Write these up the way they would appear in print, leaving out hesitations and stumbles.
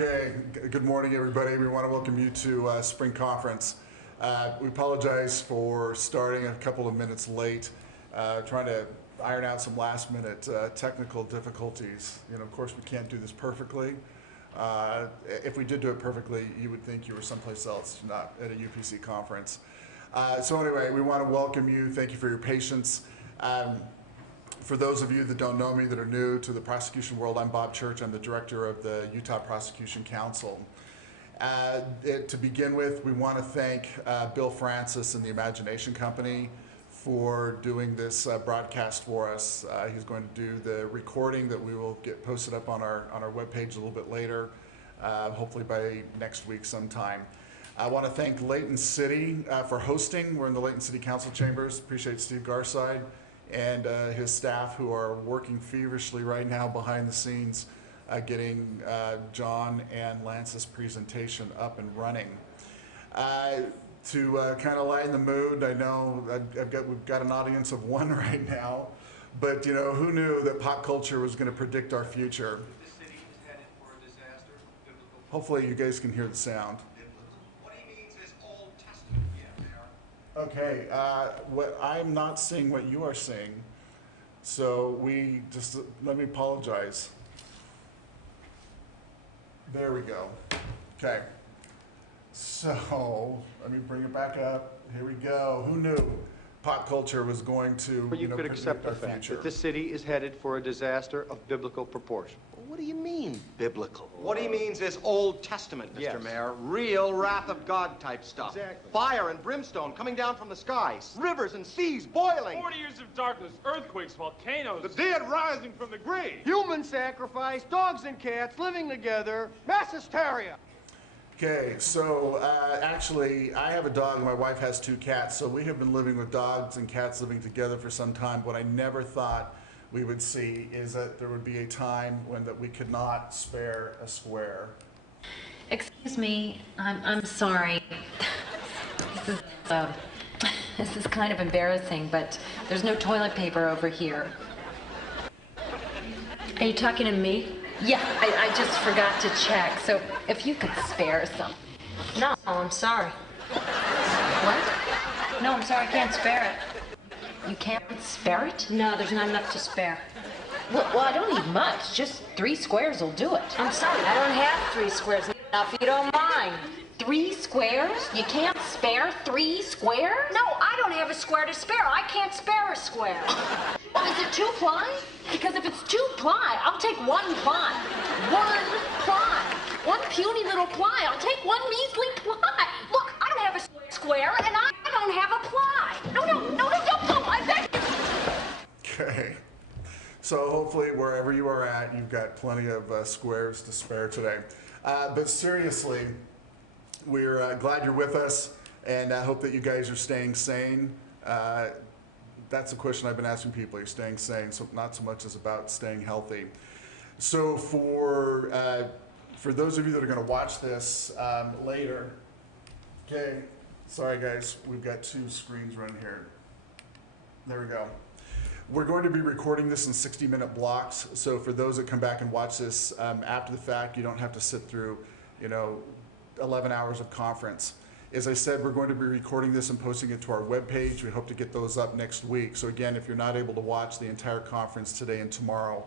Okay, good morning, everybody. We want to welcome you to Spring Conference. We apologize for starting a couple of minutes late, trying to iron out some last-minute technical difficulties. Of course, we can't do this perfectly. If we did do it perfectly, you would think you were someplace else, not at a UPC conference. So anyway, we want to welcome you. Thank you for your patience. For those of you that don't know me, that are new to the prosecution world, I'm Bob Church. I'm the director of the Utah Prosecution Council. To begin with, we want to thank Bill Francis and the Imagination Company for doing this broadcast for us. He's going to do the recording that we will get posted up on our webpage a little bit later, hopefully by next week sometime. I want to thank Layton City for hosting. We're in the Layton City Council chambers. Appreciate Steve Garside and his staff who are working feverishly right now behind the scenes getting John and Lance's presentation up and running. To kind of lighten the mood, I know we've got an audience of one right now, but who knew that pop culture was going to predict our future? The city is headed for a disaster. Hopefully you guys can hear the sound. What he means is Old Testament. Yeah, they are. Okay, I'm not seeing what you are seeing, so let me apologize. There we go. Okay, so let me bring it back up. Here we go. Who knew pop culture was going to But you could accept the fact that this city is headed for a disaster of biblical proportion. What do you mean, biblical? What he means is Old Testament, Mr. Yes. Mayor. Real wrath of God type stuff. Exactly. Fire and brimstone coming down from the skies. Rivers and seas boiling. 40 years of darkness, earthquakes, volcanoes. The dead rising from the grave. Human sacrifice, dogs and cats living together, mass hysteria. Okay, so actually, I have a dog and my wife has 2 cats, so we have been living with dogs and cats living together for some time. What I never thought we would see is that there would be a time when that we could not spare a square. Excuse me, I'm sorry. This is kind of embarrassing, but there's no toilet paper over here. Are you talking to me? Yeah, I just forgot to check, so if you could spare some. No, I'm sorry. What? No, I'm sorry, I can't spare it. You can't spare it? No, there's not enough to spare. Well, I don't need much. Just 3 squares will do it. I'm sorry, I don't have 3 squares. Now, if you don't mind. 3 squares? You can't spare 3 squares? No, I don't have a square to spare. I can't spare a square. Oh, is it 2 ply? Because if it's 2 ply, I'll take 1 ply. 1 ply. 1 puny little ply. I'll take 1 measly ply. Look, I don't have a square, and I don't have a ply. No, don't, I beg you. Okay, so hopefully wherever you are at, you've got plenty of squares to spare today. But seriously, we're glad you're with us, and I hope that you guys are staying sane. That's a question I've been asking people. Are you staying sane? So not so much as about staying healthy. So for those of you that are going to watch this later, okay, sorry guys, we've got 2 screens running here. There we go. We're going to be recording this in 60-minute blocks. So for those that come back and watch this after the fact, you don't have to sit through, 11 hours of conference. As I said, we're going to be recording this and posting it to our webpage. We hope to get those up next week. So again, if you're not able to watch the entire conference today and tomorrow,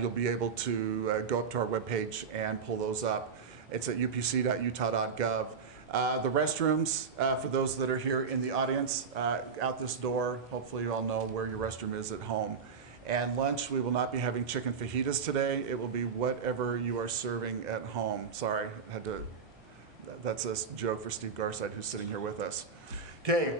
you'll be able to go up to our webpage and pull those up. It's at upc.utah.gov. The restrooms, for those that are here in the audience, out this door, hopefully you all know where your restroom is at home. And lunch, we will not be having chicken fajitas today. It will be whatever you are serving at home. Sorry, that's a joke for Steve Garside, who's sitting here with us. Okay,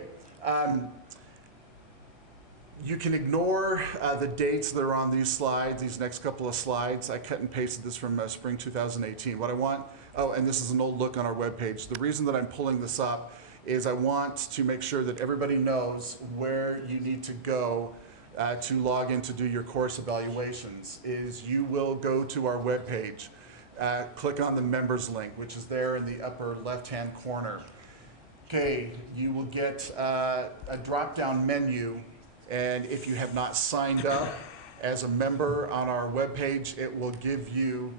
you can ignore the dates that are on these slides, these next couple of slides. I cut and pasted this from spring 2018. What I want, and this is an old look on our webpage. The reason that I'm pulling this up is I want to make sure that everybody knows where you need to go to log in to do your course evaluations. Is you will go to our webpage. Click on the members link, which is there in the upper left-hand corner. Okay, you will get a drop-down menu, and if you have not signed up as a member on our webpage, it will give you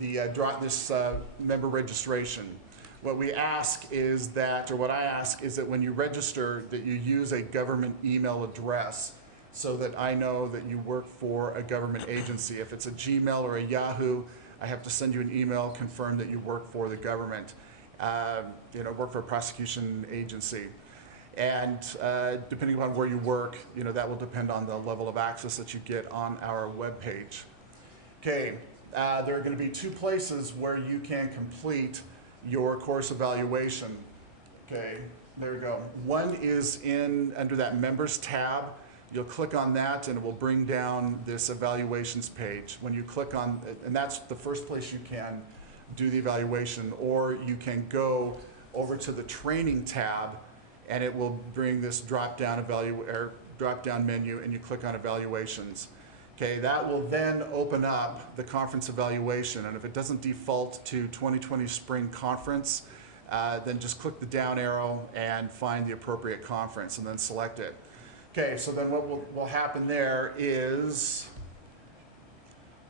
this member registration. What we ask is that, or what I ask is that when you register, that you use a government email address so that I know that you work for a government agency. If it's a Gmail or a Yahoo, I have to send you an email, confirm that you work for the government, work for a prosecution agency. And depending upon where you work, that will depend on the level of access that you get on our webpage. Okay, there are going to be 2 places where you can complete your course evaluation. Okay, there you go. One is under that members tab. You'll click on that and it will bring down this evaluations page. When you click on, and that's the first place you can do the evaluation, or you can go over to the training tab and it will bring this drop-down menu and you click on evaluations. Okay, that will then open up the conference evaluation, and if it doesn't default to 2020 Spring Conference, then just click the down arrow and find the appropriate conference and then select it. Okay, so then what will happen there is,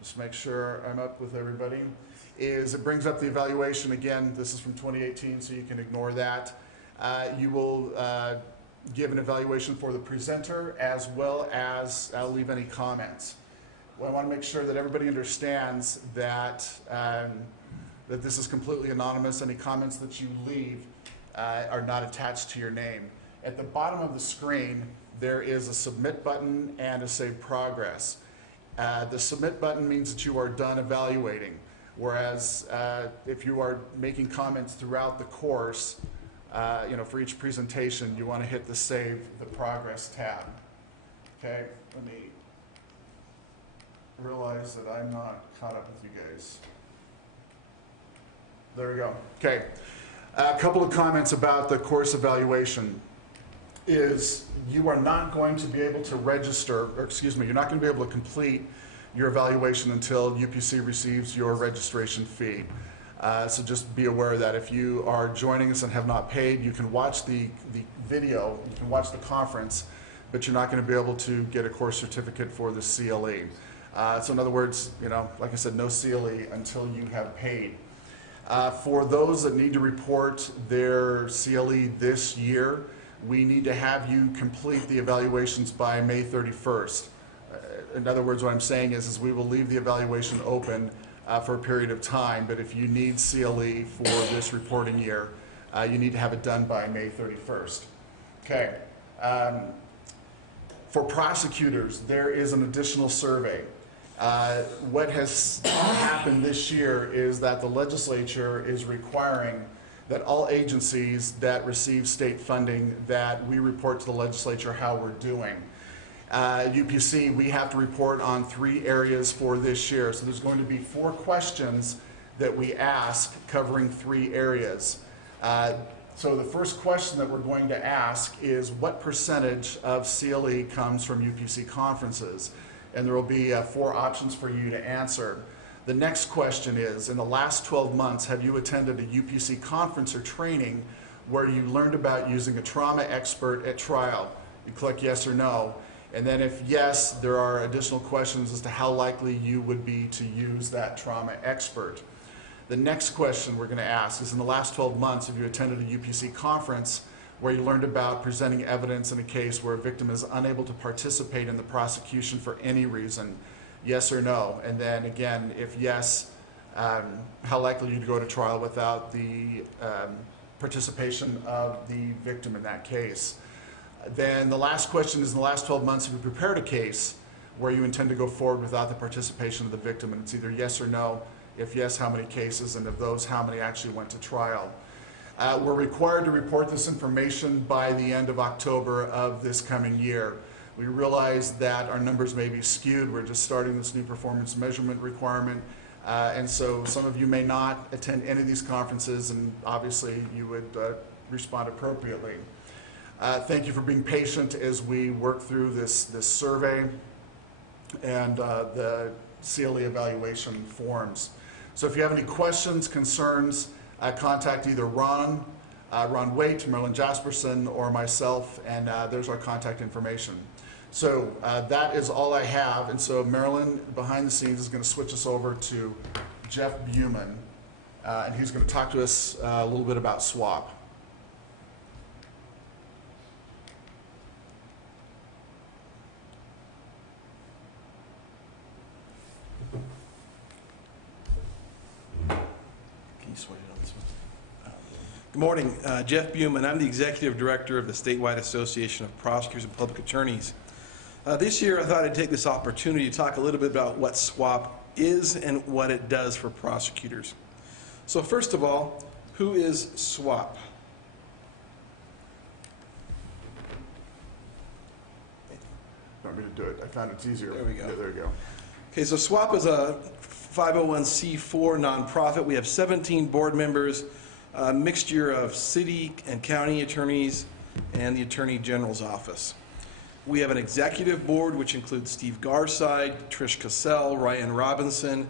just make sure I'm up with everybody, is it brings up the evaluation again. This is from 2018, so you can ignore that. You will give an evaluation for the presenter, as well as I'll leave any comments. Well, I want to make sure that everybody understands that that this is completely anonymous. Any comments that you leave are not attached to your name. At the bottom of the screen, there is a submit button and a save progress. The submit button means that you are done evaluating, whereas if you are making comments throughout the course, for each presentation, you want to hit the Save the Progress tab. Okay, let me realize that I'm not caught up with you guys. There we go. Okay, a couple of comments about the course evaluation is you are not going to be able to register, you're not going to be able to complete your evaluation until UPC receives your registration fee. So just be aware that if you are joining us and have not paid, you can watch the video, you can watch the conference, but you're not going to be able to get a course certificate for the CLE. So in other words, like I said, no CLE until you have paid. For those that need to report their CLE this year, we need to have you complete the evaluations by May 31st. In other words, what I'm saying is we will leave the evaluation open for a period of time, but if you need CLE for this reporting year, you need to have it done by May 31st. Okay. For prosecutors, there is an additional survey. What has happened this year is that the legislature is requiring that all agencies that receive state funding, that we report to the legislature how we're doing. UPC, we have to report on 3 areas for this year. So there's going to be 4 questions that we ask covering 3 areas. So the first question that we're going to ask is what percentage of CLE comes from UPC conferences? And there will be 4 options for you to answer. The next question is, in the last 12 months, have you attended a UPC conference or training where you learned about using a trauma expert at trial? You click yes or no. And then if yes, there are additional questions as to how likely you would be to use that trauma expert. The next question we're going to ask is, in the last 12 months, have you attended a UPC conference where you learned about presenting evidence in a case where a victim is unable to participate in the prosecution for any reason? Yes or no? And then again, if yes, how likely you'd go to trial without the participation of the victim in that case? Then the last question is, in the last 12 months, have you prepared a case where you intend to go forward without the participation of the victim? And it's either yes or no. If yes, how many cases? And of those, how many actually went to trial? We're required to report this information by the end of October of this coming year. We realize that our numbers may be skewed. We're just starting this new performance measurement requirement. And so some of you may not attend any of these conferences, and obviously you would respond appropriately. Thank you for being patient as we work through this survey and the CLE evaluation forms. So if you have any questions, concerns, contact either Ron Waite, Marilyn Jasperson, or myself, and there's our contact information. So that is all I have, and so Marilyn, behind the scenes, is going to switch us over to Jeff Buman, and he's going to talk to us a little bit about SWAP. Good morning, Jeff Buman. I'm the Executive Director of the Statewide Association of Prosecutors and Public Attorneys. This year I thought I'd take this opportunity to talk a little bit about what SWAP is and what it does for prosecutors. So first of all, who is SWAP? Want me to do it? I found it's easier. There we go. Yeah, there you go. Okay, so SWAP is a 501c4 nonprofit. We have 17 board members, a mixture of city and county attorneys and the Attorney General's office. We have an executive board which includes Steve Garside, Trish Cassell, Ryan Robinson,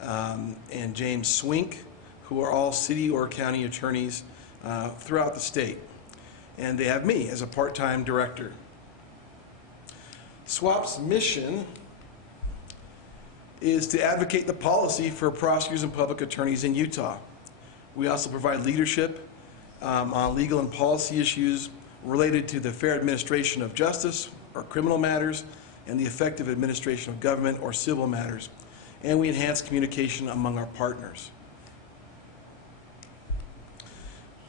and James Swink, who are all city or county attorneys throughout the state. And they have me as a part-time director. SWAP's mission is to advocate the policy for prosecutors and public attorneys in Utah. We also provide leadership on legal and policy issues related to the fair administration of justice or criminal matters and the effective administration of government or civil matters. And we enhance communication among our partners.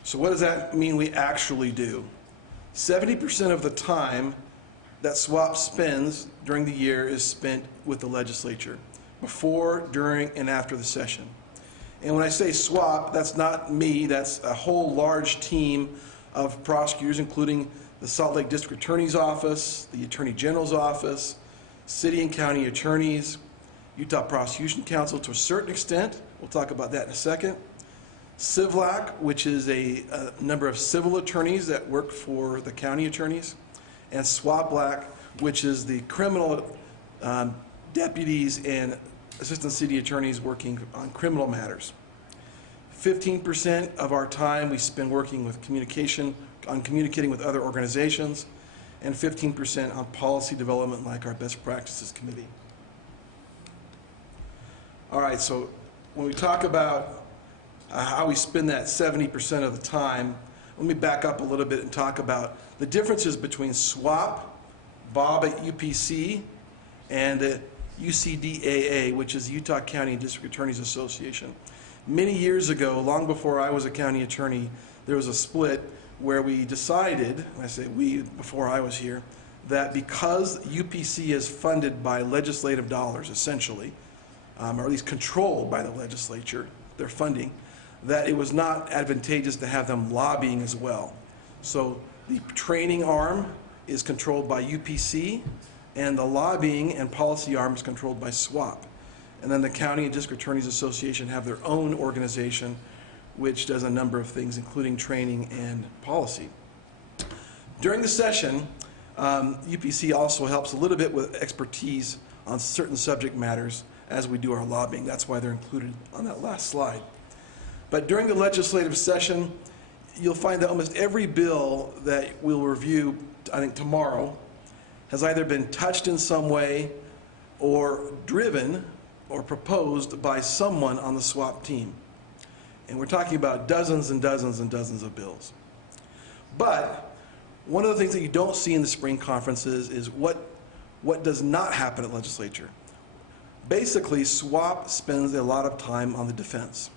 So what does that mean we actually do? 70% of the time that SWAP spends during the year is spent with the legislature, before, during, and after the session. And when I say SWAP, that's not me, that's a whole large team of prosecutors, including the Salt Lake District Attorney's Office, the Attorney General's Office, city and county attorneys, Utah Prosecution Council to a certain extent. We'll talk about that in a second. CivLAC, which is a number of civil attorneys that work for the county attorneys, and SWAPLAC, which is the criminal deputies and assistant city attorneys working on criminal matters. 15% of our time we spend working with communicating with other organizations, and 15% on policy development like our best practices committee. All right, so when we talk about how we spend that 70% of the time, let me back up a little bit and talk about the differences between SWAP, Bob at UPC, and the UCDAA, which is the Utah County and District Attorneys Association. Many years ago, long before I was a county attorney, there was a split where we decided, and I say we before I was here, that because UPC is funded by legislative dollars, essentially, or at least controlled by the legislature, their funding, that it was not advantageous to have them lobbying as well. So the training arm is controlled by UPC, and the lobbying and policy arm is controlled by SWAP. And then the County and District Attorneys Association have their own organization which does a number of things, including training and policy. During the session, UPC also helps a little bit with expertise on certain subject matters as we do our lobbying. That's why they're included on that last slide. But during the legislative session, you'll find that almost every bill that we'll review, I think tomorrow, has either been touched in some way or driven or proposed by someone on the SWAP team. And we're talking about dozens and dozens and dozens of bills. But one of the things that you don't see in the spring conferences is what does not happen at legislature. Basically, SWAP spends a lot of time on the defense.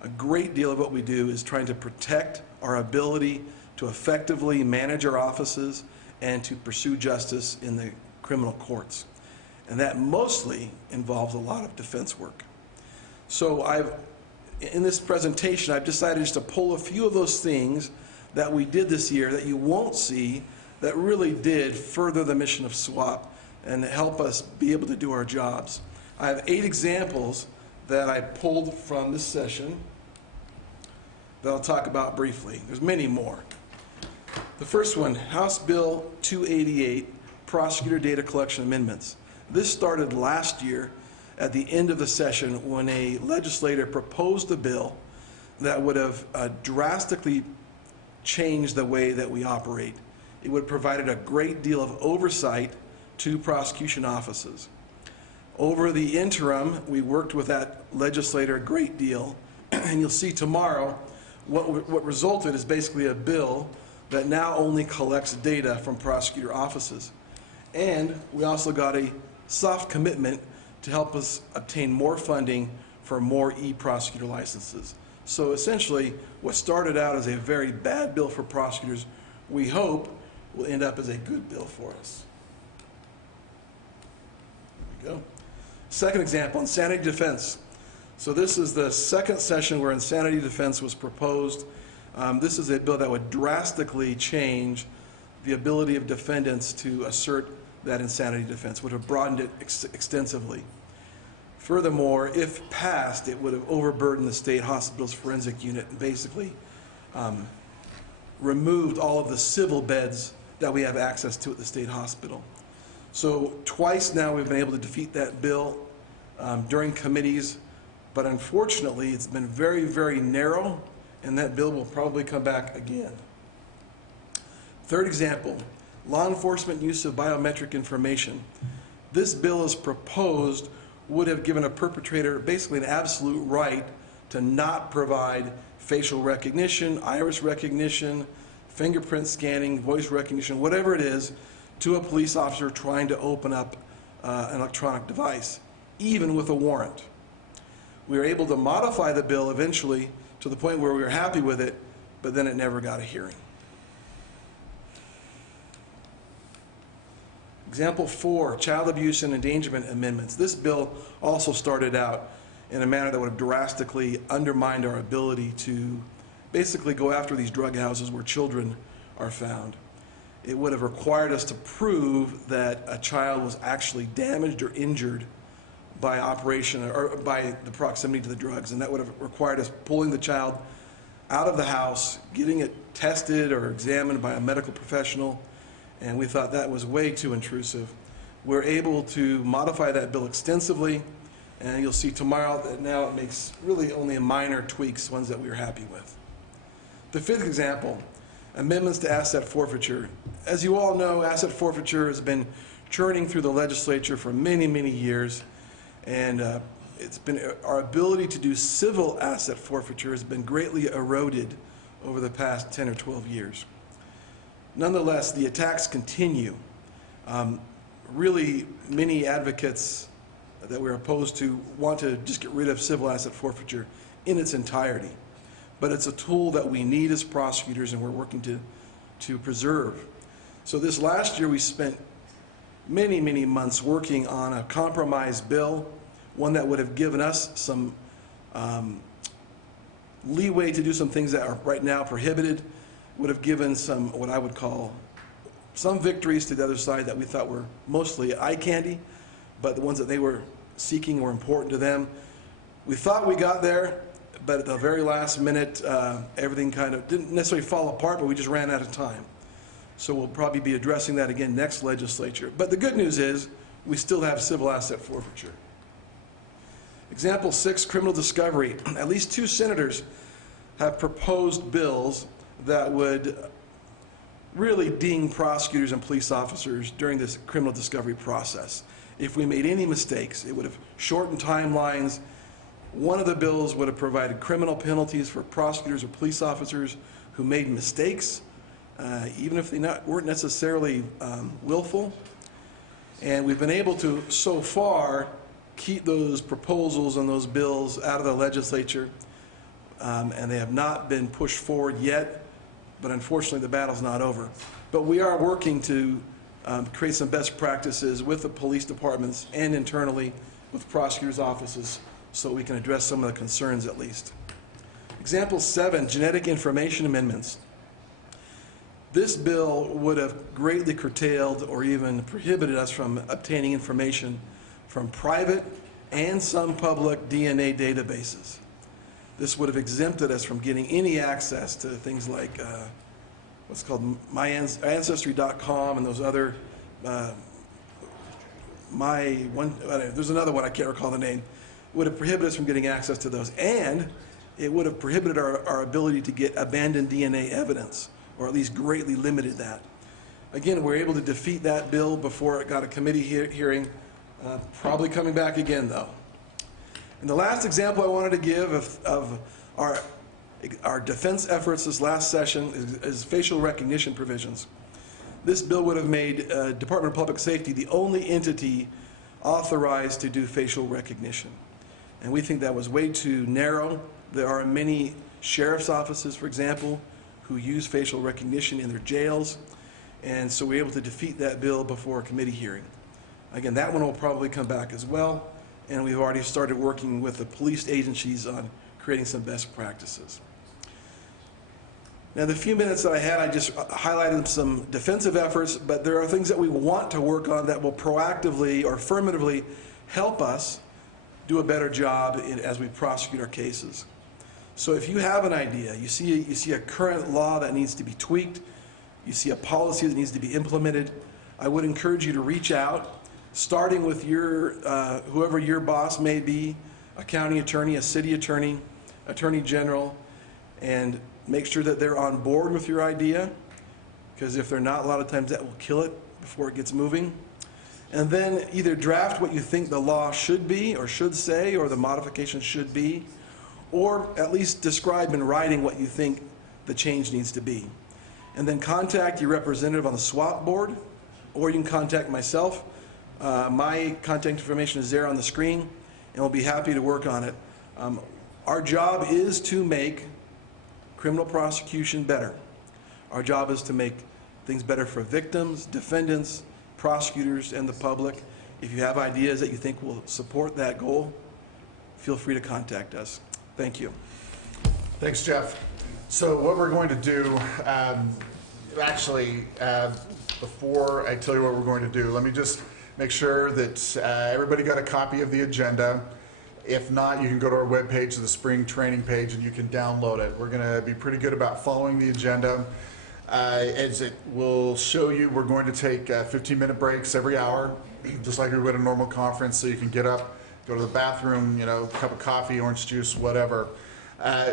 A great deal of what we do is trying to protect our ability to effectively manage our offices and to pursue justice in the criminal courts. And that mostly involves a lot of defense work. So in this presentation, I've decided just to pull a few of those things that we did this year that you won't see that really did further the mission of SWAP and help us be able to do our jobs. I have 8 examples that I pulled from this session that I'll talk about briefly. There's many more. The first one, House Bill 288, Prosecutor Data Collection Amendments. This started last year at the end of the session when a legislator proposed a bill that would have drastically changed the way that we operate. It would have provided a great deal of oversight to prosecution offices. Over the interim, we worked with that legislator a great deal, and you'll see tomorrow what resulted is basically a bill that now only collects data from prosecutor offices. And we also got a soft commitment to help us obtain more funding for more e-prosecutor licenses. So essentially, what started out as a very bad bill for prosecutors, we hope will end up as a good bill for us. There we go. Second example, insanity defense. So this is the second session where insanity defense was proposed. This is a bill that would drastically change the ability of defendants to assert that insanity defense, would have broadened it extensively. Furthermore, if passed, it would have overburdened the state hospital's forensic unit and basically removed all of the civil beds that we have access to at the state hospital. So twice now we've been able to defeat that bill during committees, but unfortunately it's been very, very narrow, and that bill will probably come back again. Third example, law enforcement use of biometric information. This bill as proposed would have given a perpetrator basically an absolute right to not provide facial recognition, iris recognition, fingerprint scanning, voice recognition, whatever it is, to a police officer trying to open up an electronic device, even with a warrant. We were able to modify the bill eventually to the point where we were happy with it, but then it never got a hearing. Example 4, child abuse and endangerment amendments. This bill also started out in a manner that would have drastically undermined our ability to basically go after these drug houses where children are found. It would have required us to prove that a child was actually damaged or injured by operation or by the proximity to the drugs, and that would have required us pulling the child out of the house, getting it tested or examined by a medical professional, and we thought that was way too intrusive. We're able to modify that bill extensively, and you'll see tomorrow that now it makes really only minor tweaks, ones that we were happy with. The fifth example, amendments to asset forfeiture. As you all know, asset forfeiture has been churning through the legislature for many, many years, and it's been our ability to do civil asset forfeiture has been greatly eroded over the past 10 or 12 years. Nonetheless, the attacks continue. Really, many advocates that we're opposed to want to just get rid of civil asset forfeiture in its entirety. But it's a tool that we need as prosecutors, and we're working to preserve. So this last year we spent many, many months working on a compromise bill, one that would have given us some leeway to do some things that are right now prohibited, would have given some, what I would call, some victories to the other side that we thought were mostly eye candy, but the ones that they were seeking were important to them. We thought we got there, but at the very last minute, everything kind of didn't necessarily fall apart, but we just ran out of time. So we'll probably be addressing that again next legislature. But the good news is we still have civil asset forfeiture. Example 6, criminal discovery. At least 2 senators have proposed bills that would really ding prosecutors and police officers during this criminal discovery process. If we made any mistakes, it would have shortened timelines. One of the bills would have provided criminal penalties for prosecutors or police officers who made mistakes, even if they weren't necessarily willful. And we've been able to, so far, keep those proposals and those bills out of the legislature, and they have not been pushed forward yet, but unfortunately the battle's not over. But we are working to create some best practices with the police departments and internally with prosecutors' offices so we can address some of the concerns at least. Example 7, genetic information amendments. This bill would have greatly curtailed or even prohibited us from obtaining information from private and some public DNA databases. This would have exempted us from getting any access to things like what's called Ancestry.com and those other, there's another one, I can't recall the name. It would have prohibited us from getting access to those, and it would have prohibited our ability to get abandoned DNA evidence, or at least greatly limited that. Again, we're able to defeat that bill before it got a committee hearing. Probably coming back again, though. And the last example I wanted to give of our defense efforts this last session is facial recognition provisions. This bill would have made Department of Public Safety the only entity authorized to do facial recognition. And we think that was way too narrow. There are many sheriff's offices, for example, who use facial recognition in their jails. And so we were able to defeat that bill before a committee hearing. Again, that one will probably come back as well. And we've already started working with the police agencies on creating some best practices. Now, the few minutes that I had, I just highlighted some defensive efforts, but there are things that we want to work on that will proactively or affirmatively help us do a better job as we prosecute our cases. So if you have an idea, you see a current law that needs to be tweaked, you see a policy that needs to be implemented, I would encourage you to reach out, starting with your whoever your boss may be, a county attorney, a city attorney, attorney general, and make sure that they're on board with your idea, because if they're not, a lot of times that will kill it before it gets moving. And then either draft what you think the law should be or should say, or the modifications should be, or at least describe in writing what you think the change needs to be. And then contact your representative on the SWAP board, or you can contact myself. My contact information is there on the screen, and we'll be happy to work on it. Our job is to make criminal prosecution better. Our job is to make things better for victims, defendants, prosecutors, and the public. If you have ideas that you think will support that goal, feel free to contact us. Thank you. Thanks, Jeff. So what we're going to do, before I tell you what we're going to do, let me just make sure that everybody got a copy of the agenda. If not, you can go to our webpage, the spring training page, and you can download it. We're going to be pretty good about following the agenda. As it will show you, we're going to take 15-minute breaks every hour, just like we would a normal conference, so you can get up, go to the bathroom, cup of coffee, orange juice, whatever.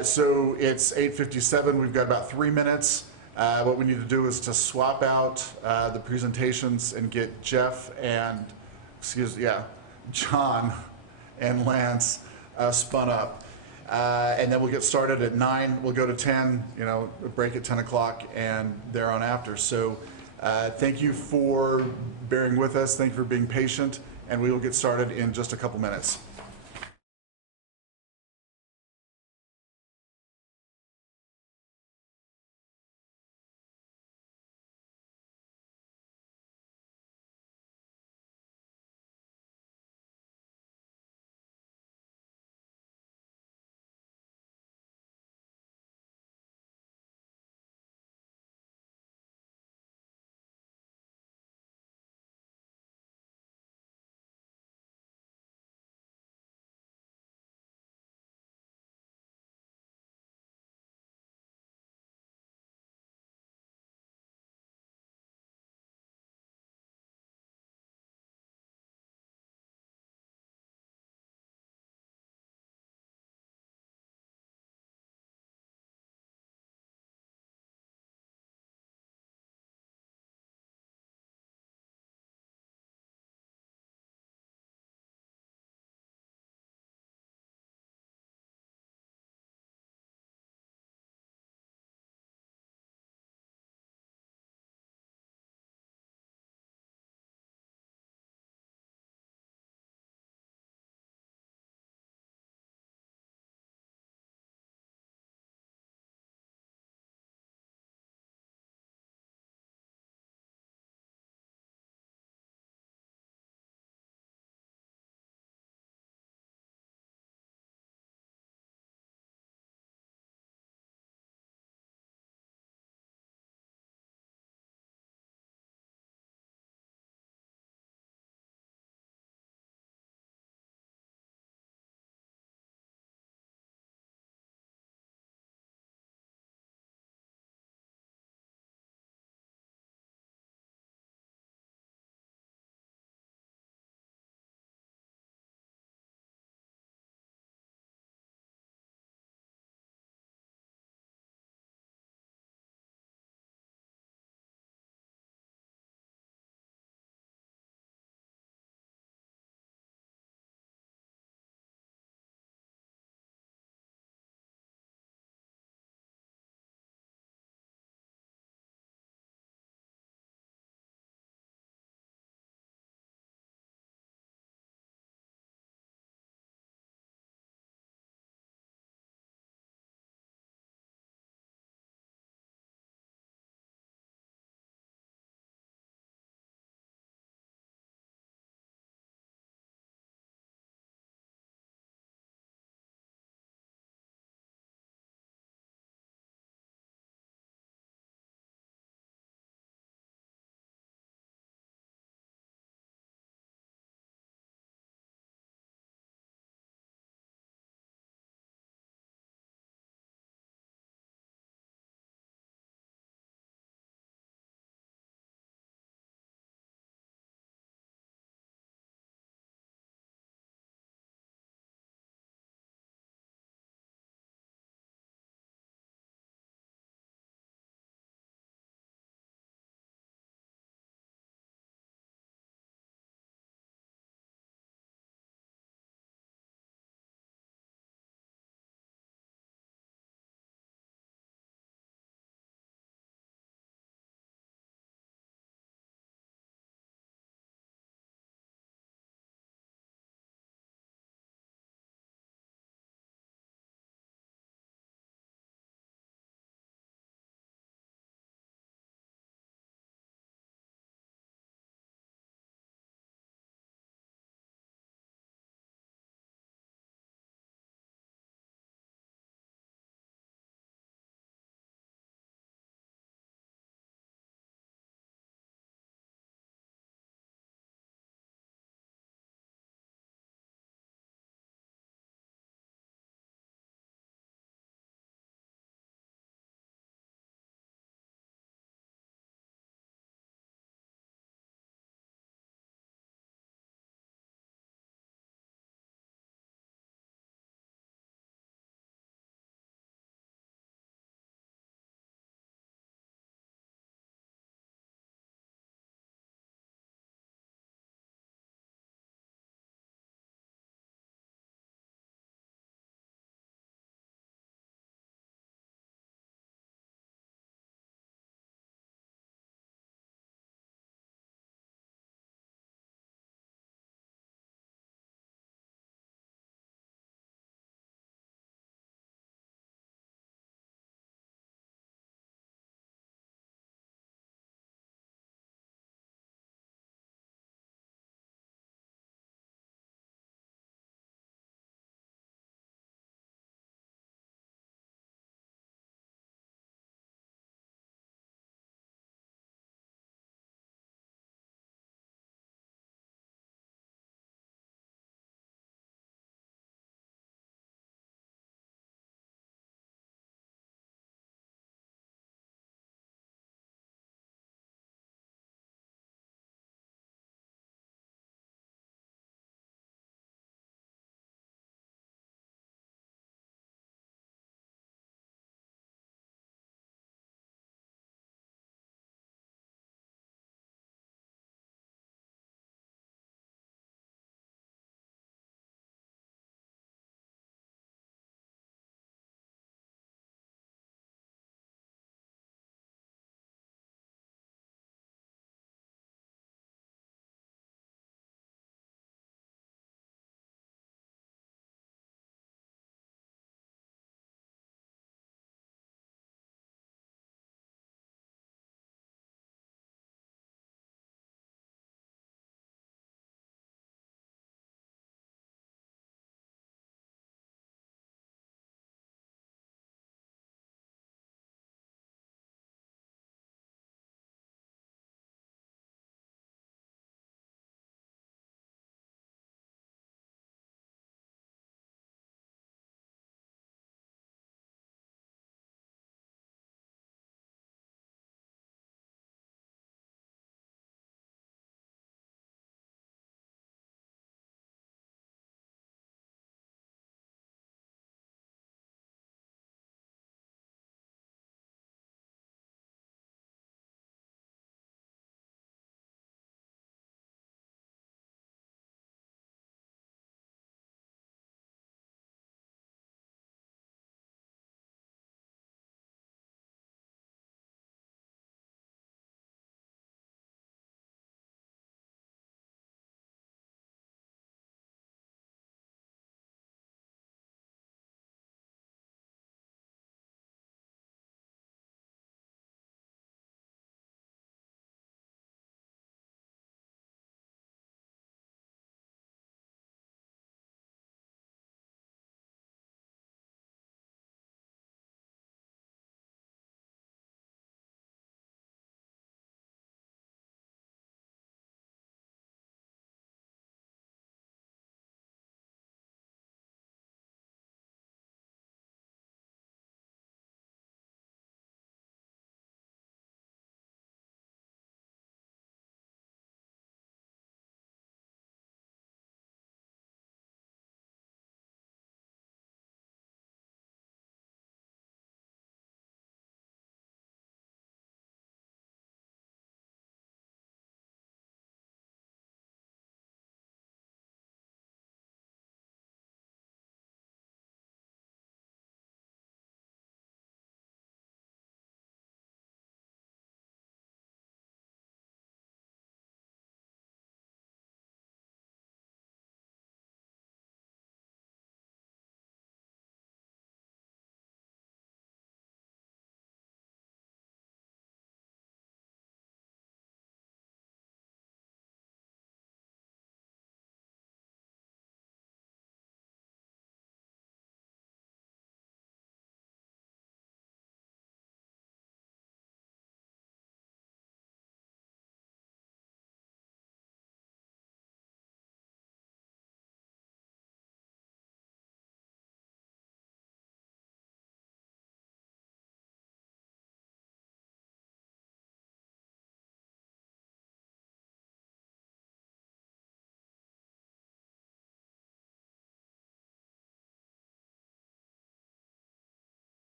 So it's 8:57. We've got about 3 minutes. What we need to do is to swap out the presentations and get Jeff and, John and Lance spun up. And then we'll get started at 9. We'll go to 10, break at 10 o'clock and thereon after. So thank you for bearing with us. Thank you for being patient. And we will get started in just a couple minutes.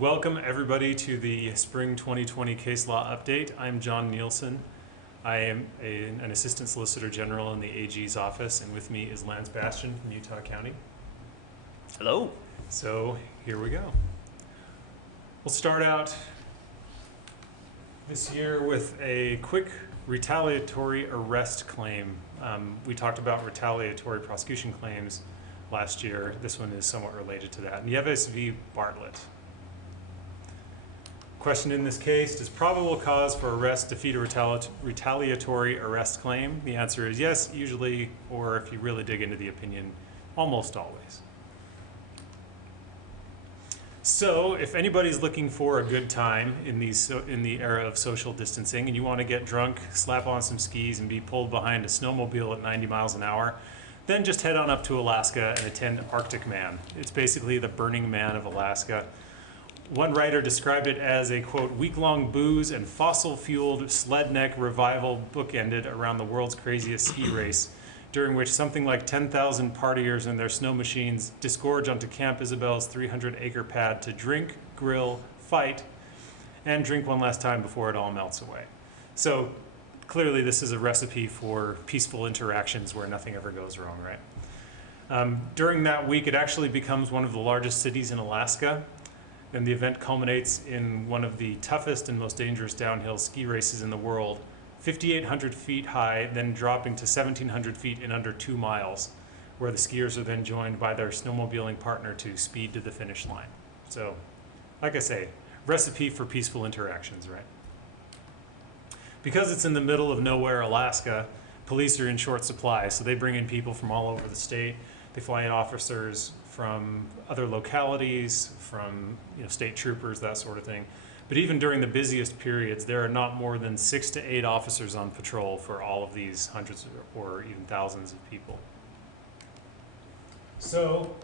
Welcome everybody to the Spring 2020 Case Law Update. I'm John Nielsen. I am an Assistant Solicitor General in the AG's office, and with me is Lance Bastian from Utah County. Hello. So here we go. We'll start out this year with a quick retaliatory arrest claim. We talked about retaliatory prosecution claims last year. This one is somewhat related to that. Nieves v. Bartlett. Question in this case: does probable cause for arrest defeat a retaliatory arrest claim? The answer is yes, usually, or if you really dig into the opinion, almost always. So if anybody's looking for a good time in the era of social distancing, and you want to get drunk, slap on some skis, and be pulled behind a snowmobile at 90 miles an hour, then just head on up to Alaska and attend Arctic Man. It's basically the Burning Man of Alaska. One writer described it as a, quote, week-long booze and fossil-fueled sled neck revival bookended around the world's craziest ski race, during which something like 10,000 partiers and their snow machines disgorge onto Camp Isabel's 300-acre pad to drink, grill, fight, and drink one last time before it all melts away. So clearly this is a recipe for peaceful interactions where nothing ever goes wrong, right? During that week, it actually becomes one of the largest cities in Alaska, and the event culminates in one of the toughest and most dangerous downhill ski races in the world, 5,800 feet high, then dropping to 1,700 feet in under 2 miles, where the skiers are then joined by their snowmobiling partner to speed to the finish line. So, like I say, recipe for peaceful interactions, right? Because it's in the middle of nowhere, Alaska, police are in short supply, so they bring in people from all over the state. They fly in officers from other localities, from state troopers, that sort of thing. But even during the busiest periods, there are not more than 6 to 8 officers on patrol for all of these hundreds or even thousands of people. So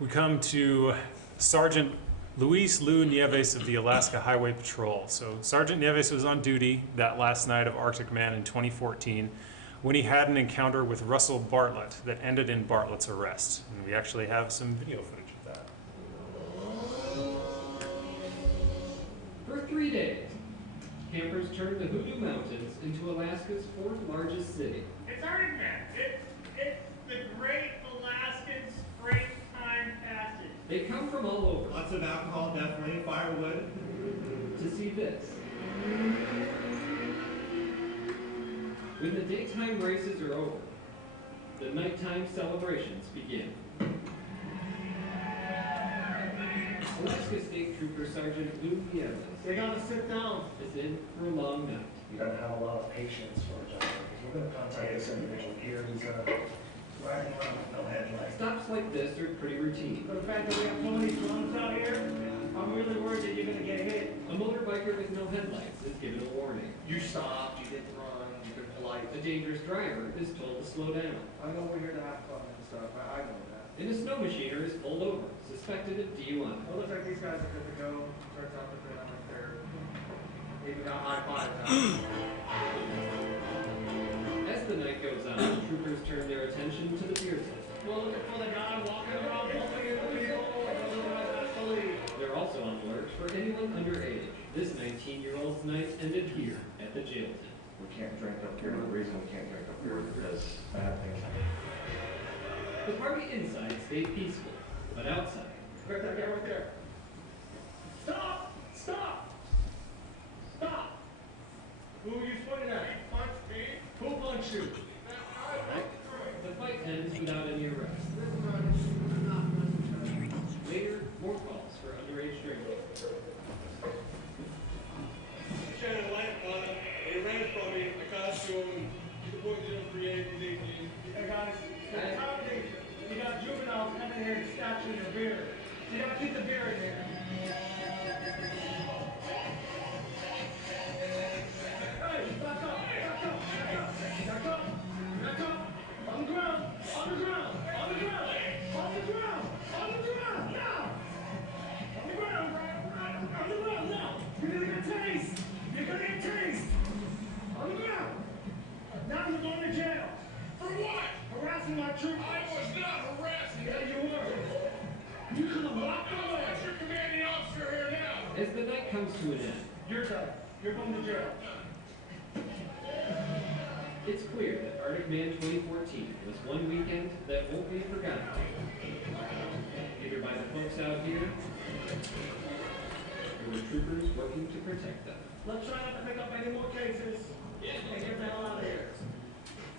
we come to Sergeant Luis Lou Nieves of the Alaska Highway Patrol. So Sergeant Nieves was on duty that last night of Arctic Man in 2014 when he had an encounter with Russell Bartlett that ended in Bartlett's arrest. And we actually have some video footage of that. For 3 days, campers turned the Hoodoo Mountains into Alaska's 4th largest city. It's Arctic Man. It's the great Alaskan springtime passage. They come from all over. Lots of alcohol, definitely, firewood. To see this. When the daytime races are over, the nighttime celebrations begin. Alaska State Trooper Sergeant Lou Nieves. They gotta sit down. Is in for a long night. You gotta have a lot of patience for a job. We're gonna contact this individual here. He's riding around with no headlights. Stops like this are pretty routine. But the fact that we have so many drones out here, I'm really worried that you're gonna get hit. A motorbiker with no headlights is given a warning. You stopped, you didn't run, you've been polite. A dangerous driver is told to slow down. I know we're here to have fun and stuff, I know that. And a snow machiner is pulled over, suspected of DUI. Well, looks like these guys are good to go. Turns out that they're not like they're even got high five. As the night goes on, troopers turn their attention to the beer tent. Well, look for the guy walking around helping people. They're also on alert for anyone underage. This 19-year-old's night ended here at the jail tent. We can't drink up here. The reason we can't drink up here is because bad things happen. The party inside stayed peaceful, but outside. Right that guy right there. Stop! Stop! Stop! Who are you pointing at? Punch me? Who punched you? The fight ends without any arrest. Later, more calls for underage drinking. Shannon Layton, he ran from me. I got to him. He's pointing to him for 18. Hey guys, you got juveniles coming here and snatching your beer. You gotta keep the beer in here. Hey, back up, back up, back up, back up, back up. On the ground, on the ground, on the ground, on the ground, on the ground, now! On the ground, on the ground, now! You're gonna get tased! You're gonna get tased! On the ground! Now you're going to jail! For what? Harassing my troops! I was not harassing. Yeah, you were. As the night comes to an end, You're done. You're going to jail. it's clear that Arctic Man 2014 was one weekend that won't be forgotten. Either by the folks out here, or the troopers working to protect them. Let's try not to pick up any more cases. Yeah, get the hell out of here.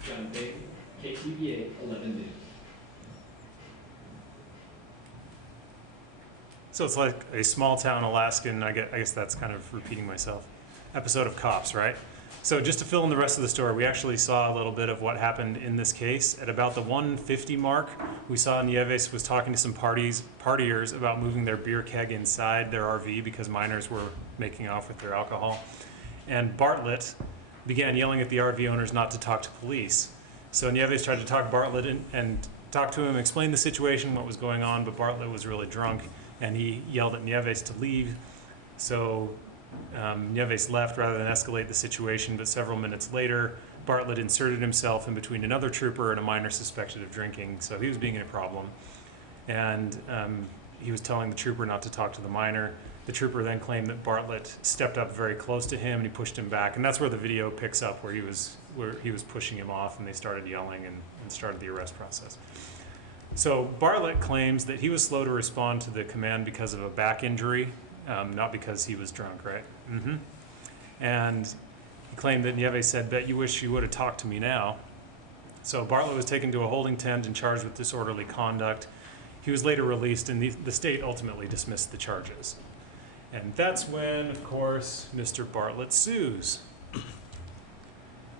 John Payton, KTVA 11 News. So it's like a small town Alaskan, I guess that's kind of repeating myself, episode of Cops, right? So just to fill in the rest of the story, we actually saw a little bit of what happened in this case. At about the 1:50 mark, we saw Nieves was talking to some partiers about moving their beer keg inside their RV because minors were making off with their alcohol. And Bartlett began yelling at the RV owners not to talk to police. So Nieves tried to talk Bartlett and talk to him, explain the situation, what was going on, but Bartlett was really drunk and he yelled at Nieves to leave. So Nieves left rather than escalate the situation, but several minutes later, Bartlett inserted himself in between another trooper and a minor suspected of drinking, so he was being a problem. And he was telling the trooper not to talk to the minor. The trooper then claimed that Bartlett stepped up very close to him and he pushed him back, and that's where the video picks up, where he was pushing him off and they started yelling and started the arrest process. So Bartlett claims that he was slow to respond to the command because of a back injury, not because he was drunk, right? And he claimed that Nieves said, "Bet you wish you would have talked to me now." So Bartlett was taken to a holding tent and charged with disorderly conduct. He was later released and the state ultimately dismissed the charges. And that's when, of course, Mr. Bartlett sues.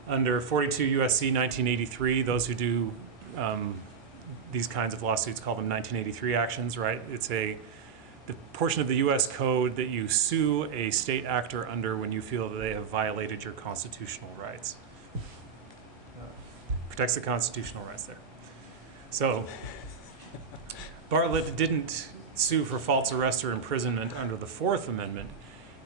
Under 42 U.S.C. 1983, those who do these kinds of lawsuits call them 1983 actions, right? It's the portion of the U.S. code that you sue a state actor under when you feel that they have violated your constitutional rights. Protects the constitutional rights there. So Bartlett didn't sue for false arrest or imprisonment under the Fourth Amendment.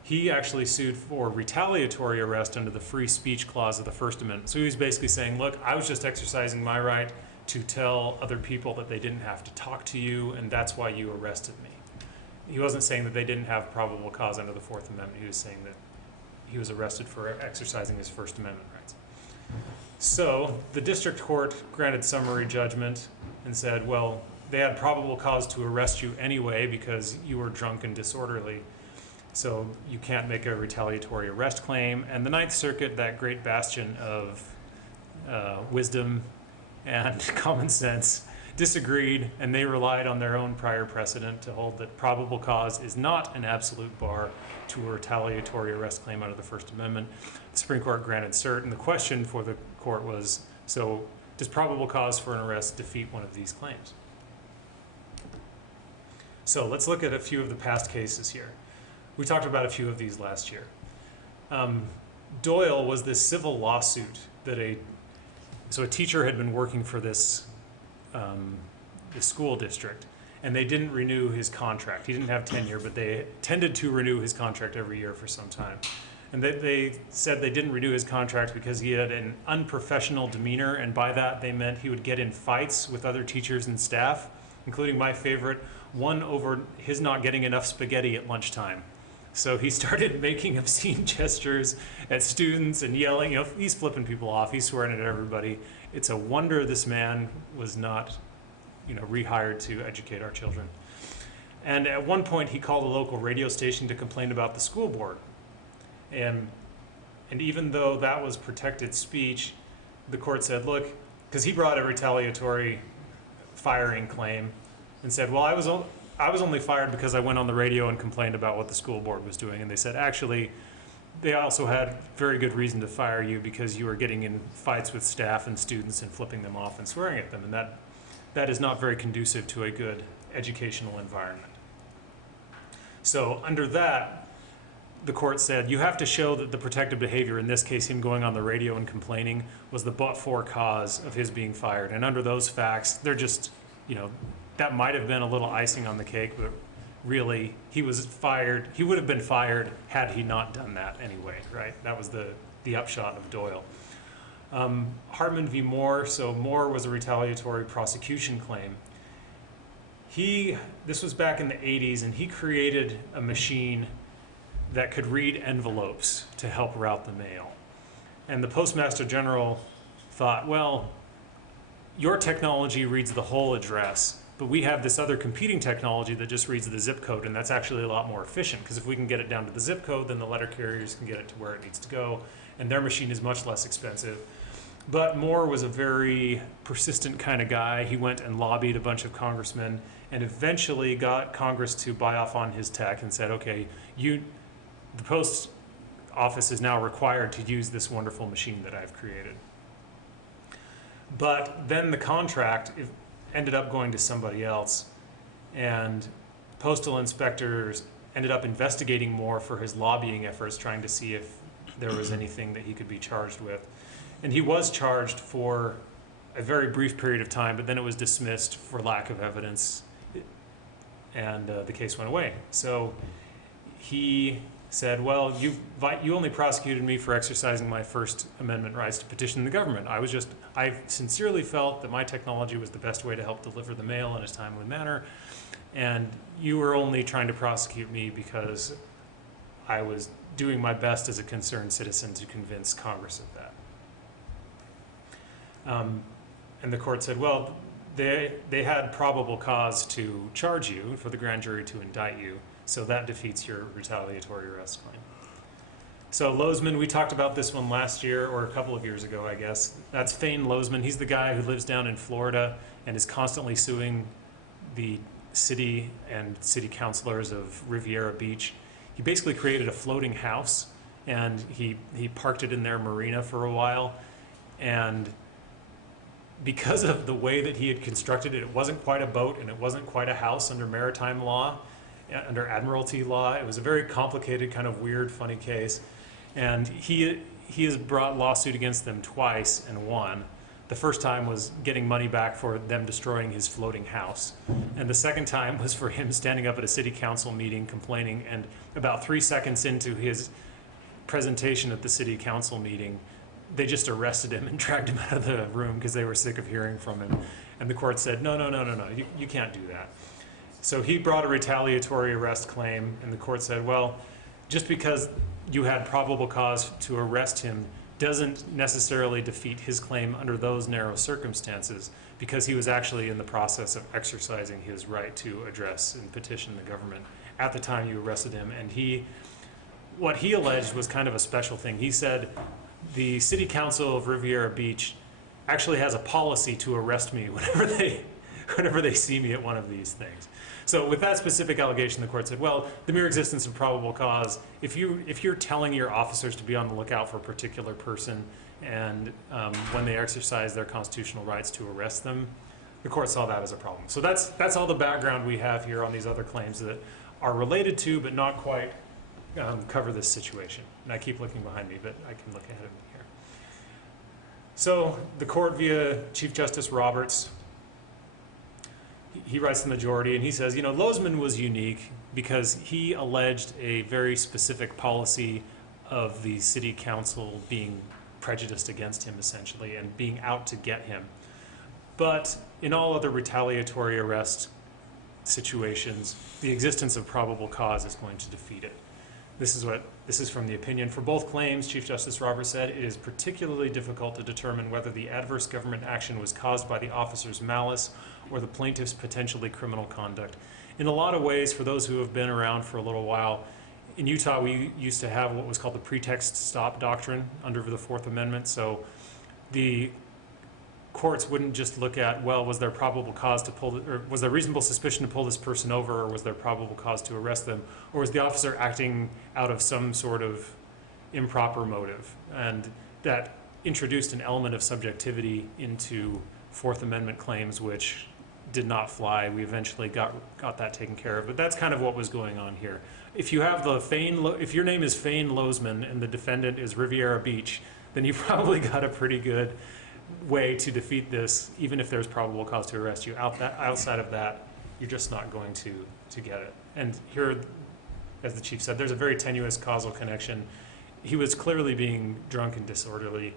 He actually sued for retaliatory arrest under the free speech clause of the First Amendment. So he was basically saying, look, I was just exercising my right to tell other people that they didn't have to talk to you, and that's why you arrested me. He wasn't saying that they didn't have probable cause under the Fourth Amendment. He was saying that he was arrested for exercising his First Amendment rights. So the district court granted summary judgment and said, well, they had probable cause to arrest you anyway because you were drunk and disorderly, so you can't make a retaliatory arrest claim. And the Ninth Circuit, that great bastion of wisdom and common sense, disagreed, and they relied on their own prior precedent to hold that probable cause is not an absolute bar to a retaliatory arrest claim under the First Amendment. The Supreme Court granted cert, and the question for the court was, so does probable cause for an arrest defeat one of these claims? So let's look at a few of the past cases here. We talked about a few of these last year. Doyle was this civil lawsuit that a teacher had been working for this the school district, and they didn't renew his contract. He didn't have tenure, but they tended to renew his contract every year for some time. And they said they didn't renew his contract because he had an unprofessional demeanor, and by that they meant he would get in fights with other teachers and staff, including my favorite, one over his not getting enough spaghetti at lunchtime. So he started making obscene gestures at students and yelling. He's flipping people off. He's swearing at everybody. It's a wonder this man was not, rehired to educate our children. And at one point, he called a local radio station to complain about the school board. And even though that was protected speech, the court said, look, because he brought a retaliatory firing claim and said, well, I was only fired because I went on the radio and complained about what the school board was doing. And they said, actually, they also had very good reason to fire you because you were getting in fights with staff and students and flipping them off and swearing at them. And that is not very conducive to a good educational environment. So under that, the court said, you have to show that the protected behavior, in this case, him going on the radio and complaining, was the but-for cause of his being fired. And under those facts, they're just, that might have been a little icing on the cake, but really, he was fired. He would have been fired had he not done that anyway, right? That was the upshot of Doyle. Hartman v. Moore. So Moore was a retaliatory prosecution claim. This was back in the 80s, and he created a machine that could read envelopes to help route the mail. And the Postmaster General thought, well, your technology reads the whole address, but we have this other competing technology that just reads the zip code, and that's actually a lot more efficient, because if we can get it down to the zip code, then the letter carriers can get it to where it needs to go, and their machine is much less expensive. But Moore was a very persistent kind of guy. He went and lobbied a bunch of congressmen and eventually got Congress to buy off on his tech and said, okay, the post office is now required to use this wonderful machine that I've created. But then the contract ended up going to somebody else, and postal inspectors ended up investigating Moore for his lobbying efforts, trying to see if there was anything that he could be charged with. And he was charged for a very brief period of time, but then it was dismissed for lack of evidence, and the case went away. So he said, well, you only prosecuted me for exercising my First Amendment rights to petition the government. I sincerely felt that my technology was the best way to help deliver the mail in a timely manner, and you were only trying to prosecute me because I was doing my best as a concerned citizen to convince Congress of that. And the court said, well, they had probable cause to charge you, for the grand jury to indict you, so that defeats your retaliatory arrest claim. So Lozman, we talked about this one last year, or a couple of years ago, I guess. That's Thane Lozman. He's the guy who lives down in Florida and is constantly suing the city and city councilors of Riviera Beach. He basically created a floating house, and he parked it in their marina for a while. And because of the way that he had constructed it, it wasn't quite a boat and it wasn't quite a house under maritime law, under admiralty law. It was a very complicated, kind of weird, funny case. And he has brought lawsuit against them twice and won. The first time was getting money back for them destroying his floating house. And the second time was for him standing up at a city council meeting complaining, and about 3 seconds into his presentation at the city council meeting, they just arrested him and dragged him out of the room because they were sick of hearing from him. And the court said, no, you can't do that. So he brought a retaliatory arrest claim, and the court said, well, just because you had probable cause to arrest him doesn't necessarily defeat his claim under those narrow circumstances, because he was actually in the process of exercising his right to address and petition the government at the time you arrested him. And what he alleged was kind of a special thing. He said, the city council of Riviera Beach actually has a policy to arrest me whenever they see me at one of these things. So with that specific allegation, the court said, well, the mere existence of probable cause, if you're telling your officers to be on the lookout for a particular person, and when they exercise their constitutional rights to arrest them, the court saw that as a problem. So that's all the background we have here on these other claims that are related to but not quite cover this situation. And I keep looking behind me, but I can look ahead of me here. So the court, via Chief Justice Roberts, he writes the majority, and he says, Lozman was unique because he alleged a very specific policy of the city council being prejudiced against him, essentially, and being out to get him. But in all other retaliatory arrest situations, the existence of probable cause is going to defeat it. This is from the opinion. For both claims, Chief Justice Roberts said, it is particularly difficult to determine whether the adverse government action was caused by the officer's malice or the plaintiff's potentially criminal conduct. In a lot of ways, for those who have been around for a little while, in Utah we used to have what was called the pretext stop doctrine under the Fourth Amendment. So the courts wouldn't just look at, well, was there probable cause to pull, or was there reasonable suspicion to pull this person over, or was there probable cause to arrest them, or was the officer acting out of some sort of improper motive? And that introduced an element of subjectivity into Fourth Amendment claims, which did not fly. We eventually got that taken care of, but that's kind of what was going on here. If you have if your name is Thane Lozman and the defendant is Riviera Beach, then you've probably got a pretty good way to defeat this, even if there's probable cause to arrest you. Outside of that, you're just not going to get it. And here, as the chief said, there's a very tenuous causal connection. He was clearly being drunk and disorderly,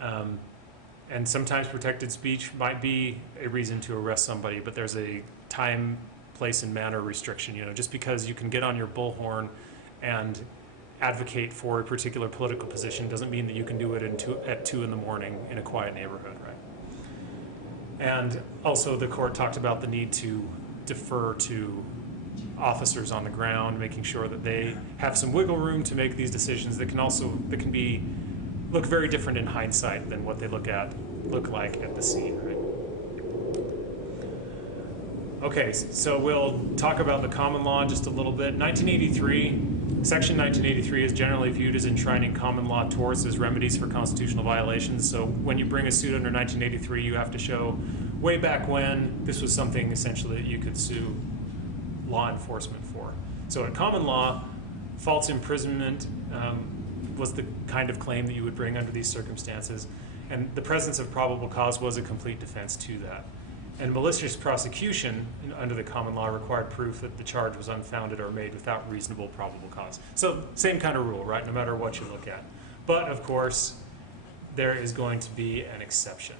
and sometimes protected speech might be a reason to arrest somebody, but there's a time, place, and manner restriction. Just because you can get on your bullhorn and advocate for a particular political position doesn't mean that you can do it at 2 in the morning in a quiet neighborhood, right? And also the court talked about the need to defer to officers on the ground, making sure that they have some wiggle room to make these decisions that can look very different in hindsight than what they look like at the scene, right? Okay, so we'll talk about the common law just a little bit. Section 1983 is generally viewed as enshrining common law torts as remedies for constitutional violations. So when you bring a suit under 1983, you have to show way back when this was something essentially that you could sue law enforcement for. So in common law, false imprisonment was the kind of claim that you would bring under these circumstances, and the presence of probable cause was a complete defense to that. And malicious prosecution under the common law required proof that the charge was unfounded or made without reasonable probable cause. So same kind of rule, right, no matter what you look at. But of course, there is going to be an exception.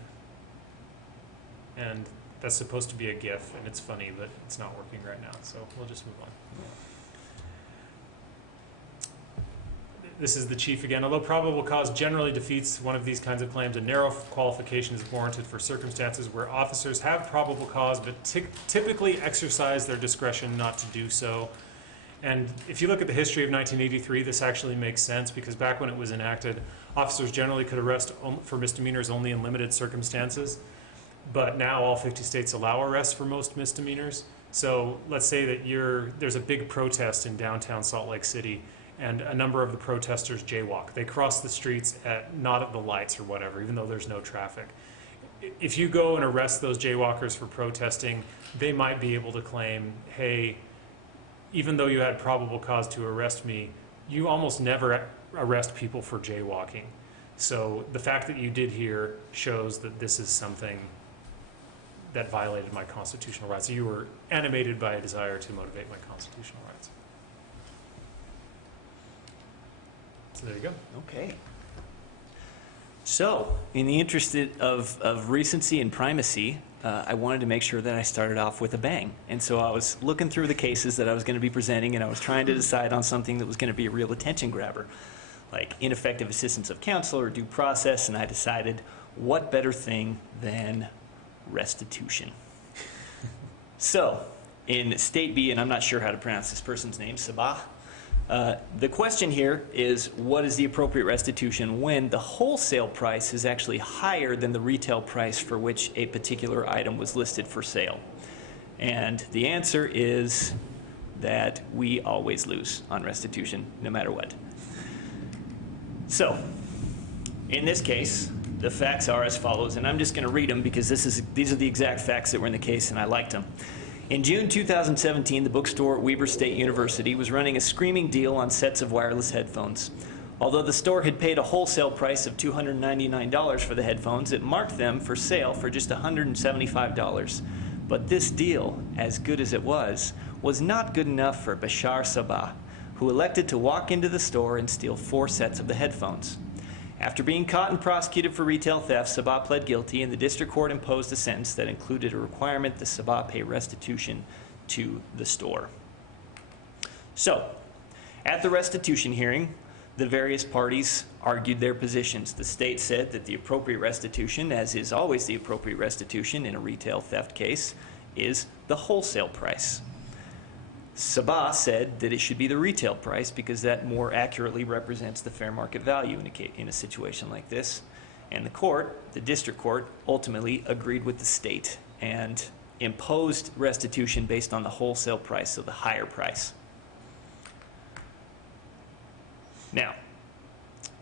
And that's supposed to be a GIF, and it's funny, but it's not working right now, so we'll just move on. This is the chief again. Although probable cause generally defeats one of these kinds of claims, a narrow qualification is warranted for circumstances where officers have probable cause but typically exercise their discretion not to do so. And if you look at the history of 1983, this actually makes sense, because back when it was enacted, officers generally could arrest for misdemeanors only in limited circumstances. But now all 50 states allow arrests for most misdemeanors. So let's say that there's a big protest in downtown Salt Lake City, and a number of the protesters jaywalk. They cross the streets not at the lights or whatever, even though there's no traffic. If you go and arrest those jaywalkers for protesting, they might be able to claim, hey, even though you had probable cause to arrest me, you almost never arrest people for jaywalking. So the fact that you did here shows that this is something that violated my constitutional rights. You were animated by a desire to motivate my constitutional rights. So there you go. Okay. So, in the interest of recency and primacy, I wanted to make sure that I started off with a bang. And so I was looking through the cases that I was going to be presenting, and I was trying to decide on something that was going to be a real attention grabber, like ineffective assistance of counsel or due process, and I decided, what better thing than restitution? So, in State B, and I'm not sure how to pronounce this person's name, Sabah, the question here is, what is the appropriate restitution when the wholesale price is actually higher than the retail price for which a particular item was listed for sale? And the answer is that we always lose on restitution, no matter what. So, in this case, the facts are as follows, and I'm just going to read them because these are the exact facts that were in the case, and I liked them. In June 2017, the bookstore at Weber State University was running a screaming deal on sets of wireless headphones. Although the store had paid a wholesale price of $299 for the headphones, it marked them for sale for just $175. But this deal, as good as it was not good enough for Bashar Sabah, who elected to walk into the store and steal 4 sets of the headphones. After being caught and prosecuted for retail theft, Sabah pled guilty, and the district court imposed a sentence that included a requirement that Sabah pay restitution to the store. So, at the restitution hearing, the various parties argued their positions. The state said that the appropriate restitution, as is always the appropriate restitution in a retail theft case, is the wholesale price. Sabah said that it should be the retail price because that more accurately represents the fair market value in a situation like this. And the district court, ultimately agreed with the state and imposed restitution based on the wholesale price, so the higher price. Now,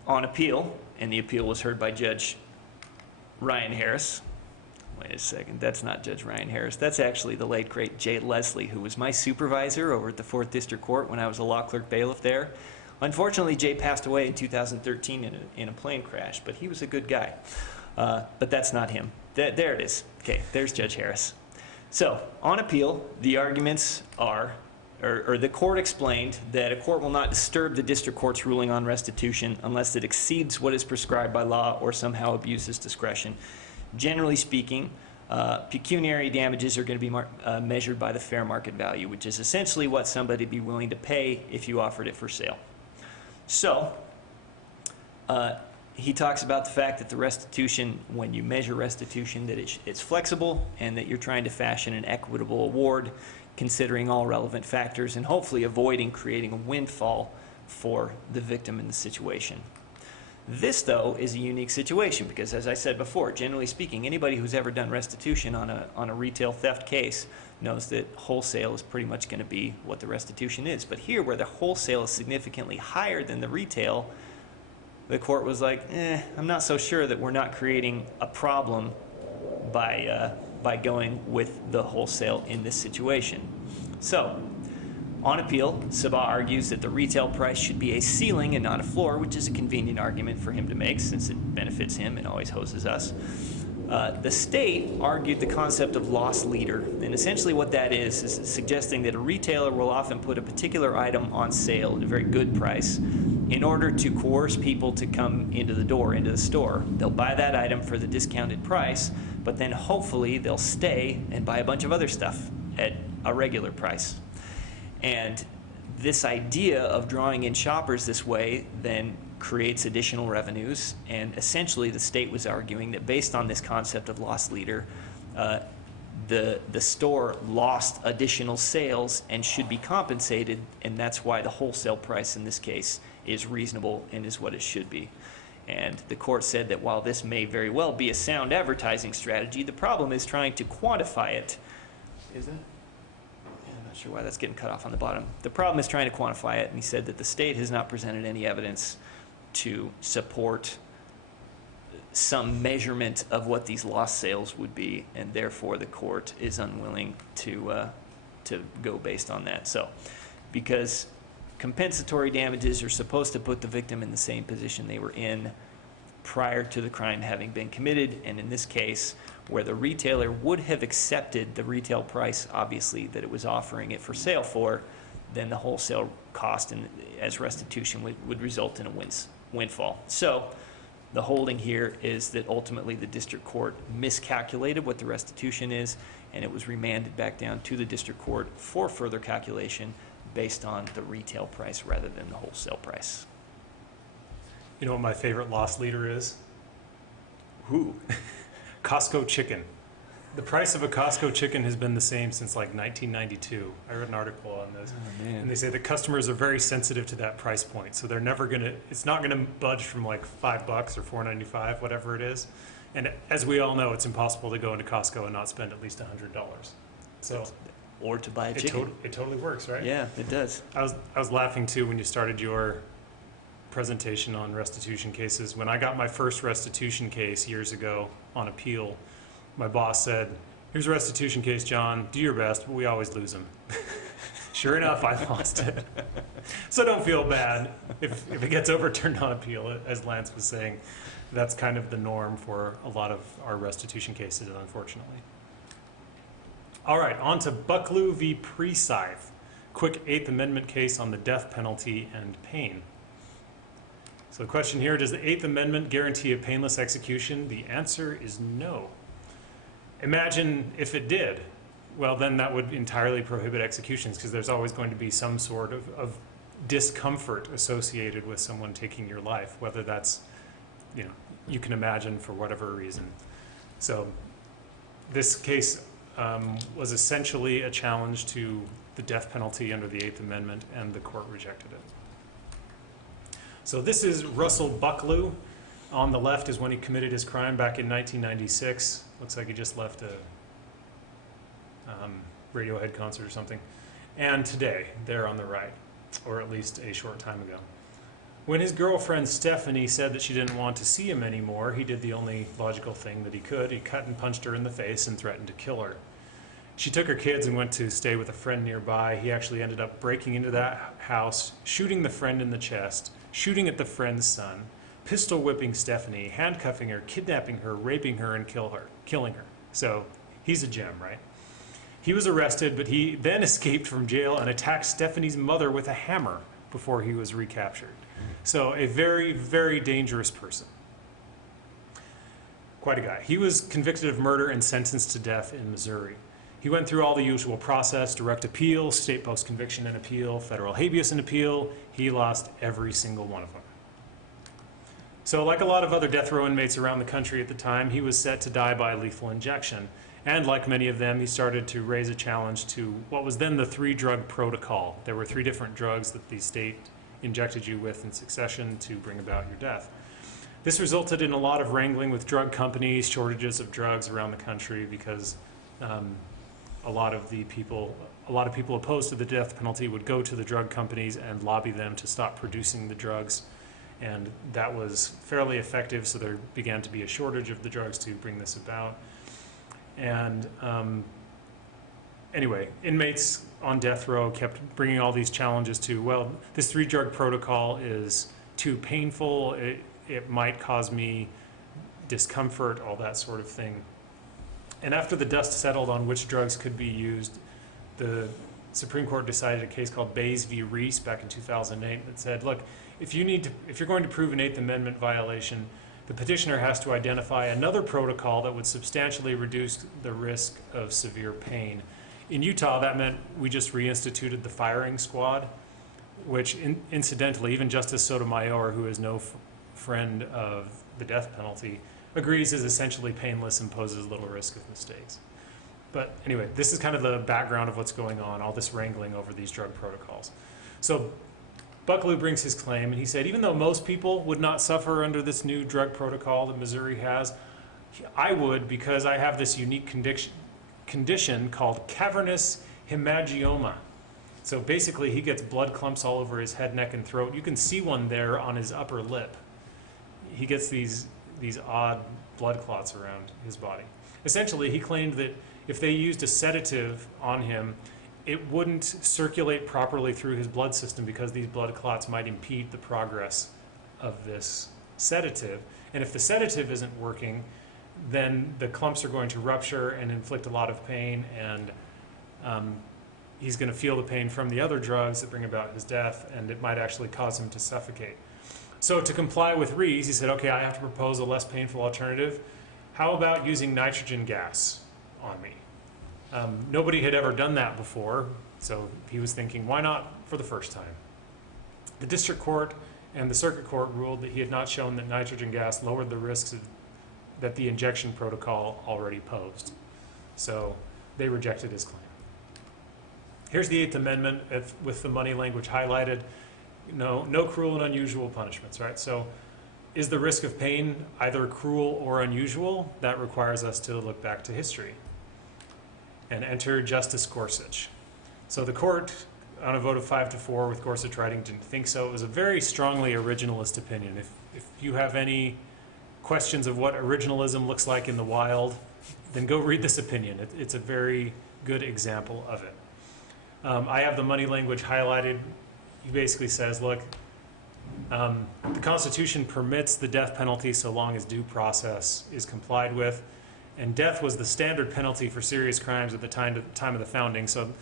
on appeal, and the appeal was heard by Judge Ryan Harris. Wait a second, that's not Judge Ryan Harris. That's actually the late, great Jay Leslie, who was my supervisor over at the 4th District Court when I was a law clerk bailiff there. Unfortunately, Jay passed away in 2013 in a plane crash, but he was a good guy. But that's not him. There it is. Okay, there's Judge Harris. So, on appeal, the arguments are, or the court explained that a court will not disturb the district court's ruling on restitution unless it exceeds what is prescribed by law or somehow abuses discretion. Generally speaking, Pecuniary damages are going to be measured by the fair market value, which is essentially what somebody would be willing to pay if you offered it for sale. So, he talks about the fact that the restitution, when you measure restitution, that it's flexible and that you're trying to fashion an equitable award considering all relevant factors and hopefully avoiding creating a windfall for the victim in the situation. This, though, is a unique situation because, as I said before, generally speaking, anybody who's ever done restitution on a retail theft case knows that wholesale is pretty much going to be what the restitution is. But here, where the wholesale is significantly higher than the retail, the court was like, I'm not so sure that we're not creating a problem by going with the wholesale in this situation. So, on appeal, Sabah argues that the retail price should be a ceiling and not a floor, which is a convenient argument for him to make since it benefits him and always hoses us. The state argued the concept of loss leader, and essentially what that is suggesting that a retailer will often put a particular item on sale at a very good price in order to coerce people to come into the store. They'll buy that item for the discounted price, but then hopefully they'll stay and buy a bunch of other stuff at a regular price. And this idea of drawing in shoppers this way then creates additional revenues, and essentially the state was arguing that based on this concept of loss leader, the store lost additional sales and should be compensated, and that's why the wholesale price in this case is reasonable and is what it should be. And the court said that while this may very well be a sound advertising strategy, the problem is trying to quantify it. Is it? Not sure why that's getting cut off on the bottom. The problem is trying to quantify it, and he said that the state has not presented any evidence to support some measurement of what these lost sales would be, and therefore the court is unwilling to go based on that. So, because compensatory damages are supposed to put the victim in the same position they were in prior to the crime having been committed, and in this case, where the retailer would have accepted the retail price, obviously, that it was offering it for sale for, then the wholesale cost as restitution would result in a windfall. So the holding here is that ultimately the district court miscalculated what the restitution is, and it was remanded back down to the district court for further calculation based on the retail price rather than the wholesale price. You know what my favorite loss leader is? Who? Costco chicken. The price of a Costco chicken has been the same since like 1992. I read an article on this. Oh, man. And they say that customers are very sensitive to that price point. So they're never going to, it's not going to budge from like $5 or $4.95, whatever it is. And as we all know, it's impossible to go into Costco and not spend at least $100. So, or to buy a chicken. It totally works, right? Yeah, it does. I was laughing too when you started your presentation on restitution cases. When I got my first restitution case years ago on appeal, my boss said, "Here's a restitution case, John. Do your best, but we always lose them." Sure enough, I lost it. So don't feel bad if it gets overturned on appeal. As Lance was saying, that's kind of the norm for a lot of our restitution cases, unfortunately. All right, on to Bucklew v. Presythe. Quick Eighth Amendment case on the death penalty and pain. So the question here, does the Eighth Amendment guarantee a painless execution? The answer is no. Imagine if it did. Well, then that would entirely prohibit executions because there's always going to be some sort of discomfort associated with someone taking your life, whether that's, you can imagine for whatever reason. So this case was essentially a challenge to the death penalty under the Eighth Amendment, and the court rejected it. So this is Russell Bucklew. On the left is when he committed his crime back in 1996. Looks like he just left a Radiohead concert or something. And today, there on the right, or at least a short time ago. When his girlfriend Stephanie said that she didn't want to see him anymore, he did the only logical thing that he could. He cut and punched her in the face and threatened to kill her. She took her kids and went to stay with a friend nearby. He actually ended up breaking into that house, shooting the friend in the chest, shooting at the friend's son, pistol whipping Stephanie, handcuffing her, kidnapping her, raping her, and killing her. So he's a gem, right? He was arrested, but he then escaped from jail and attacked Stephanie's mother with a hammer before he was recaptured. So a very, very dangerous person. quite a guy. He was convicted of murder and sentenced to death in Missouri. He went through all the usual process: direct appeal, state post-conviction and appeal, federal habeas and appeal. He lost every single one of them. So like a lot of other death row inmates around the country at the time, he was set to die by lethal injection. And like many of them, he started to raise a challenge to what was then the 3-drug protocol. There were 3 different drugs that the state injected you with in succession to bring about your death. This resulted in a lot of wrangling with drug companies, shortages of drugs around the country, because a lot of people opposed to the death penalty would go to the drug companies and lobby them to stop producing the drugs. And that was fairly effective, so there began to be a shortage of the drugs to bring this about. And anyway, inmates on death row kept bringing all these challenges to, well, this 3-drug protocol is too painful, it might cause me discomfort, all that sort of thing. And after the dust settled on which drugs could be used, the Supreme Court decided a case called Bays v. Reese back in 2008 that said, look, if you're going to prove an 8th Amendment violation, the petitioner has to identify another protocol that would substantially reduce the risk of severe pain. In Utah, that meant we just reinstituted the firing squad, which incidentally, even Justice Sotomayor, who is no friend of the death penalty, agrees is essentially painless and poses little risk of mistakes. But anyway, this is kind of the background of what's going on, all this wrangling over these drug protocols. So Bucklew brings his claim, and he said, even though most people would not suffer under this new drug protocol that Missouri has, I would, because I have this unique condition called cavernous hemangioma. So basically, he gets blood clumps all over his head, neck, and throat. You can see one there on his upper lip. He gets these odd blood clots around his body. Essentially, he claimed that if they used a sedative on him, it wouldn't circulate properly through his blood system because these blood clots might impede the progress of this sedative. And if the sedative isn't working, then the clumps are going to rupture and inflict a lot of pain, and he's going to feel the pain from the other drugs that bring about his death, and it might actually cause him to suffocate. So to comply with Rees, he said, okay, I have to propose a less painful alternative. How about using nitrogen gas on me? Nobody had ever done that before, so he was thinking, why not for the first time? The district court and the circuit court ruled that he had not shown that nitrogen gas lowered the risks that the injection protocol already posed. So they rejected his claim. Here's the 8th Amendment with the money language highlighted. No cruel and unusual punishments, right? So is the risk of pain either cruel or unusual? That requires us to look back to history. And enter Justice Gorsuch. So the court, on a vote of 5-4 with Gorsuch writing, didn't think so. It was a very strongly originalist opinion. If you have any questions of what originalism looks like in the wild, then go read this opinion. It's a very good example of it. I have the money language highlighted. He basically says, look, the Constitution permits the death penalty so long as due process is complied with. And death was the standard penalty for serious crimes at the time of the founding. So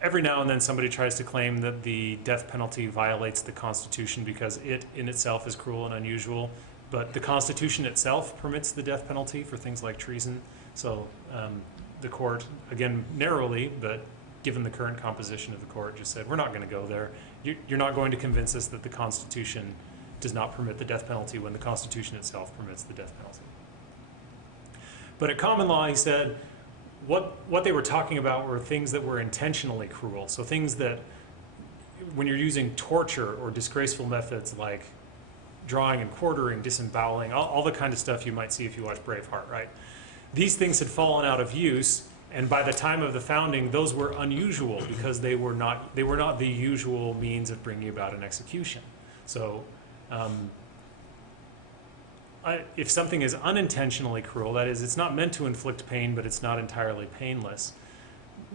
every now and then somebody tries to claim that the death penalty violates the Constitution because it in itself is cruel and unusual. But the Constitution itself permits the death penalty for things like treason. So the court, again, narrowly, but given the current composition of the court, just said, we're not going to go there. You're not going to convince us that the Constitution does not permit the death penalty when the Constitution itself permits the death penalty. But at common law, he said, what they were talking about were things that were intentionally cruel. So things that, when you're using torture or disgraceful methods like drawing and quartering, disemboweling, all the kind of stuff you might see if you watch Braveheart, right? These things had fallen out of use, and by the time of the founding, those were unusual because they were not the usual means of bringing about an execution. So if something is unintentionally cruel, that is, it's not meant to inflict pain, but it's not entirely painless,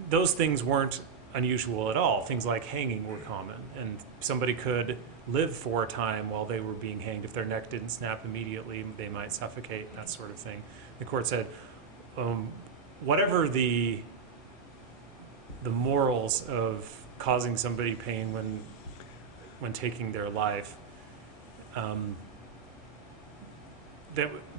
those things weren't unusual at all. Things like hanging were common, and somebody could live for a time while they were being hanged. If their neck didn't snap immediately, they might suffocate, that sort of thing. The court said, whatever the morals of causing somebody pain when taking their life,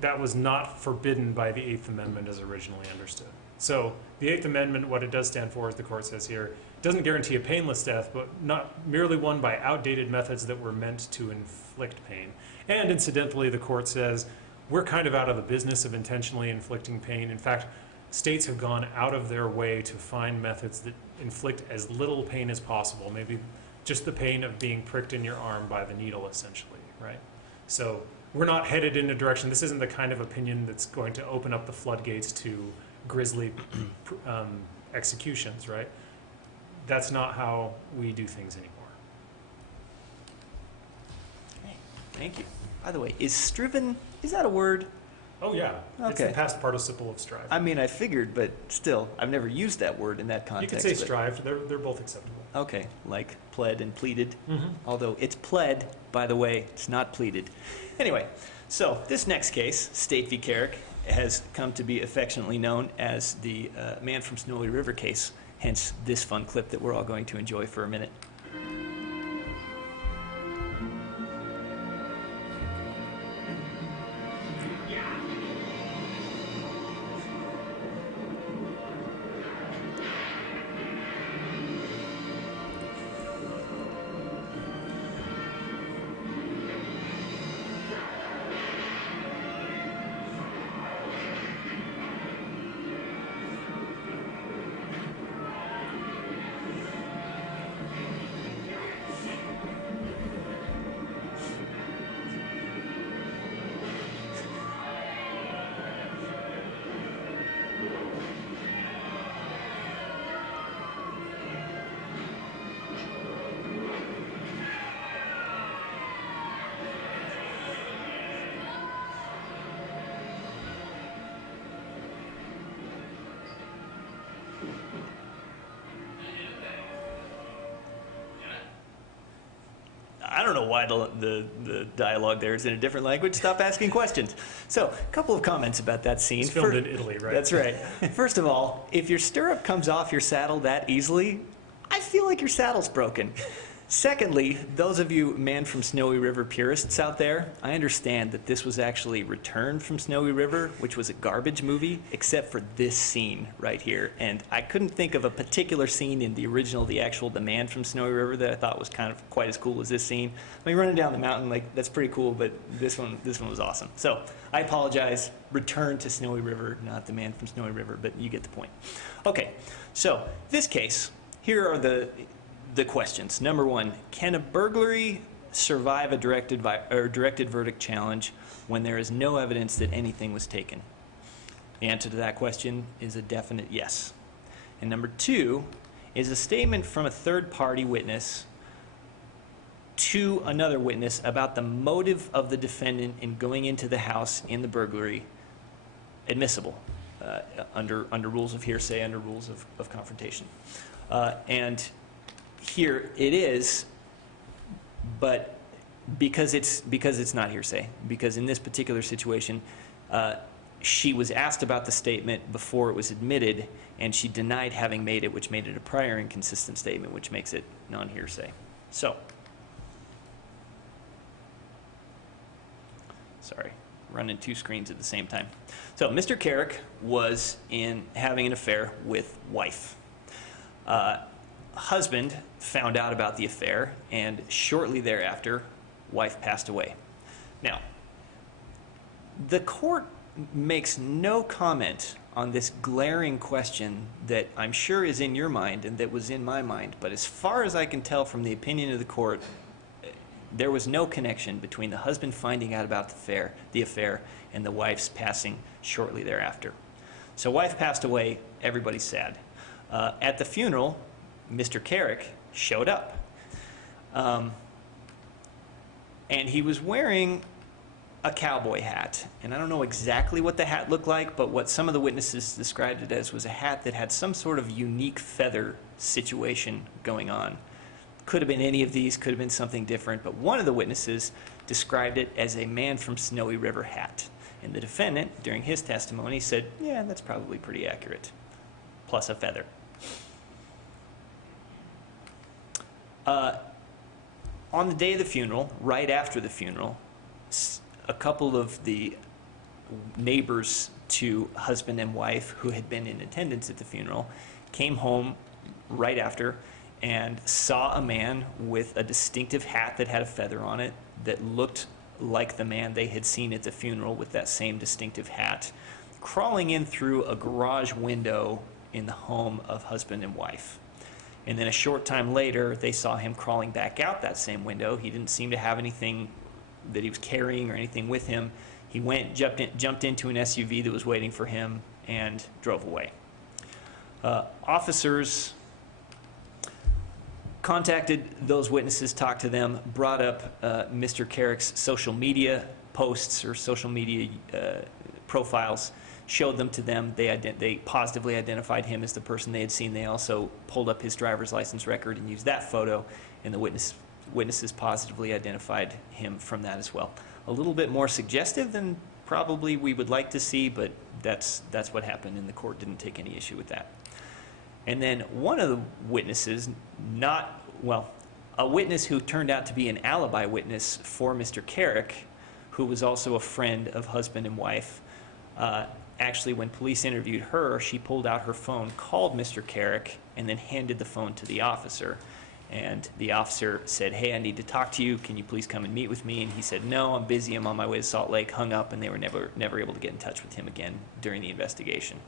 that was not forbidden by the Eighth Amendment as originally understood. So the Eighth Amendment, what it does stand for, as the court says here, doesn't guarantee a painless death, but not merely one by outdated methods that were meant to inflict pain. And incidentally, the court says, we're kind of out of the business of intentionally inflicting pain. In fact, states have gone out of their way to find methods that inflict as little pain as possible, maybe just the pain of being pricked in your arm by the needle, essentially, right? So we're not headed in a direction, this isn't the kind of opinion that's going to open up the floodgates to grisly executions, right? That's not how we do things anymore. Okay, thank you. By the way, is striven, is that a word? Oh yeah, okay. It's the past participle of strive. I mean, I figured, but still, I've never used that word in that You context. could say strived, they're both acceptable. Okay, like pled and pleaded. Mhm. Although it's pled, by the way, it's not pleaded. Anyway, so this next case, State v. Carrick, has come to be affectionately known as the Man from Snowy River case, hence this fun clip that we're all going to enjoy for a minute. I don't know why the dialogue there is in a different language. Stop asking questions. So, a couple of comments about that scene. It's filmed in Italy, right? That's right. First of all, if your stirrup comes off your saddle that easily, I feel like your saddle's broken. Secondly, those of you Man from Snowy River purists out there, I understand that this was actually Return from Snowy River, which was a garbage movie, except for this scene right here. And I couldn't think of a particular scene in the original, the Man from Snowy River, that I thought was kind of quite as cool as this scene. I mean, running down the mountain, like, that's pretty cool, but this one was awesome. So, I apologize. Return to Snowy River, not the Man from Snowy River, but you get the point. Okay, so this case, here are the questions. Number one, can a burglary survive a directed verdict challenge when there is no evidence that anything was taken? The answer to that question is a definite yes. And number two, is a statement from a third-party witness to another witness about the motive of the defendant in going into the house in the burglary admissible under rules of hearsay, under rules of confrontation. And here it is, but because it's not hearsay, because in this particular situation, she was asked about the statement before it was admitted, and she denied having made it, which made it a prior inconsistent statement, which makes it non-hearsay. So, sorry, running two screens at the same time. So, Mr. Carrick was having an affair with wife. Husband found out about the affair, and shortly thereafter, wife passed away. Now, the court makes no comment on this glaring question that I'm sure is in your mind and that was in my mind, but as far as I can tell from the opinion of the court, there was no connection between the husband finding out about the affair and the wife's passing shortly thereafter. So wife passed away, everybody's sad. At the funeral, Mr. Carrick showed up. And he was wearing a cowboy hat. And I don't know exactly what the hat looked like, but what some of the witnesses described it as was a hat that had some sort of unique feather situation going on. Could have been any of these, could have been something different, but one of the witnesses described it as a Man from Snowy River hat. And the defendant, during his testimony, said, yeah, that's probably pretty accurate, plus a feather. On the day of the funeral, right after the funeral, a couple of the neighbors to husband and wife who had been in attendance at the funeral came home right after and saw a man with a distinctive hat that had a feather on it that looked like the man they had seen at the funeral with that same distinctive hat, crawling in through a garage window in the home of husband and wife. And then a short time later, they saw him crawling back out that same window. He didn't seem to have anything that he was carrying or anything with him. He went, jumped into an SUV that was waiting for him and drove away. Officers contacted those witnesses, talked to them, brought up Mr. Carrick's social media posts or social media profiles, showed them to them. They positively identified him as the person they had seen. They also pulled up his driver's license record and used that photo, and the witnesses positively identified him from that as well. A little bit more suggestive than probably we would like to see, but that's what happened, and the court didn't take any issue with that. And then one of the witnesses, a witness who turned out to be an alibi witness for Mr. Carrick, who was also a friend of husband and wife, actually, when police interviewed her, she pulled out her phone, called Mr. Carrick, and then handed the phone to the officer. And the officer said, "Hey, I need to talk to you. Can you please come and meet with me?" And he said, "No, I'm busy. I'm on my way to Salt Lake," hung up, and they were never able to get in touch with him again during the investigation.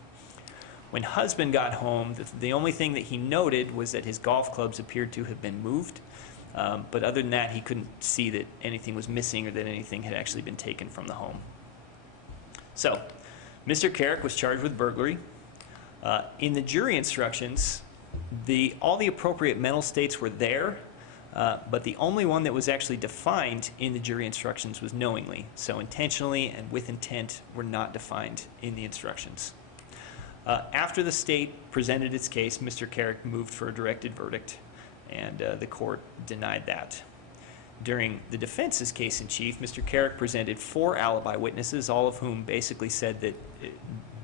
When husband got home, the only thing that he noted was that his golf clubs appeared to have been moved. But other than that, he couldn't see that anything was missing or that anything had actually been taken from the home. So, Mr. Carrick was charged with burglary. In the jury instructions, all the appropriate mental states were there, but the only one that was actually defined in the jury instructions was knowingly. So intentionally and with intent were not defined in the instructions. After the state presented its case, Mr. Carrick moved for a directed verdict, and the court denied that. During the defense's case in chief, Mr. Carrick presented 4 alibi witnesses, all of whom basically said that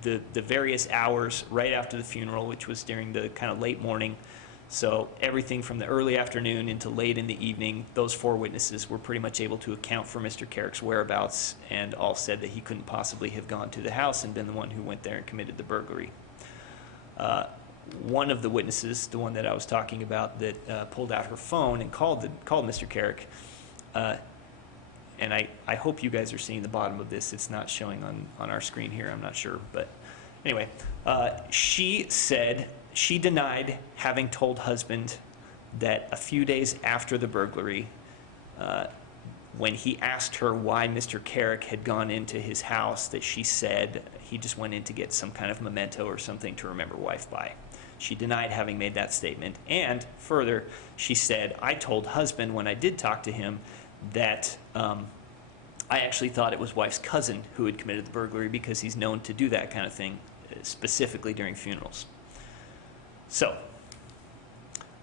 the various hours right after the funeral, which was during the kind of late morning, so everything from the early afternoon into late in the evening, those 4 witnesses were pretty much able to account for Mr. Carrick's whereabouts, and all said that he couldn't possibly have gone to the house and been the one who went there and committed the burglary. One of the witnesses, the one that I was talking about that pulled out her phone and called Mr. Carrick, and I hope you guys are seeing the bottom of this. It's not showing on our screen here, I'm not sure. But anyway, she said she denied having told husband that a few days after the burglary, when he asked her why Mr. Carrick had gone into his house, that she said he just went in to get some kind of memento or something to remember wife by. She denied having made that statement. And further, she said, "I told husband when I did talk to him that I actually thought it was wife's cousin who had committed the burglary because he's known to do that kind of thing, specifically during funerals." So,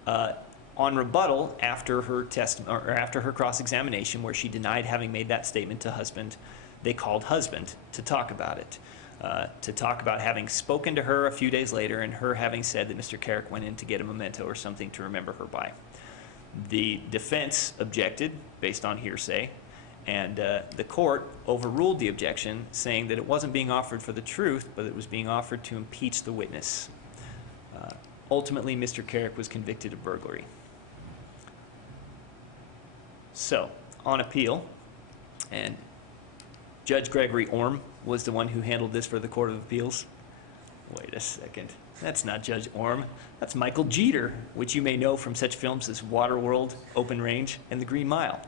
on rebuttal, after her cross-examination, where she denied having made that statement to husband, they called husband to talk about it, to talk about having spoken to her a few days later and her having said that Mr. Carrick went in to get a memento or something to remember her by. The defense objected based on hearsay, and the court overruled the objection, saying that it wasn't being offered for the truth, but it was being offered to impeach the witness. Ultimately, Mr. Carrick was convicted of burglary. So, on appeal, and Judge Gregory Orm was the one who handled this for the Court of Appeals. Wait a second. That's not Judge Orm. That's Michael Jeter, which you may know from such films as Waterworld, Open Range, and The Green Mile.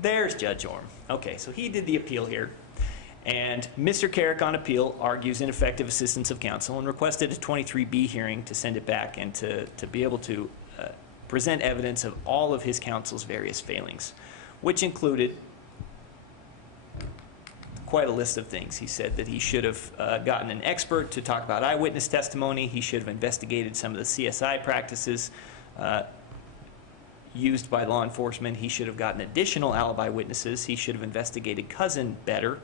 There's Judge Orm. Okay, so he did the appeal here. And Mr. Carrick on appeal argues ineffective assistance of counsel and requested a 23B hearing to send it back and to be able to present evidence of all of his counsel's various failings, which included quite a list of things. He said that he should have gotten an expert to talk about eyewitness testimony. He should have investigated some of the CSI practices used by law enforcement. He should have gotten additional alibi witnesses. He should have investigated cousin better.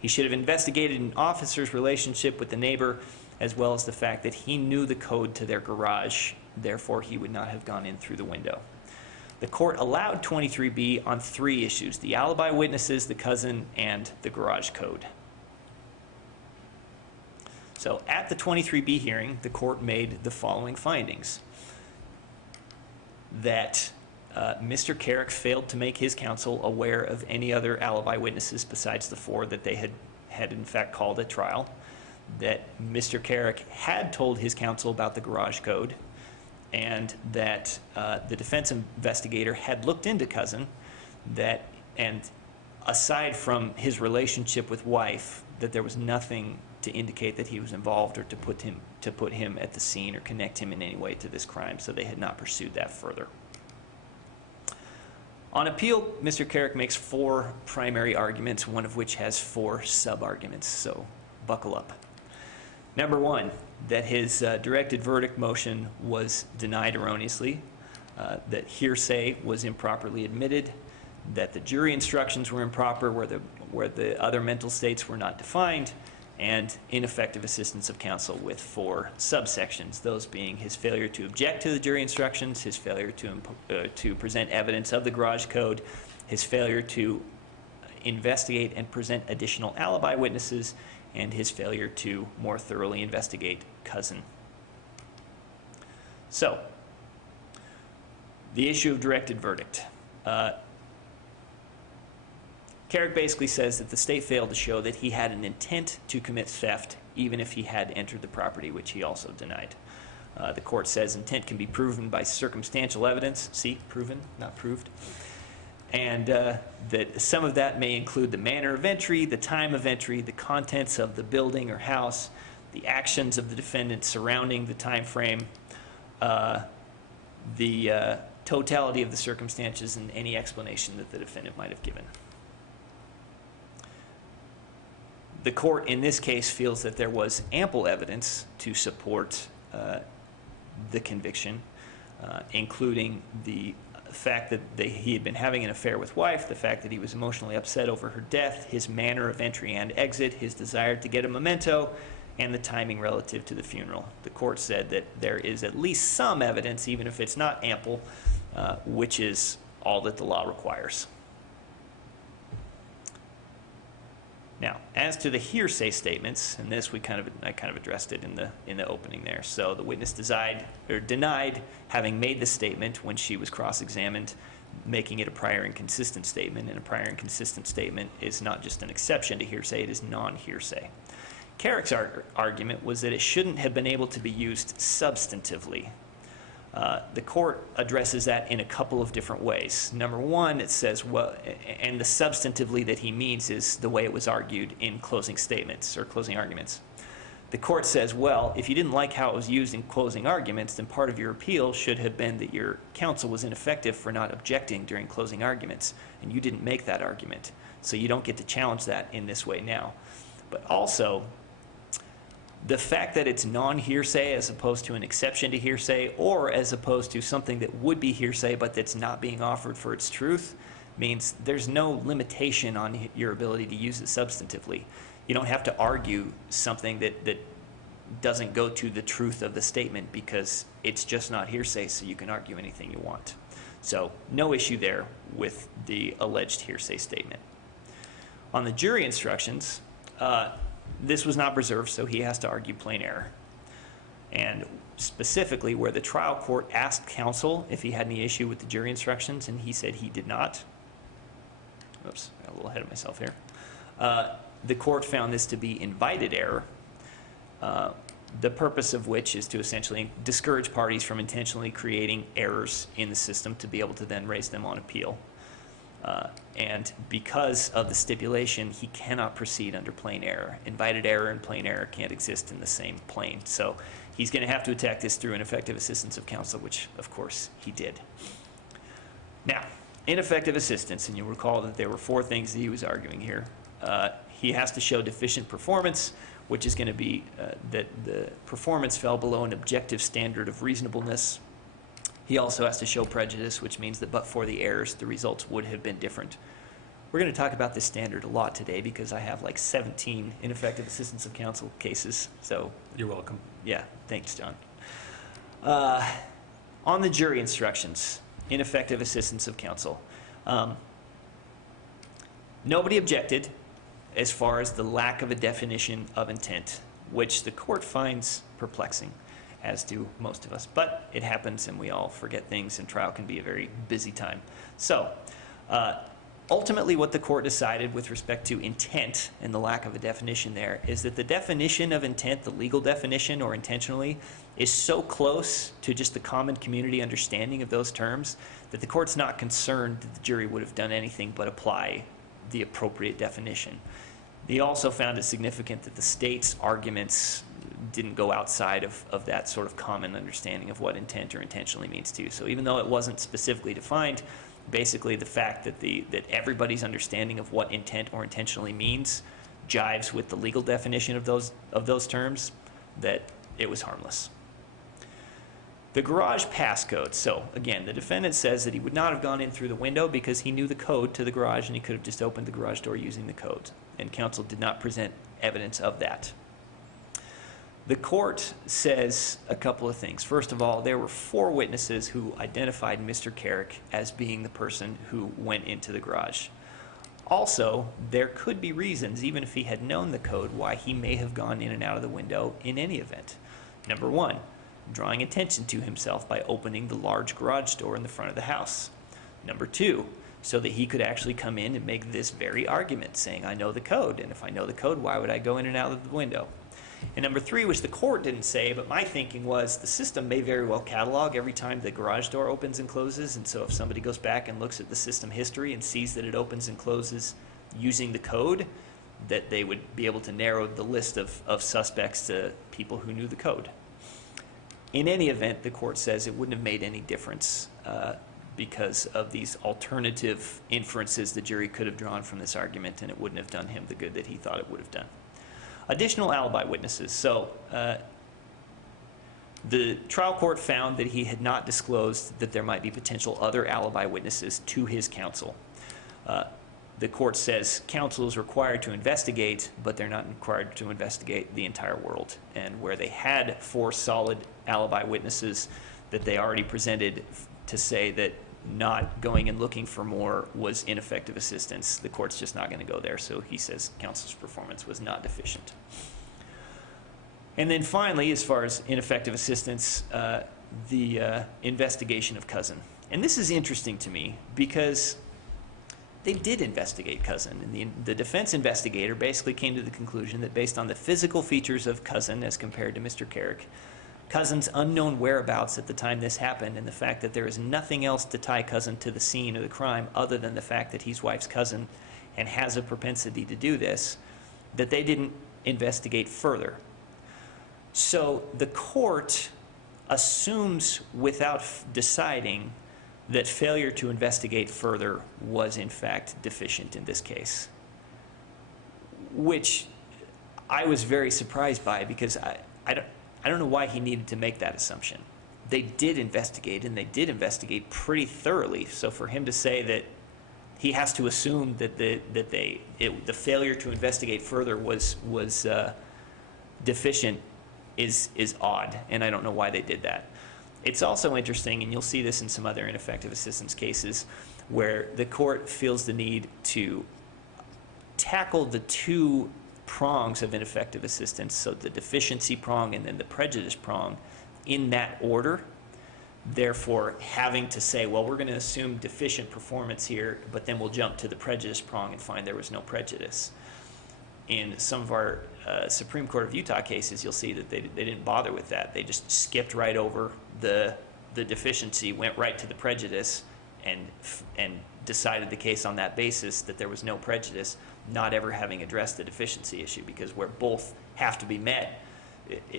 He should have investigated an officer's relationship with the neighbor, as well as the fact that he knew the code to their garage, therefore he would not have gone in through the window. The court allowed 23B on 3 issues: the alibi witnesses, the cousin, and the garage code. So at the 23B hearing, the court made the following findings. That Mr. Carrick failed to make his counsel aware of any other alibi witnesses besides the 4 that they had in fact called at trial. That Mr. Carrick had told his counsel about the garage code, and that the defense investigator had looked into Cousin, and aside from his relationship with wife, that there was nothing to indicate that he was involved or to put him at the scene or connect him in any way to this crime, so they had not pursued that further. On appeal, Mr. Carrick makes 4 primary arguments, one of which has 4 sub-arguments, so buckle up. Number 1, that his directed verdict motion was denied erroneously, that hearsay was improperly admitted, that the jury instructions were improper where the other mental states were not defined, and ineffective assistance of counsel with 4 subsections, those being his failure to object to the jury instructions, his failure to present evidence of the garage code, his failure to investigate and present additional alibi witnesses, and his failure to more thoroughly investigate Cousin. So, the issue of directed verdict. Carrick basically says that the state failed to show that he had an intent to commit theft, even if he had entered the property, which he also denied. The court says intent can be proven by circumstantial evidence. See, proven, not proved. And that some of that may include the manner of entry, the time of entry, the contents of the building or house, the actions of the defendant surrounding the time frame, the totality of the circumstances, and any explanation that the defendant might have given. The court in this case feels that there was ample evidence to support the conviction, including the fact that he had been having an affair with wife, the fact that he was emotionally upset over her death, his manner of entry and exit, his desire to get a memento, and the timing relative to the funeral. The court said that there is at least some evidence, even if it's not ample, which is all that the law requires. Now, as to the hearsay statements, and this I kind of addressed it in the opening there. So the witness denied having made the statement when she was cross-examined, making it a prior inconsistent statement. And a prior inconsistent statement is not just an exception to hearsay; it is non-hearsay. Carrick's argument was that it shouldn't have been able to be used substantively. The court addresses that in a couple of different ways. Number 1, it says, well, and the substantively that he means is the way it was argued in closing statements or closing arguments. The court says, well, if you didn't like how it was used in closing arguments, then part of your appeal should have been that your counsel was ineffective for not objecting during closing arguments, and you didn't make that argument. So you don't get to challenge that in this way now. But also, the fact that it's non-hearsay as opposed to an exception to hearsay, or as opposed to something that would be hearsay but that's not being offered for its truth, means there's no limitation on your ability to use it substantively. You don't have to argue something that doesn't go to the truth of the statement because it's just not hearsay, so you can argue anything you want. So no issue there with the alleged hearsay statement. On the jury instructions, this was not preserved, so he has to argue plain error. And specifically where the trial court asked counsel if he had any issue with the jury instructions, and he said he did not. Oops, got a little ahead of myself here. The court found this to be invited error, the purpose of which is to essentially discourage parties from intentionally creating errors in the system to be able to then raise them on appeal. And because of the stipulation, he cannot proceed under plain error. Invited error and plain error can't exist in the same plane. So he's going to have to attack this through ineffective assistance of counsel, which, of course, he did. Now, ineffective assistance, and you'll recall that there were 4 things that he was arguing here. He has to show deficient performance, which is going to be that the performance fell below an objective standard of reasonableness. He also has to show prejudice, which means that but for the errors, the results would have been different. We're going to talk about this standard a lot today because I have like 17 ineffective assistance of counsel cases. So you're welcome. Yeah, thanks, John. On the jury instructions, ineffective assistance of counsel. Nobody objected as far as the lack of a definition of intent, which the court finds perplexing, as do most of us. But it happens, and we all forget things, and trial can be a very busy time. So, ultimately, what the court decided with respect to intent and the lack of a definition there is that the definition of intent, the legal definition or intentionally, is so close to just the common community understanding of those terms that the court's not concerned that the jury would have done anything but apply the appropriate definition. They also found it significant that the state's arguments didn't go outside of that sort of common understanding of what intent or intentionally means too. So even though it wasn't specifically defined, basically the fact that that everybody's understanding of what intent or intentionally means jives with the legal definition of those terms, that it was harmless. The garage passcode. So again, the defendant says that he would not have gone in through the window because he knew the code to the garage and he could have just opened the garage door using the code. And counsel did not present evidence of that. The court says a couple of things. First of all, there were 4 witnesses who identified Mr. Carrick as being the person who went into the garage. Also, there could be reasons, even if he had known the code, why he may have gone in and out of the window in any event. Number 1, drawing attention to himself by opening the large garage door in the front of the house. Number 2, so that he could actually come in and make this very argument, saying, I know the code, and if I know the code, why would I go in and out of the window? And number 3, which the court didn't say, but my thinking was the system may very well catalog every time the garage door opens and closes, and so if somebody goes back and looks at the system history and sees that it opens and closes using the code, that they would be able to narrow the list of suspects to people who knew the code. In any event, the court says it wouldn't have made any difference because of these alternative inferences the jury could have drawn from this argument, and it wouldn't have done him the good that he thought it would have done. Additional alibi witnesses. So the trial court found that he had not disclosed that there might be potential other alibi witnesses to his counsel. The court says counsel is required to investigate, but they're not required to investigate the entire world. And where they had 4 solid alibi witnesses that they already presented to say that not going and looking for more was ineffective assistance, the court's just not going to go there. So he says counsel's performance was not deficient. And then finally, as far as ineffective assistance, the investigation of Cousin. And this is interesting to me because they did investigate Cousin. And the defense investigator basically came to the conclusion that based on the physical features of Cousin as compared to Mr. Carrick, Cousin's unknown whereabouts at the time this happened, and the fact that there is nothing else to tie Cousin to the scene of the crime other than the fact that he's wife's cousin and has a propensity to do this, that they didn't investigate further. So the court assumes without deciding that failure to investigate further was in fact deficient in this case, which I was very surprised by because I don't know why he needed to make that assumption. They did investigate, and they did investigate pretty thoroughly. So for him to say that he has to assume that the failure to investigate further was deficient is odd, and I don't know why they did that. It's also interesting, and you'll see this in some other ineffective assistance cases, where the court feels the need to tackle the 2 prongs of ineffective assistance, so the deficiency prong and then the prejudice prong, in that order. Therefore, having to say, well, we're going to assume deficient performance here, but then we'll jump to the prejudice prong and find there was no prejudice. In some of our Supreme Court of Utah cases, you'll see that they didn't bother with that. They just skipped right over the deficiency, went right to the prejudice, and decided the case on that basis that there was no prejudice, not ever having addressed the deficiency issue, because where both have to be met,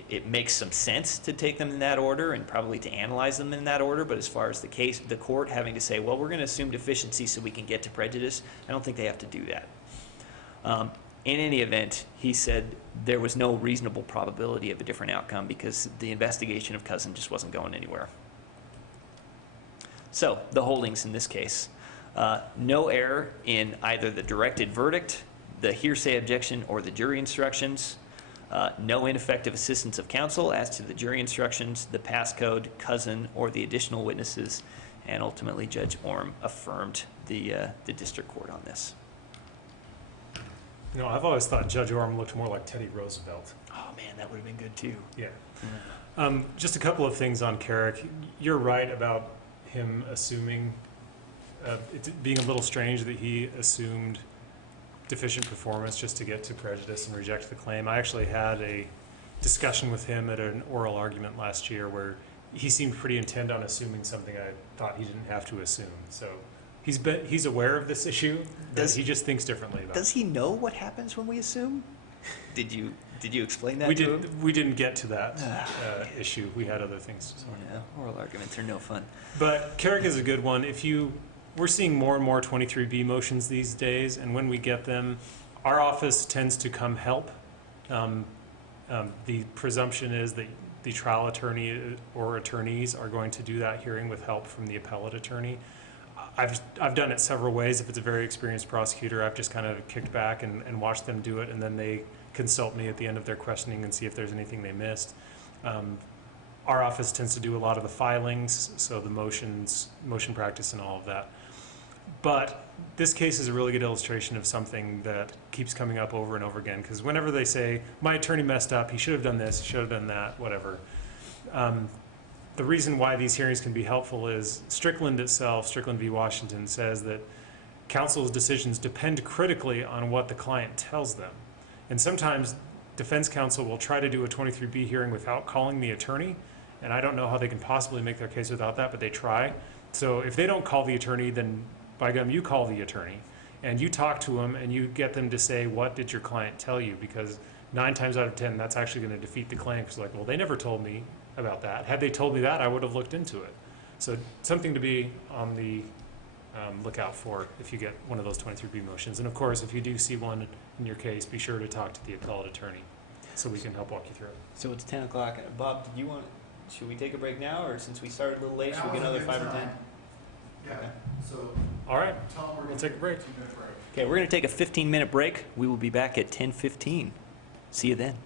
it makes some sense to take them in that order and probably to analyze them in that order. But as far as the case, the court having to say, well, we're going to assume deficiency so we can get to prejudice, I don't think they have to do that. In any event, he said there was no reasonable probability of a different outcome because the investigation of Cousin just wasn't going anywhere. So the holdings in this case. No error in either the directed verdict, the hearsay objection, or the jury instructions. No ineffective assistance of counsel as to the jury instructions, the passcode, Cousin, or the additional witnesses. And ultimately, Judge Orm affirmed the district court on this. You know, I've always thought Judge Orm looked more like Teddy Roosevelt. Oh man, that would have been good too. Yeah. Just a couple of things on Carrick. You're right about him assuming, it being a little strange that he assumed deficient performance just to get to prejudice and reject the claim. I actually had a discussion with him at an oral argument last year where he seemed pretty intent on assuming something I thought he didn't have to assume. So he's aware of this issue, but he just thinks differently about it. Does he know what happens when we assume? Did you explain that to him? We didn't get to that issue. We had other things to talk about. Oral arguments are no fun. But Carrick is a good one. We're seeing more and more 23B motions these days, and when we get them, our office tends to come help. The presumption is that the trial attorney or attorneys are going to do that hearing with help from the appellate attorney. I've done it several ways. If it's a very experienced prosecutor, I've just kind of kicked back and watched them do it, and then they consult me at the end of their questioning and see if there's anything they missed. Our office tends to do a lot of the filings, so the motion practice and all of that. But this case is a really good illustration of something that keeps coming up over and over again, because whenever they say, my attorney messed up, he should have done this, he should have done that, whatever. The reason why these hearings can be helpful is Strickland itself, Strickland v. Washington, says that counsel's decisions depend critically on what the client tells them. And sometimes defense counsel will try to do a 23B hearing without calling the attorney, and I don't know how they can possibly make their case without that, but they try. So if they don't call the attorney, then by gum, you call the attorney, and you talk to them, and you get them to say, what did your client tell you? Because 9 times out of 10, that's actually going to defeat the claim, because like, well, they never told me about that. Had they told me that, I would have looked into it. So something to be on the lookout for if you get one of those 23B motions. And of course, if you do see one in your case, be sure to talk to the appellate attorney so we can help walk you through it. So it's 10 o'clock. Bob, should we take a break now, or since we started a little late, should we get another 5 or 10? Yeah. Okay. So. All right. We'll take a break. Okay, we're going to take a 15-minute break. We will be back at 10:15. See you then.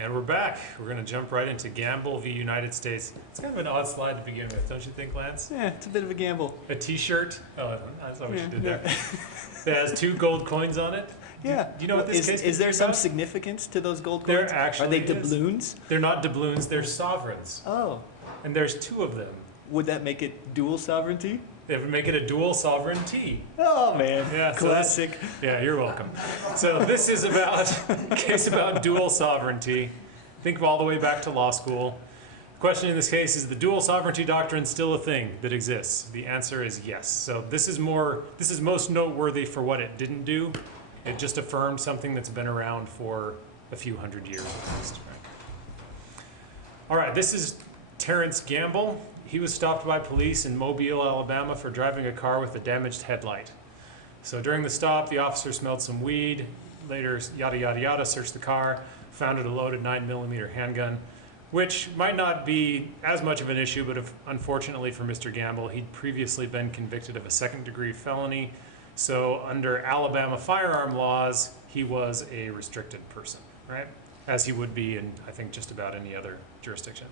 And we're back. We're going to jump right into Gamble v. United States. It's kind of an odd slide to begin with, don't you think, Lance? Yeah, it's a bit of a gamble. A T-shirt. Oh, I saw what you did there. That has 2 gold coins on it. Yeah. Do you know what this case is there some about? significance to those gold There coins? actually Are they is. doubloons? They're not doubloons. They're sovereigns. Oh. And there's 2 of them. Would that make it dual sovereignty? They would make it a dual sovereignty. Oh man, yeah, classic. So yeah, you're welcome. So this is about a case about dual sovereignty. Think all the way back to law school. The question in this case is the dual sovereignty doctrine still a thing that exists? The answer is yes. So this is most noteworthy for what it didn't do. It just affirmed something that's been around for a few hundred years at least. Right? All right, this is Terrence Gamble. He was stopped by police in Mobile, Alabama for driving a car with a damaged headlight. So during the stop, the officer smelled some weed, later yada yada yada, searched the car, found it a loaded 9mm handgun, which might not be as much of an issue, but unfortunately for Mr. Gamble, he'd previously been convicted of a 2nd-degree felony. So under Alabama firearm laws, he was a restricted person, right? As he would be in, I think, just about any other jurisdiction.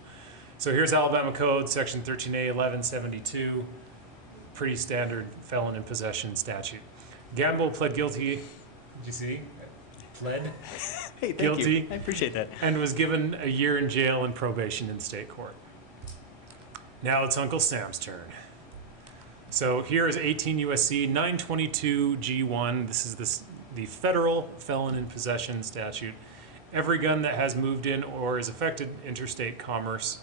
So here's Alabama Code, Section 13A 1172, pretty standard felon in possession statute. Gamble pled guilty, did you see? Pled Hey, thank guilty. you. I appreciate that. And was given a year in jail and probation in state court. Now it's Uncle Sam's turn. So here is 18 U.S.C. 922 G1. This is the federal felon in possession statute. Every gun that has moved in or is affected interstate commerce.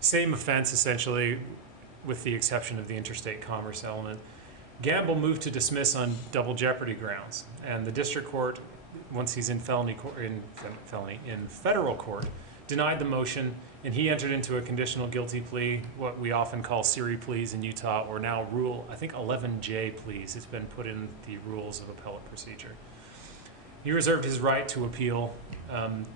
Same offense, essentially, with the exception of the interstate commerce element. Gamble moved to dismiss on double jeopardy grounds, and the district court, once he's in federal court, denied the motion, and he entered into a conditional guilty plea, what we often call Siri pleas in Utah, or now Rule, I think 11J pleas. It's been put in the rules of appellate procedure. He reserved his right to appeal.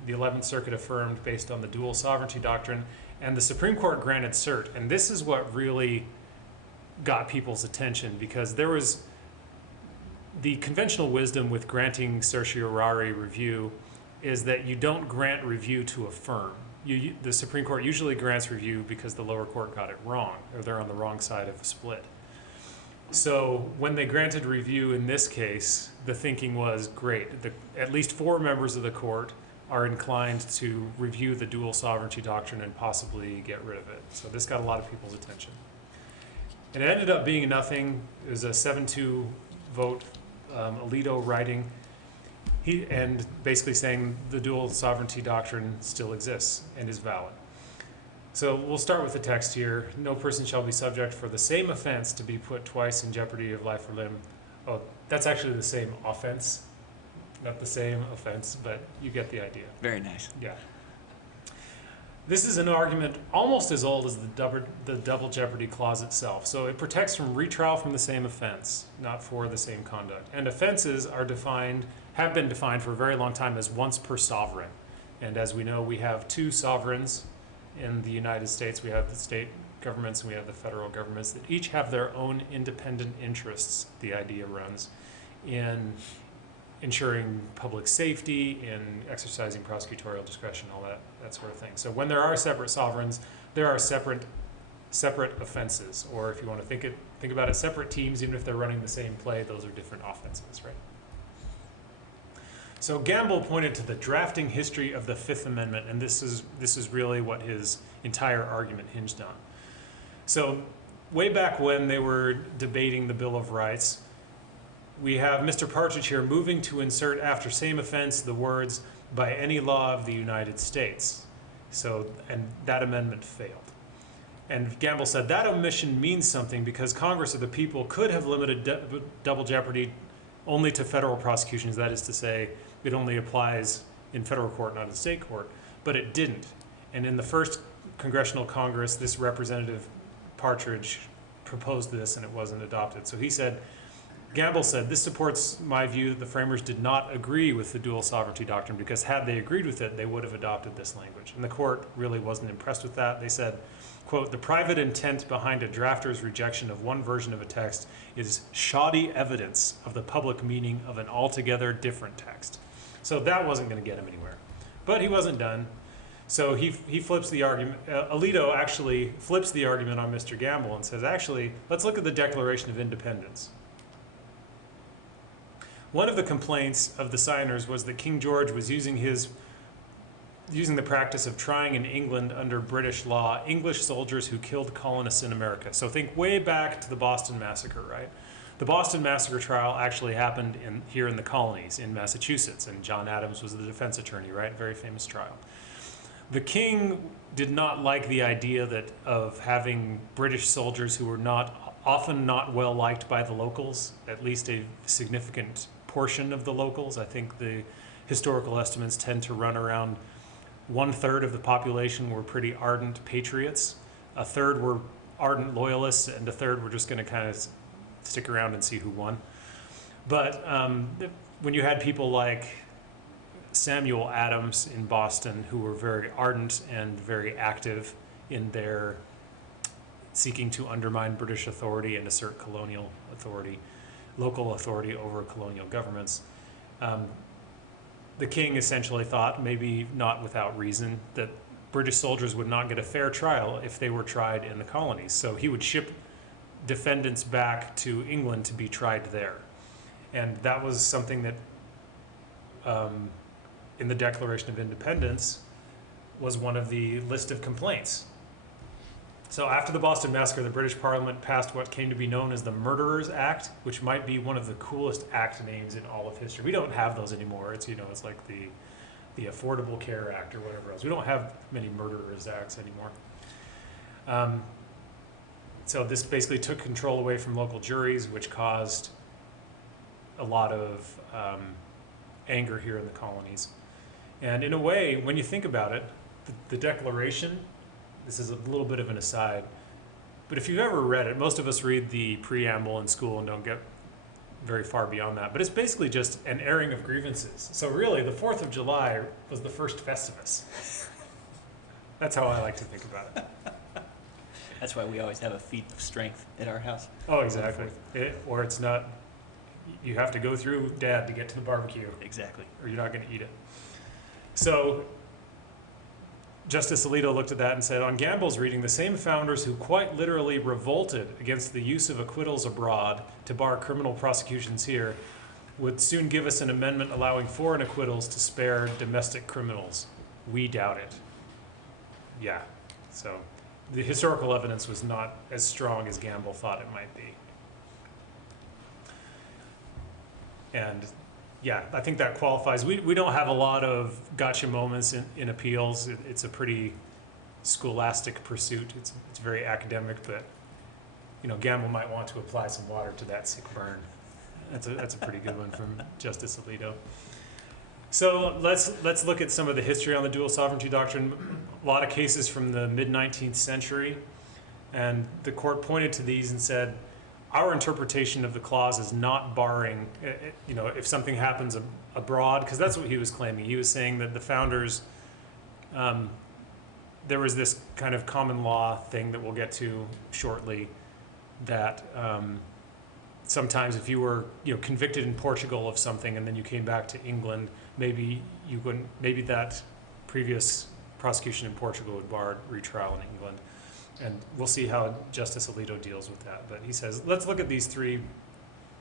The 11th Circuit affirmed based on the dual sovereignty doctrine, and the Supreme Court granted cert. And this is what really got people's attention, because there was the conventional wisdom with granting certiorari review is that you don't grant review to affirm. The Supreme Court usually grants review because the lower court got it wrong, or they're on the wrong side of a split. So when they granted review in this case, the thinking was great. At least 4 members of the court are inclined to review the dual sovereignty doctrine and possibly get rid of it. So this got a lot of people's attention. And it ended up being nothing. It was a 7-2 vote, Alito writing, and basically saying the dual sovereignty doctrine still exists and is valid. So we'll start with the text here. No person shall be subject for the same offense to be put twice in jeopardy of life or limb. Oh, that's actually the same offense, not the same offense, but you get the idea. Very nice. Yeah. This is an argument almost as old as the double jeopardy clause itself. So it protects from retrial from the same offense, not for the same conduct. And offenses are have been defined for a very long time as once per sovereign. And as we know, we have 2 sovereigns in the United States. We have the state governments and we have the federal governments that each have their own independent interests, the idea runs, in ensuring public safety, in exercising prosecutorial discretion, all that sort of thing. So when there are separate sovereigns, there are separate offenses, or if you want to think about it, separate teams, even if they're running the same play, those are different offenses, right? So Gamble pointed to the drafting history of the Fifth Amendment, and this is really what his entire argument hinged on. So way back when they were debating the Bill of Rights, we have Mr. Partridge here moving to insert after same offense the words by any law of the United States. So, and that amendment failed. And Gamble said that omission means something because Congress or the people could have limited double jeopardy only to federal prosecutions. That is to say, it only applies in federal court, not in state court, but it didn't. And in the first Congressional Congress, this Representative Partridge proposed this and it wasn't adopted. So he said, Gamble said, this supports my view that the framers did not agree with the dual sovereignty doctrine because had they agreed with it, they would have adopted this language. And the court really wasn't impressed with that. They said, quote, the private intent behind a drafter's rejection of one version of a text is shoddy evidence of the public meaning of an altogether different text. So that wasn't going to get him anywhere. But he wasn't done. So he flips the argument. Alito actually flips the argument on Mr. Gamble and says, actually, let's look at the Declaration of Independence. One of the complaints of the signers was that King George was using the practice of trying in England under British law English soldiers who killed colonists in America. So think way back to the Boston Massacre, right? The Boston Massacre trial actually happened here in the colonies in Massachusetts, and John Adams was the defense attorney, right? Very famous trial. The king did not like the idea of having British soldiers who were often not well liked by the locals, at least a significant portion of the locals. I think the historical estimates tend to run around 1/3 of the population were pretty ardent patriots, 1/3 were ardent loyalists, and 1/3 were just going to kind of stick around and see who won. But when you had people like Samuel Adams in Boston, who were very ardent and very active in their seeking to undermine British authority and assert colonial authority, local authority over colonial governments, the king essentially thought, maybe not without reason, that British soldiers would not get a fair trial if they were tried in the colonies. So he would ship defendants back to England to be tried there. And that was something that in the Declaration of Independence was one of the list of complaints. So after the Boston Massacre, the British Parliament passed what came to be known as the Murderers Act, which might be one of the coolest act names in all of history. We don't have those anymore. It's, it's like the Affordable Care Act or whatever else. We don't have many Murderers Acts anymore. So this basically took control away from local juries, which caused a lot of anger here in the colonies. And in a way, when you think about it, the Declaration, this is a little bit of an aside, but if you've ever read it, most of us read the preamble in school and don't get very far beyond that. But it's basically just an airing of grievances. So really, the 4th of July was the first Festivus. That's how I like to think about it. That's why we always have a feat of strength at our house. Oh, exactly. Or it's not, you have to go through Dad to get to the barbecue. Exactly. Or you're not going to eat it. So Justice Alito looked at that and said, on Gamble's reading, the same founders who quite literally revolted against the use of acquittals abroad to bar criminal prosecutions here would soon give us an amendment allowing foreign acquittals to spare domestic criminals. We doubt it. Yeah, so the historical evidence was not as strong as Gamble thought it might be. And yeah, I think that qualifies. We don't have a lot of gotcha moments in appeals. It's a pretty scholastic pursuit. It's very academic, but Gamble might want to apply some water to that sick burn. That's a pretty good one from Justice Alito. So let's look at some of the history on the dual sovereignty doctrine. A lot of cases from the mid-19th century, and the court pointed to these and said, our interpretation of the clause is not barring, if something happens abroad, because that's what he was claiming. He was saying that the founders, there was this kind of common law thing that we'll get to shortly, that sometimes if you were convicted in Portugal of something and then you came back to England, maybe that previous prosecution in Portugal would bar retrial in England. And we'll see how Justice Alito deals with that. But he says, let's look at these 3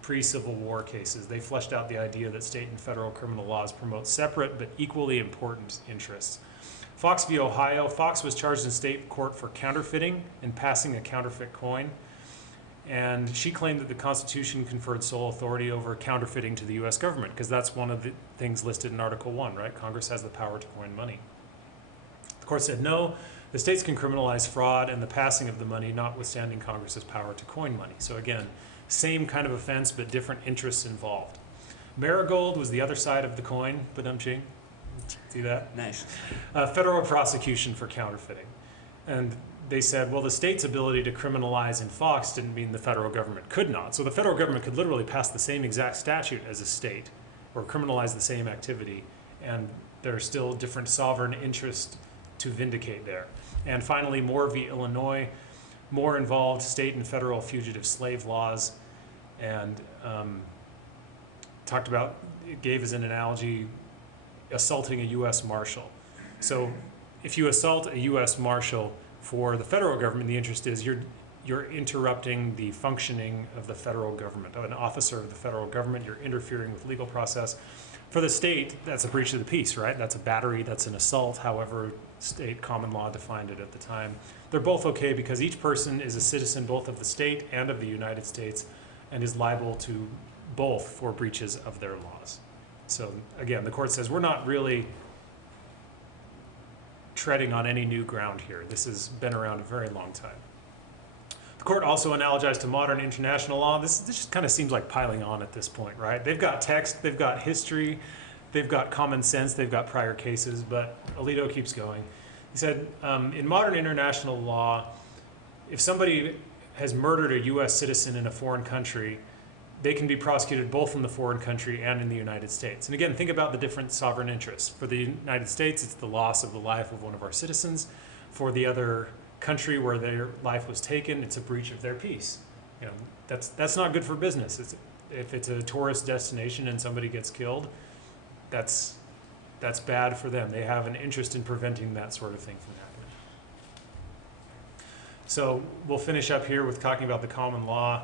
pre-Civil War cases. They fleshed out the idea that state and federal criminal laws promote separate but equally important interests. Fox v. Ohio. Fox was charged in state court for counterfeiting and passing a counterfeit coin. And she claimed that the Constitution conferred sole authority over counterfeiting to the U.S. government, because that's one of the things listed in Article 1, right? Congress has the power to coin money. The court said, no, the states can criminalize fraud and the passing of the money, notwithstanding Congress's power to coin money. So again, same kind of offense, but different interests involved. Marigold was the other side of the coin, badum-ching. See that? Nice. Federal prosecution for counterfeiting. And they said, well, the state's ability to criminalize in Fox didn't mean the federal government could not. So the federal government could literally pass the same exact statute as a state or criminalize the same activity, and there are still different sovereign interests to vindicate there. And finally, Moore v. Illinois. Moore involved state and federal fugitive slave laws, and talked about, it gave as an analogy assaulting a U.S. Marshal. So if you assault a U.S. Marshal for the federal government, the interest is you're interrupting the functioning of the federal government, of an officer of the federal government. You're interfering with legal process. For the state, that's a breach of the peace, right? That's a battery, that's an assault, however state common law defined it at the time. They're both okay because each person is a citizen both of the state and of the United States and is liable to both for breaches of their laws. So again, the court says we're not really treading on any new ground here. This has been around a very long time. The court also analogized to modern international law. This just kind of seems like piling on at this point, right? They've got text, they've got history, they've got common sense, they've got prior cases, but Alito keeps going. He said, in modern international law, if somebody has murdered a U.S. citizen in a foreign country, they can be prosecuted both in the foreign country and in the United States. And again, think about the different sovereign interests. For the United States, it's the loss of the life of one of our citizens. For the other country where their life was taken, it's a breach of their peace. You know, that's not good for business. If it's a tourist destination and somebody gets killed, that's bad for them. They have an interest in preventing that sort of thing from happening. So we'll finish up here with talking about the common law.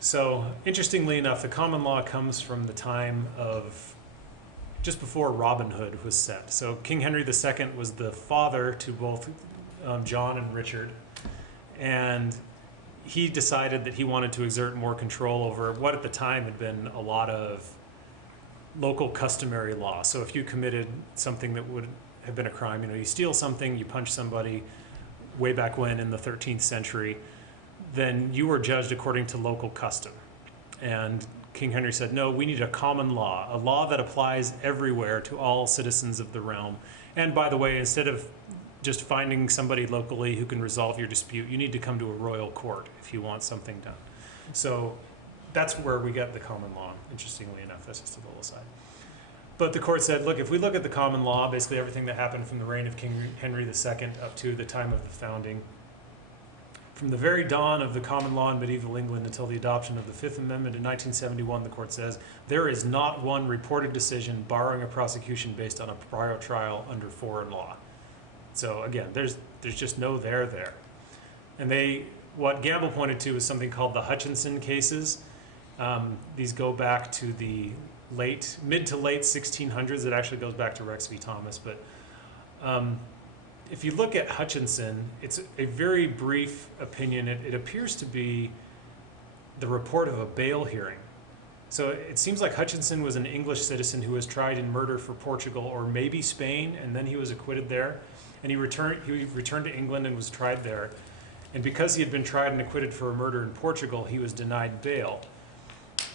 So interestingly enough, the common law comes from the time of just before Robin Hood was set. So King Henry II was the father to both John and Richard, and he decided that he wanted to exert more control over what at the time had been a lot of local customary law. So if you committed something that would have been a crime, you know, you steal something, you punch somebody way back when in the 13th century, then you were judged according to local custom. And King Henry said, no, we need a common law, a law that applies everywhere to all citizens of the realm. And by the way, instead of just finding somebody locally who can resolve your dispute, you need to come to a royal court if you want something done. So that's where we get the common law, interestingly enough. That's just a little aside. But the court said, look, if we look at the common law, basically everything that happened from the reign of King Henry II up to the time of the founding, from the very dawn of the common law in medieval England until the adoption of the Fifth Amendment in 1971, the court says, there is not one reported decision barring a prosecution based on a prior trial under foreign law. So again, there's just no there. And what Gamble pointed to is something called the Hutchinson cases. These go back to the mid to late 1600s. It actually goes back to Rex v. Thomas. But if you look at Hutchinson, it's a very brief opinion. It appears to be the report of a bail hearing. So it seems like Hutchinson was an English citizen who was tried in murder for Portugal or maybe Spain, and then he was acquitted there. And he returned to England and was tried there. And because he had been tried and acquitted for a murder in Portugal, he was denied bail.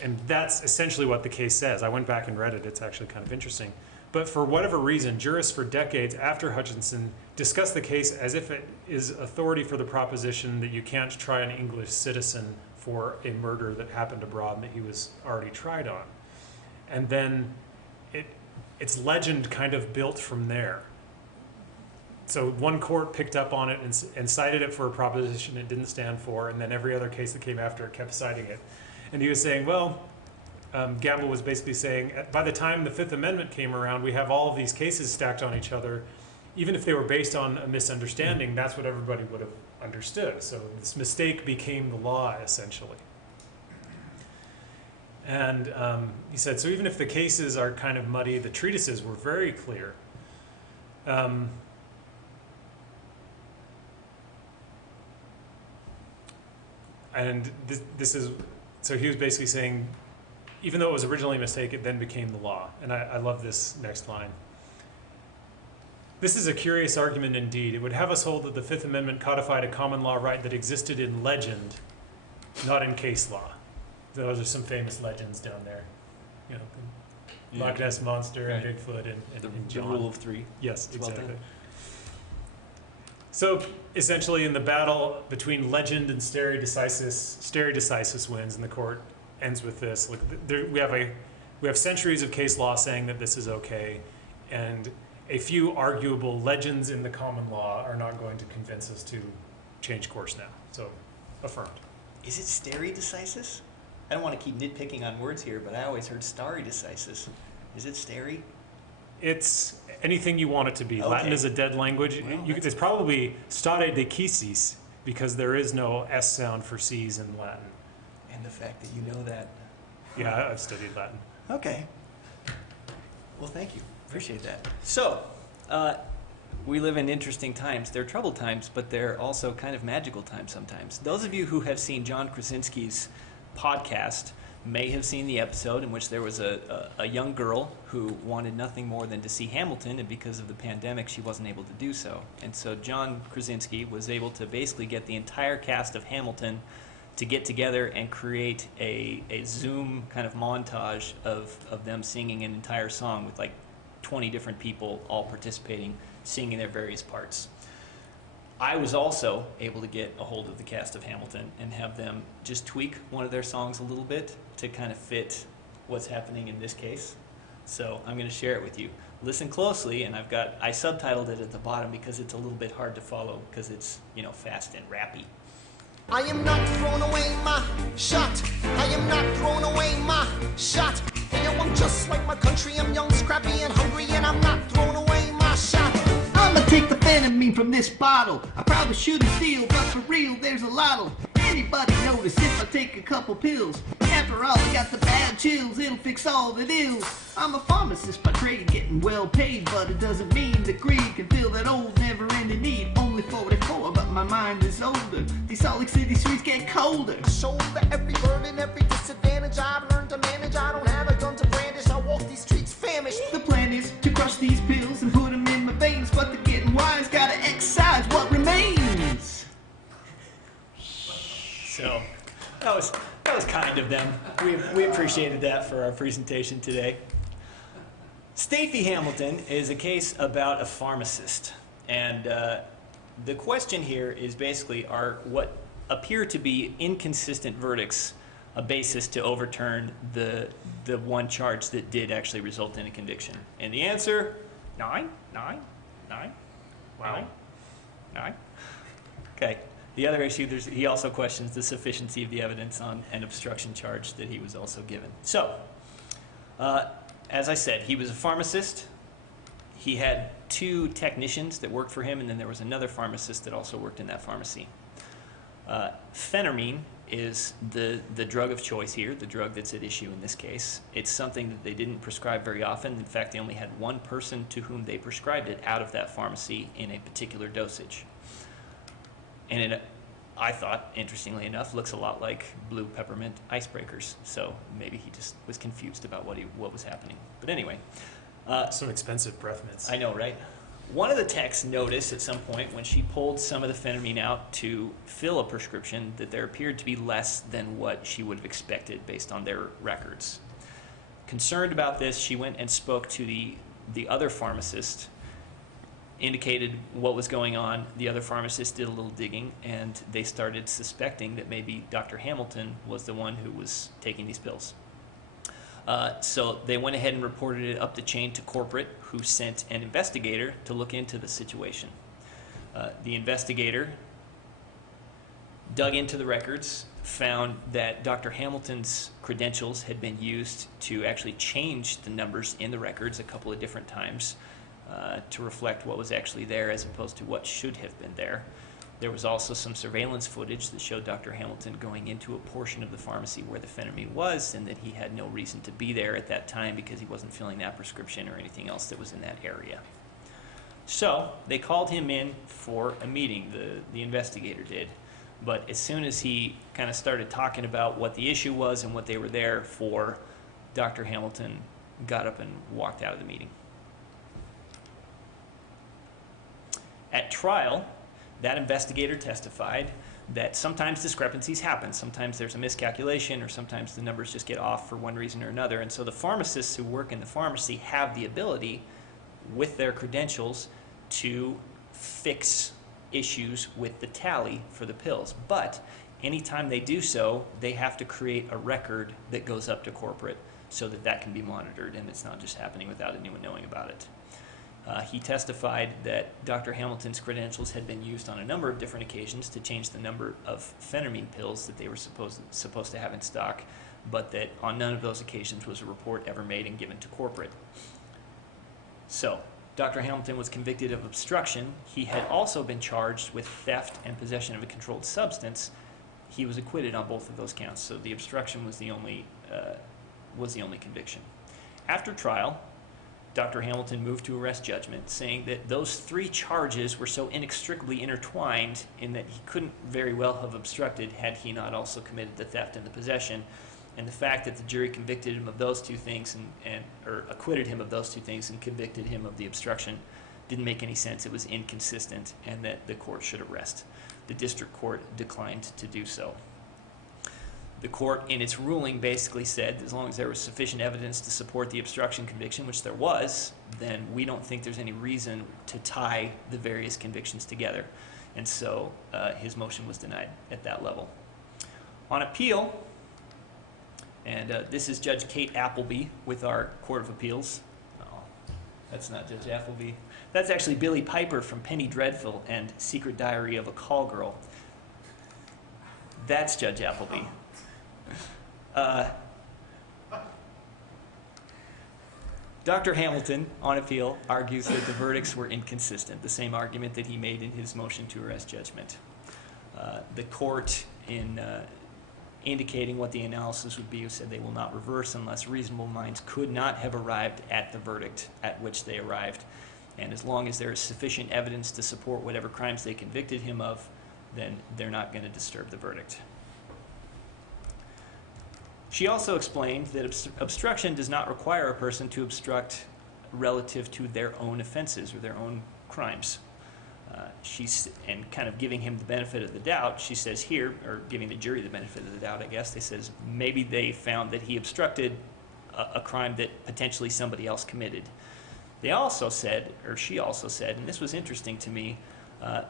And that's essentially what the case says. I went back and read it. It's actually kind of interesting. But for whatever reason, jurists for decades after Hutchinson discussed the case as if it is authority for the proposition that you can't try an English citizen for a murder that happened abroad and that he was already tried on. And then its legend kind of built from there. So one court picked up on it and cited it for a proposition it didn't stand for, and then every other case that came after it kept citing it. And he was saying, well, Gamble was basically saying, by the time the Fifth Amendment came around, we have all of these cases stacked on each other. Even if they were based on a misunderstanding, that's what everybody would have understood. So this mistake became the law, essentially. And he said, so even if the cases are kind of muddy, the treatises were very clear. And this is, so he was basically saying, even though it was originally a mistake, it then became the law. And I love this next line. This is a curious argument indeed. It would have us hold that the Fifth Amendment codified a common law right that existed in legend, not in case law. Those are some famous legends down there. You know, Loch Ness Monster and Bigfoot and John. The rule of three. Yes, Well exactly. done. So essentially in the battle between legend and stare decisis wins, and the court ends with this. Look, we have centuries of case law saying that this is okay, and a few arguable legends in the common law are not going to convince us to change course now. So affirmed. Is it stare decisis? I don't want to keep nitpicking on words here, but I always heard stare decisis. Is it stare? It's anything you want it to be. Okay. Latin is a dead language. Well, It's probably stare decisis because there is no S sound for C's in Latin. And the fact that you know that. Yeah, I've studied Latin. Okay. Well, thank you. Appreciate that. So, we live in interesting times. They're troubled times, but they're also kind of magical times sometimes. Those of you who have seen John Krasinski's podcast may have seen the episode in which there was a young girl who wanted nothing more than to see Hamilton, and because of the pandemic, she wasn't able to do so. And so John Krasinski was able to basically get the entire cast of Hamilton to get together and create a Zoom kind of montage of them singing an entire song with like 20 different people all participating, singing their various parts. I was also able to get a hold of the cast of Hamilton and have them just tweak one of their songs a little bit to kind of fit what's happening in this case. So I'm going to share it with you. Listen closely, and I subtitled it at the bottom because it's a little bit hard to follow because it's, fast and rappy. I am not throwing away my shot. I am not throwing away my shot. Yo, I'm just like my country. I'm young, scrappy, and hungry, and I'm not throwing away my shot. I'ma take the phenamine from this bottle. I probably shouldn't steal, but for real, there's a lot'll. Anybody notice if I take a couple pills? After all, I got the bad chills, it'll fix all the ills. I'm a pharmacist by trade, getting well paid, but it doesn't mean that greed can fill that old never-ending need. Only 44, but my mind is older. These Salt Lake City streets get colder. I shoulder every burden, every disadvantage I've learned to manage. I don't have a gun to brandish, I walk these streets famished. The plan is to crush these pills and put them in my veins, but the getting wise gotta excise what remains. So that was kind of them. We appreciated that for our presentation today. State v. Hamilton is a case about a pharmacist, and the question here is basically, are what appear to be inconsistent verdicts a basis to overturn the one charge that did actually result in a conviction? And the answer, 9. Wow. 9. Okay. The other issue, he also questions the sufficiency of the evidence on an obstruction charge that he was also given. So, as I said, he was a pharmacist. He had 2 technicians that worked for him, and then there was another pharmacist that also worked in that pharmacy. Phentermine is the drug of choice here, the drug that's at issue in this case. It's something that they didn't prescribe very often. In fact, they only had one person to whom they prescribed it out of that pharmacy in a particular dosage. And I thought, interestingly enough, looks a lot like blue peppermint icebreakers. So maybe he just was confused about what was happening. But anyway. Some expensive breath mints. I know, right? One of the techs noticed at some point when she pulled some of the phentermine out to fill a prescription that there appeared to be less than what she would have expected based on their records. Concerned about this, she went and spoke to the other pharmacist, indicated what was going on. The other pharmacist did a little digging, and they started suspecting that maybe Dr. Hamilton was the one who was taking these pills. So they went ahead and reported it up the chain to corporate, who sent an investigator to look into the situation. The investigator dug into the records, found that Dr. Hamilton's credentials had been used to actually change the numbers in the records a couple of different times to reflect what was actually there as opposed to what should have been there. There was also some surveillance footage that showed Dr. Hamilton going into a portion of the pharmacy where the phentermine was, and that he had no reason to be there at that time because he wasn't filling that prescription or anything else that was in that area. So they called him in for a meeting, the investigator did. But as soon as he kind of started talking about what the issue was and what they were there for, Dr. Hamilton got up and walked out of the meeting. At trial, that investigator testified that sometimes discrepancies happen. Sometimes there's a miscalculation, or sometimes the numbers just get off for one reason or another. And so the pharmacists who work in the pharmacy have the ability, with their credentials, to fix issues with the tally for the pills. But anytime they do so, they have to create a record that goes up to corporate so that that can be monitored, and it's not just happening without anyone knowing about it. He testified that Dr. Hamilton's credentials had been used on a number of different occasions to change the number of phentermine pills that they were supposed to have in stock, but that on none of those occasions was a report ever made and given to corporate. So, Dr. Hamilton was convicted of obstruction. He had also been charged with theft and possession of a controlled substance. He was acquitted on both of those counts, so the obstruction was the only conviction. After trial, Dr. Hamilton moved to arrest judgment, saying that those 3 charges were so inextricably intertwined in that he couldn't very well have obstructed had he not also committed the theft and the possession. And the fact that the jury convicted him of those 2 things or acquitted him of those 2 things and convicted him of the obstruction didn't make any sense. It was inconsistent, and that the court should arrest. The district court declined to do so. The court, in its ruling, basically said as long as there was sufficient evidence to support the obstruction conviction, which there was, then we don't think there's any reason to tie the various convictions together. And so his motion was denied at that level. On appeal, and this is Judge Kate Appleby with our Court of Appeals. Oh, that's not Judge Appleby. That's actually Billy Piper from Penny Dreadful and Secret Diary of a Call Girl. That's Judge Appleby. Dr. Hamilton, on appeal, argues that the verdicts were inconsistent, the same argument that he made in his motion to arrest judgment. The court, in indicating what the analysis would be, said they will not reverse unless reasonable minds could not have arrived at the verdict at which they arrived. And as long as there is sufficient evidence to support whatever crimes they convicted him of, then they're not going to disturb the verdict. She also explained that obstruction does not require a person to obstruct relative to their own offenses or their own crimes. And kind of giving him the benefit of the doubt, she says here, or giving the jury the benefit of the doubt, I guess, they says maybe they found that he obstructed a crime that potentially somebody else committed. They also said, or she also said, and this was interesting to me,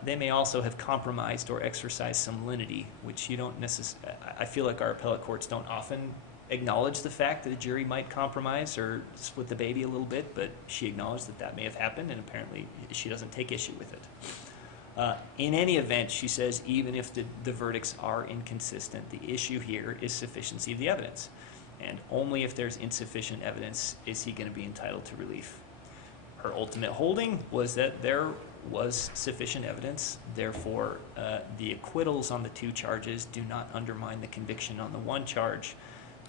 they may also have compromised or exercised some lenity, which you don't necessarily, I feel like our appellate courts don't often acknowledge the fact that a jury might compromise or split the baby a little bit, but she acknowledged that that may have happened, and apparently she doesn't take issue with it. In any event, she says, even if the verdicts are inconsistent, the issue here is sufficiency of the evidence. And only if there's insufficient evidence is he going to be entitled to relief. Her ultimate holding was that there was sufficient evidence, therefore the acquittals on the 2 charges do not undermine the conviction on the 1 charge,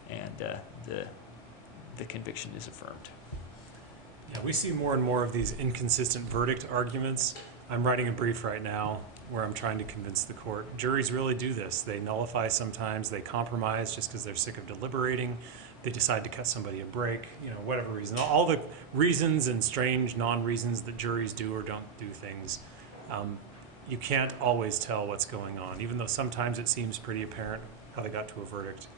and the conviction is affirmed. Yeah, we see more and more of these inconsistent verdict arguments. I'm writing a brief right now where I'm trying to convince the court. Juries really do this. They nullify sometimes, they compromise just because they're sick of deliberating. They decide to cut somebody a break, whatever reason. All the reasons and strange non-reasons that juries do or don't do things. You can't always tell what's going on, even though sometimes it seems pretty apparent how they got to a verdict.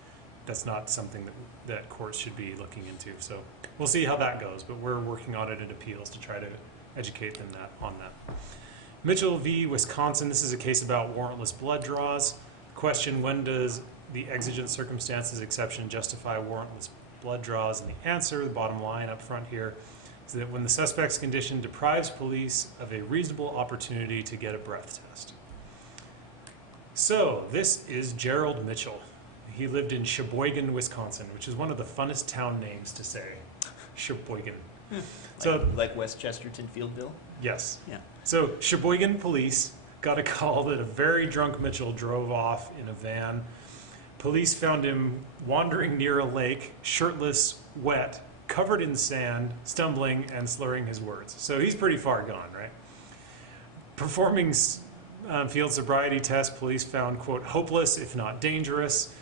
That's not something that courts should be looking into. So we'll see how that goes, but we're working on it at appeals to try to educate them on that. Mitchell v. Wisconsin, this is a case about warrantless blood draws. Question, when does the exigent circumstances exception justify warrantless blood draws? And the answer, the bottom line up front here, is that when the suspect's condition deprives police of a reasonable opportunity to get a breath test. So this is Gerald Mitchell. He lived in Sheboygan, Wisconsin, which is one of the funnest town names to say. Sheboygan. Like West Chesterton, Fieldville? Yes. Yeah. So Sheboygan police got a call that a very drunk Mitchell drove off in a van. Police found him wandering near a lake, shirtless, wet, covered in sand, stumbling and slurring his words. So he's pretty far gone, right? Performing field sobriety test, police found, quote, hopeless if not dangerous.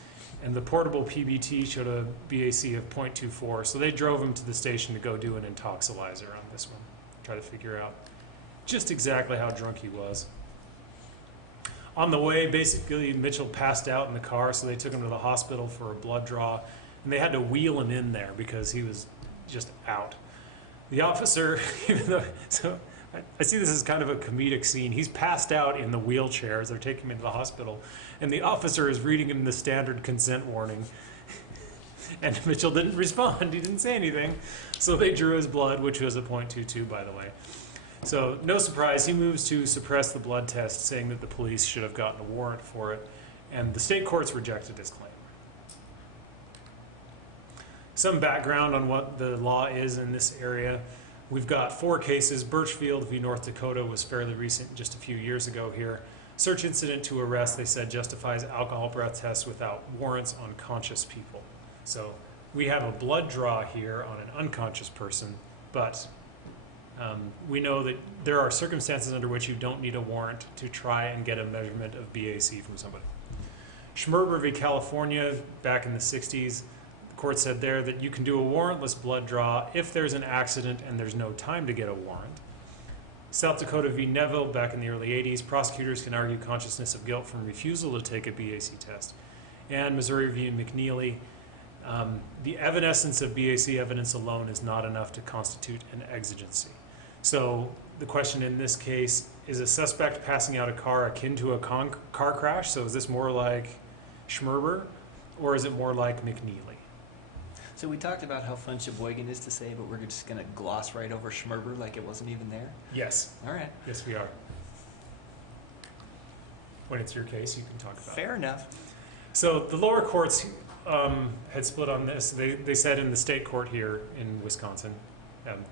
And the portable PBT showed a BAC of 0.24. So they drove him to the station to go do an intoxilizer on this one. Try to figure out just exactly how drunk he was. On the way, basically, Mitchell passed out in the car, so they took him to the hospital for a blood draw, and they had to wheel him in there because he was just out. The officer, even though, so I see this as kind of a comedic scene. He's passed out in the wheelchair as they're taking him into the hospital, and the officer is reading him the standard consent warning. And Mitchell didn't respond. He didn't say anything. So they drew his blood, which was a 0.22, by the way. So no surprise, he moves to suppress the blood test, saying that the police should have gotten a warrant for it. And the state courts rejected his claim. Some background on what the law is in this area. We've got 4 cases. Birchfield v. North Dakota was fairly recent, just a few years ago here. Search incident to arrest, they said, justifies alcohol breath tests without warrants on conscious people. So we have a blood draw here on an unconscious person, but we know that there are circumstances under which you don't need a warrant to try and get a measurement of BAC from somebody. Schmerber v. California, back in the 60s, the court said there that you can do a warrantless blood draw if there's an accident and there's no time to get a warrant. South Dakota v. Neville, back in the early 80s, prosecutors can argue consciousness of guilt from refusal to take a BAC test. And Missouri v. McNeely, the evanescence of BAC evidence alone is not enough to constitute an exigency. So the question in this case, is a suspect passing out a car akin to a car crash? So is this more like Schmerber, or is it more like McNeely? So we talked about how fun Sheboygan is to say, but we're just going to gloss right over Schmerber like it wasn't even there? Yes. All right. Yes, we are. When it's your case, you can talk about it. Fair enough. So the lower courts had split on this. They said in the state court here in Wisconsin,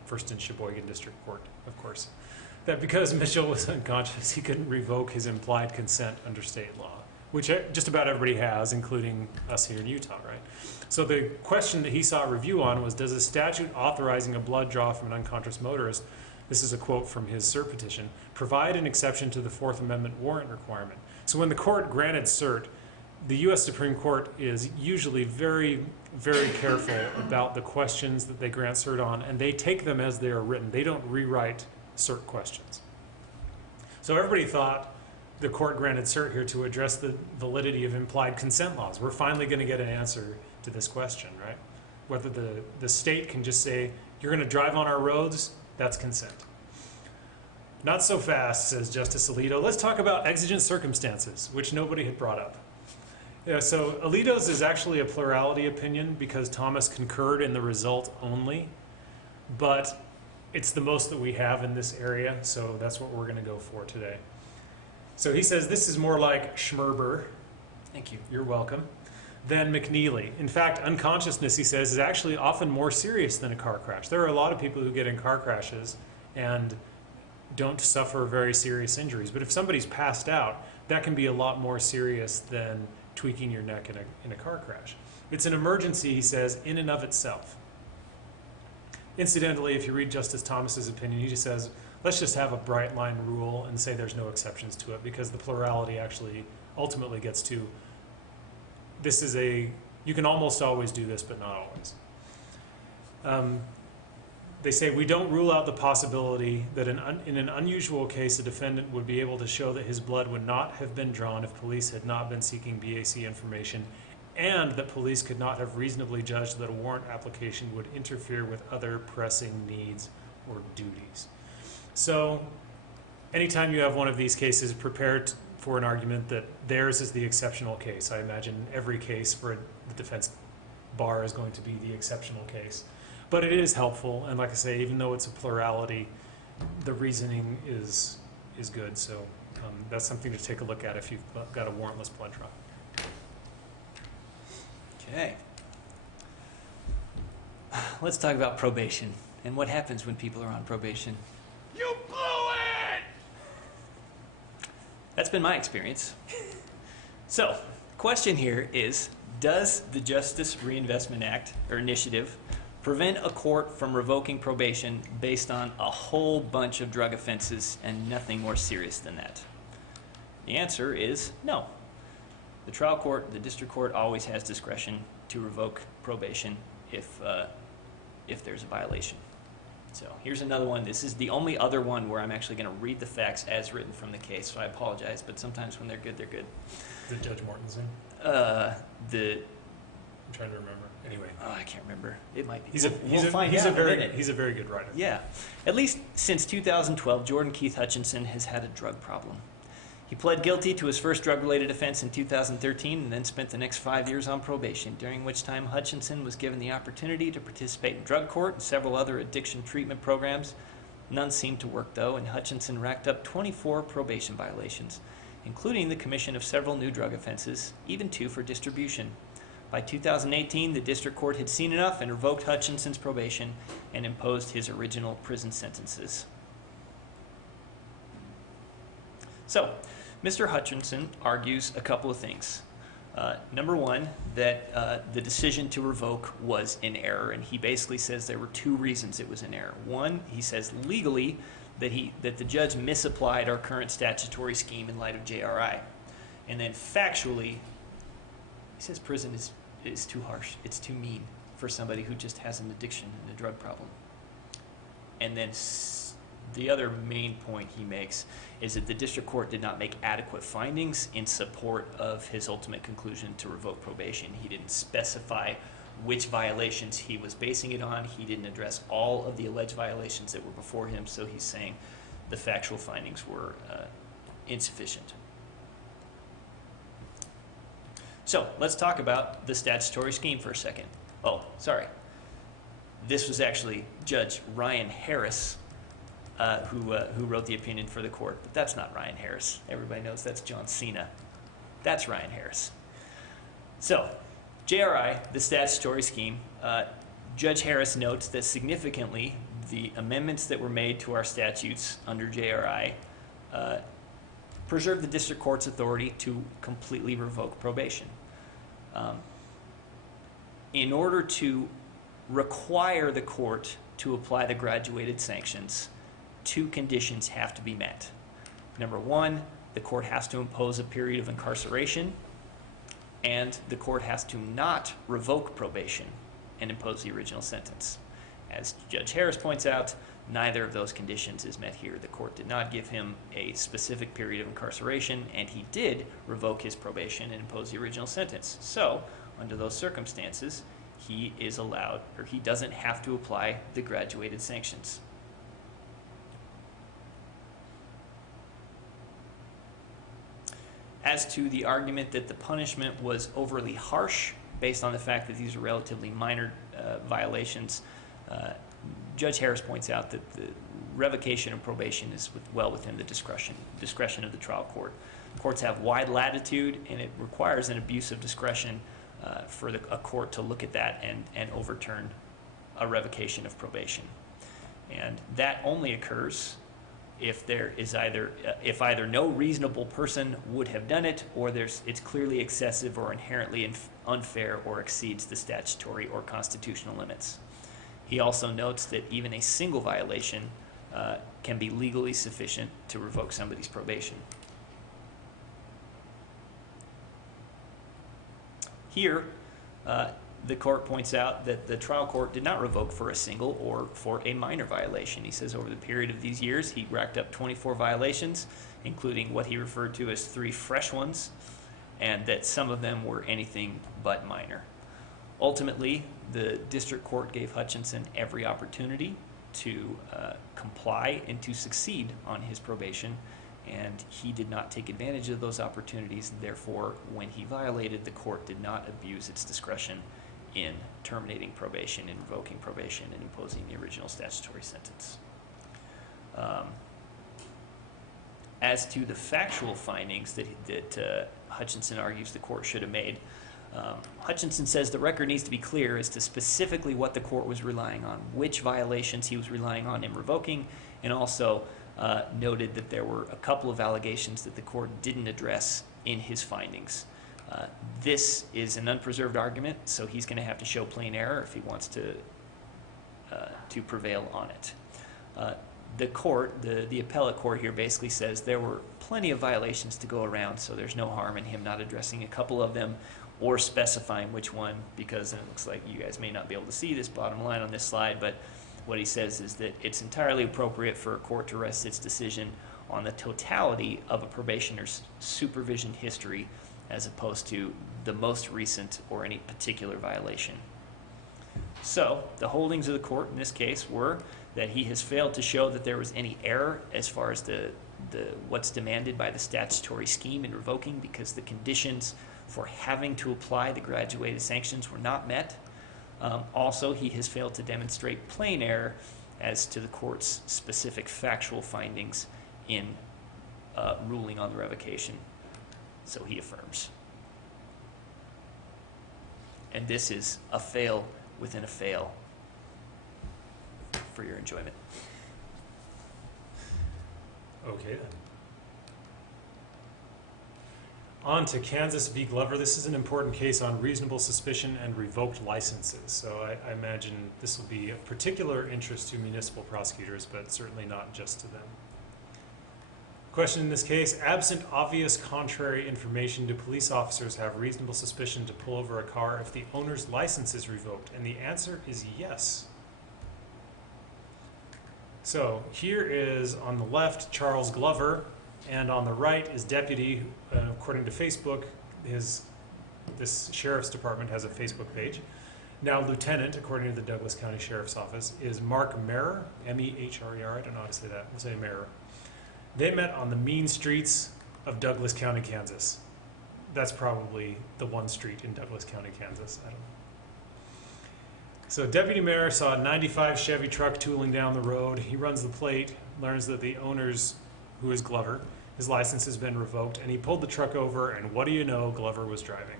first in Sheboygan District Court, of course, that because Mitchell was unconscious, he couldn't revoke his implied consent under state law, which just about everybody has, including us here in Utah, right? So the question that he sought review on was, does a statute authorizing a blood draw from an unconscious motorist, this is a quote from his cert petition, provide an exception to the Fourth Amendment warrant requirement? So when the court granted cert, the U.S. Supreme Court is usually very, very careful about the questions that they grant cert on, and they take them as they are written. They don't rewrite cert questions. So everybody thought the court granted cert here to address the validity of implied consent laws. We're finally going to get an answer to this question, right? Whether the state can just say, you're going to drive on our roads, that's consent. Not so fast, says Justice Alito. Let's talk about exigent circumstances, which nobody had brought up. Yeah, so Alito's is actually a plurality opinion because Thomas concurred in the result only, but it's the most that we have in this area, so that's what we're going to go for today. So he says this is more like Schmerber. Thank you. You're welcome. Than McNeely. In fact, unconsciousness, he says, is actually often more serious than a car crash. There are a lot of people who get in car crashes and don't suffer very serious injuries, but if somebody's passed out, that can be a lot more serious than tweaking your neck in a car crash. It's an emergency, he says, in and of itself. Incidentally, if you read Justice Thomas's opinion, he just says, let's just have a bright line rule and say there's no exceptions to it, because the plurality actually ultimately gets to, this is you can almost always do this, but not always. They say we don't rule out the possibility that in an unusual case, a defendant would be able to show that his blood would not have been drawn if police had not been seeking BAC information, and that police could not have reasonably judged that a warrant application would interfere with other pressing needs or duties. So anytime you have one of these cases, prepare for an argument that theirs is the exceptional case. I imagine every case for the defense bar is going to be the exceptional case. But it is helpful, and like I say, even though it's a plurality, the reasoning is good. So that's something to take a look at if you've got a warrantless blood draw. Okay. Let's talk about probation and what happens when people are on probation. You blew it! That's been my experience. So, the question here is, does the Justice Reinvestment Act, or initiative, prevent a court from revoking probation based on a whole bunch of drug offenses and nothing more serious than that? The answer is no. The trial court, the district court, always has discretion to revoke probation if there's a violation. So here's another one. This is the only other one where I'm actually going to read the facts as written from the case, so I apologize, but sometimes when they're good, they're good. The Judge Morton's thing? I'm trying to remember. Anyway. Oh, I can't remember. It might be. He's a very good writer. Yeah. At least since 2012, Jordan Keith Hutchinson has had a drug problem. He pled guilty to his first drug-related offense in 2013 and then spent the next 5 years on probation, during which time Hutchinson was given the opportunity to participate in drug court and several other addiction treatment programs. None seemed to work, though, and Hutchinson racked up 24 probation violations, including the commission of several new drug offenses, even 2 for distribution. By 2018, the district court had seen enough and revoked Hutchinson's probation and imposed his original prison sentences. So, Mr. Hutchinson argues a couple of things. Number one, that the decision to revoke was in error, and he basically says there were two reasons it was in error. One, he says legally that the judge misapplied our current statutory scheme in light of JRI. And then factually, he says prison is too harsh. It's too mean for somebody who just has an addiction and a drug problem. And then the other main point he makes is that the district court did not make adequate findings in support of his ultimate conclusion to revoke probation. He didn't specify which violations he was basing it on. He didn't address all of the alleged violations that were before him, so he's saying the factual findings were insufficient. So let's talk about the statutory scheme for a second. Oh, sorry. This was actually Judge Ryan Harris who wrote the opinion for the court, but that's not Ryan Harris. Everybody knows that's John Cena. That's Ryan Harris. So, JRI, the statutory scheme, Judge Harris notes that significantly the amendments that were made to our statutes under JRI preserve the district court's authority to completely revoke probation. In order to require the court to apply the graduated sanctions, two conditions have to be met. Number one, the court has to impose a period of incarceration, and the court has to not revoke probation and impose the original sentence. As Judge Harris points out, neither of those conditions is met here. The court did not give him a specific period of incarceration, and he did revoke his probation and impose the original sentence. So, under those circumstances, he is allowed, or he doesn't have to apply the graduated sanctions. As to the argument that the punishment was overly harsh based on the fact that these are relatively minor violations, Judge Harris points out that the revocation of probation is well within the discretion of the trial court. Courts have wide latitude, and it requires an abuse of discretion for a court to look at that and overturn a revocation of probation. And that only occurs if there is either no reasonable person would have done it, or it's clearly excessive or inherently unfair or exceeds the statutory or constitutional limits. He also notes that even a single violation can be legally sufficient to revoke somebody's probation. Here, the court points out that the trial court did not revoke for a single or for a minor violation. He says over the period of these years, he racked up 24 violations, including what he referred to as 3 fresh ones, and that some of them were anything but minor. Ultimately, the district court gave Hutchinson every opportunity to comply and to succeed on his probation, and he did not take advantage of those opportunities. Therefore, when he violated, the court did not abuse its discretion in terminating probation and revoking probation and imposing the original statutory sentence. As to the factual findings that Hutchinson argues the court should have made, Hutchinson says the record needs to be clear as to specifically what the court was relying on, which violations he was relying on in revoking, and also noted that there were a couple of allegations that the court didn't address in his findings. This is an unpreserved argument, so he's going to have to show plain error if he wants to prevail on it. The appellate court here basically says there were plenty of violations to go around, so there's no harm in him not addressing a couple of them or specifying which one, because, and it looks like you guys may not be able to see this bottom line on this slide, but what he says is that it's entirely appropriate for a court to rest its decision on the totality of a probationer's supervision history as opposed to the most recent or any particular violation. So, the holdings of the court in this case were that he has failed to show that there was any error as far as what's demanded by the statutory scheme in revoking, because the conditions for having to apply the graduated sanctions were not met. Also, he has failed to demonstrate plain error as to the court's specific factual findings in ruling on the revocation. So he affirms. And this is a fail within a fail for your enjoyment. Okay then. On to Kansas v. Glover. This is an important case on reasonable suspicion and revoked licenses. So I imagine this will be of particular interest to municipal prosecutors, but certainly not just to them. Question in this case: absent obvious contrary information, do police officers have reasonable suspicion to pull over a car if the owner's license is revoked? And the answer is yes. So here is on the left Charles Glover, and on the right is Deputy, according to Facebook, this sheriff's department has a Facebook page. Now Lieutenant, according to the Douglas County Sheriff's Office, is Mark Mehrer, M-E-H-R-E-R, I don't know how to say that, we'll say Mehrer. They met on the mean streets of Douglas County, Kansas. That's probably the one street in Douglas County, Kansas, I don't know. So Deputy Mehrer saw a 95 Chevy truck tooling down the road. He runs the plate, learns that the owner's, who is Glover, his license has been revoked, and he pulled the truck over, and what do you know, Glover was driving.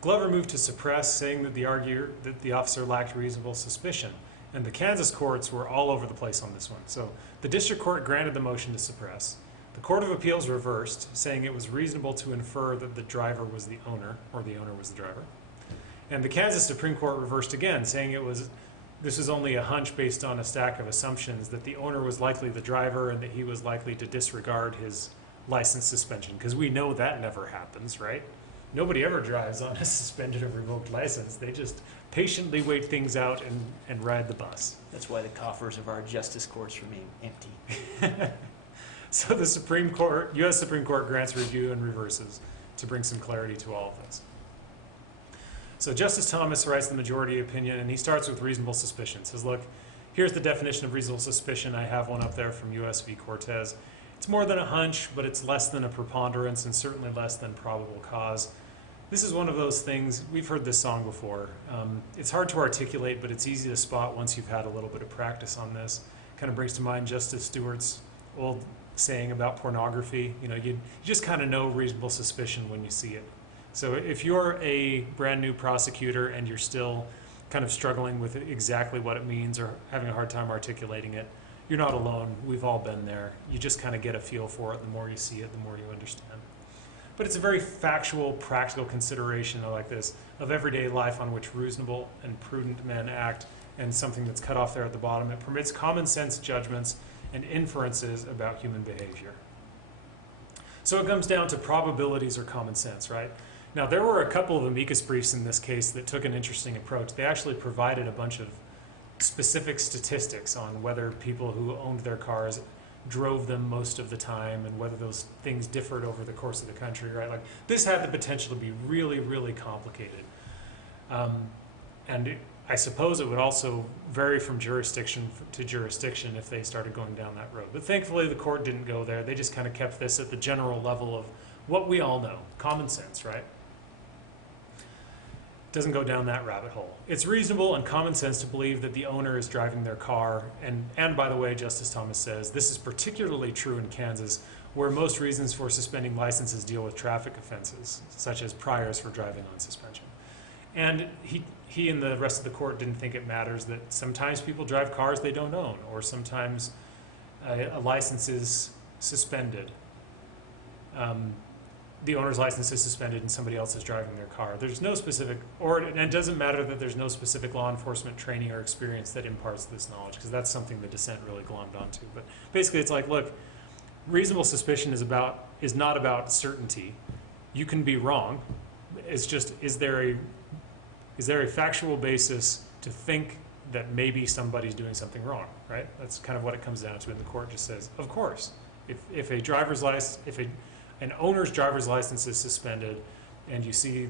Glover moved to suppress, saying that the officer lacked reasonable suspicion, and the Kansas courts were all over the place on this one. So the district court granted the motion to suppress. The Court of Appeals reversed, saying it was reasonable to infer that the driver was the owner, or the owner was the driver. And the Kansas Supreme Court reversed again, saying this was only a hunch based on a stack of assumptions, that the owner was likely the driver and that he was likely to disregard his license suspension, because we know that never happens, right? Nobody ever drives on a suspended or revoked license. They just patiently wait things out and ride the bus. That's why the coffers of our justice courts remain empty. So the Supreme Court, U.S. Supreme Court grants review and reverses to bring some clarity to all of this. So Justice Thomas writes the majority opinion, and he starts with reasonable suspicion. Says, look, here's the definition of reasonable suspicion. I have one up there from U.S. v. Cortez. It's more than a hunch, but it's less than a preponderance and certainly less than probable cause. This is one of those things, we've heard this song before. It's hard to articulate, but it's easy to spot once you've had a little bit of practice on this. Kind of brings to mind Justice Stewart's old saying about pornography. You know, you just kind of know reasonable suspicion when you see it. So if you're a brand new prosecutor and you're still kind of struggling with exactly what it means or having a hard time articulating it, you're not alone. We've all been there. You just kind of get a feel for it. The more you see it, the more you understand. But it's a very factual, practical consideration like this of everyday life on which reasonable and prudent men act, and something that's cut off there at the bottom. It permits common sense judgments and inferences about human behavior. So it comes down to probabilities or common sense, right? Now, there were a couple of amicus briefs in this case that took an interesting approach. They actually provided a bunch of specific statistics on whether people who owned their cars drove them most of the time and whether those things differed over the course of the country, right? Like, this had the potential to be really, really complicated. I suppose it would also vary from jurisdiction to jurisdiction if they started going down that road. But thankfully, the court didn't go there. They just kind of kept this at the general level of what we all know, common sense, right? Doesn't go down that rabbit hole. It's reasonable and common sense to believe that the owner is driving their car. And by the way, Justice Thomas says, this is particularly true in Kansas, where most reasons for suspending licenses deal with traffic offenses, such as priors for driving on suspension. And he and the rest of the court didn't think it matters that sometimes people drive cars they don't own, or sometimes a license is suspended. The owner's license is suspended and somebody else is driving their car. There's no specific, and it doesn't matter that there's no specific law enforcement training or experience that imparts this knowledge, because that's something the dissent really glommed onto. But basically it's like, look, reasonable suspicion is not about certainty. You can be wrong. It's just, is there a factual basis to think that maybe somebody's doing something wrong, right? That's kind of what it comes down to, and the court just says, of course, if an owner's driver's license is suspended and you see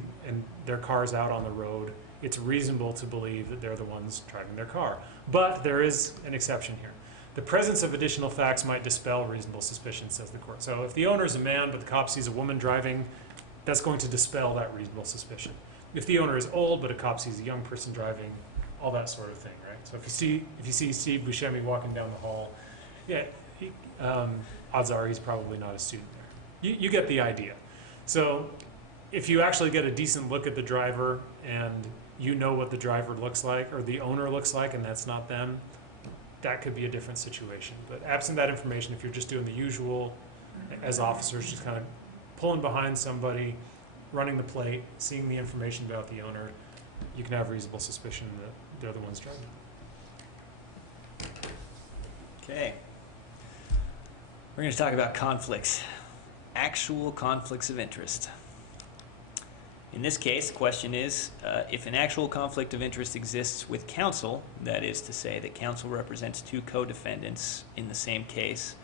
their car's out on the road, it's reasonable to believe that they're the ones driving their car. But there is an exception here. The presence of additional facts might dispel reasonable suspicion, says the court. So if the owner is a man but the cop sees a woman driving, that's going to dispel that reasonable suspicion. If the owner is old but a cop sees a young person driving, all that sort of thing, right? So if you see Steve Buscemi walking down the hall, yeah, odds are he's probably not a student there. You get the idea. So if you actually get a decent look at the driver and you know what the driver looks like or the owner looks like and that's not them, that could be a different situation. But absent that information, if you're just doing the usual as officers, just kind of pulling behind somebody, running the plate, seeing the information about the owner, you can have reasonable suspicion that they're the ones driving. Okay. We're going to talk about conflicts, actual conflicts of interest. In this case, the question is, if an actual conflict of interest exists with counsel, that is to say that counsel represents two co-defendants in the same case,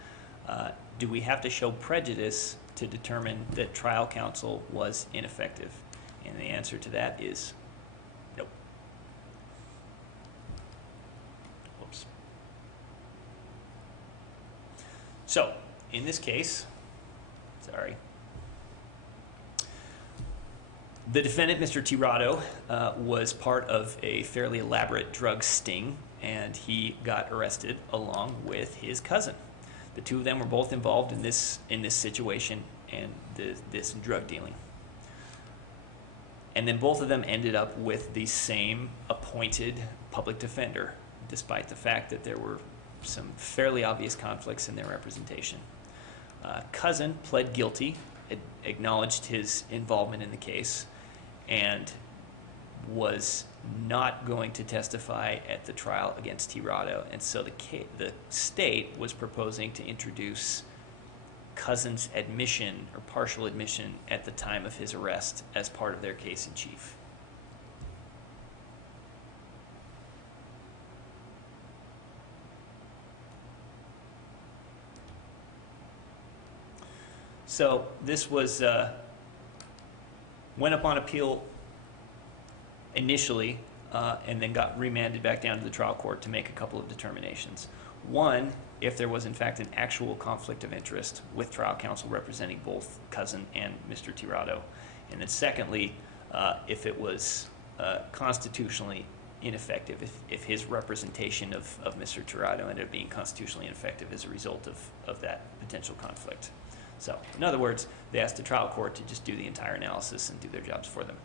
do we have to show prejudice to determine that trial counsel was ineffective? And the answer to that is nope. Whoops. So, in this case, the defendant, Mr. Tirado, was part of a fairly elaborate drug sting, and he got arrested along with his cousin. The two of them were both involved in this situation and this drug dealing. And then both of them ended up with the same appointed public defender, despite the fact that there were some fairly obvious conflicts in their representation. Cousin pled guilty, acknowledged his involvement in the case, and was not going to testify at the trial against Tirado. And so the state was proposing to introduce Cousin's admission or partial admission at the time of his arrest as part of their case in chief. So this was went up on appeal initially and then got remanded back down to the trial court to make a couple of determinations. One, if there was in fact an actual conflict of interest with trial counsel representing both Cousin and Mr. Tirado. And then secondly, if it was constitutionally ineffective, if his representation of Mr. Tirado ended up being constitutionally ineffective as a result of that potential conflict. So, in other words, they asked the trial court to just do the entire analysis and do their jobs for them,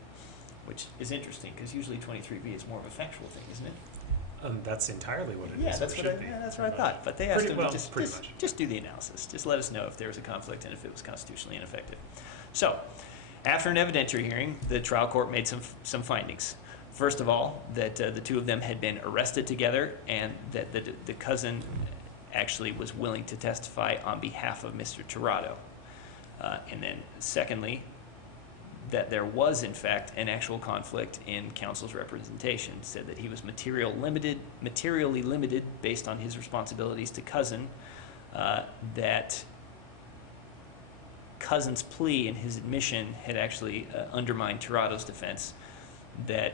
which is interesting because usually 23B is more of a factual thing, isn't it? That's entirely what it is. Yeah, that's what I thought. But they asked him to just do the analysis. Just let us know if there was a conflict and if it was constitutionally ineffective. So, after an evidentiary hearing, the trial court made some findings. First of all, that the two of them had been arrested together and that the cousin actually was willing to testify on behalf of Mr. Tirado. And then secondly, that there was in fact an actual conflict in counsel's representation. Said that he was materially limited based on his responsibilities to Cousin, that Cousin's plea and his admission had actually undermined Tirado's defense, that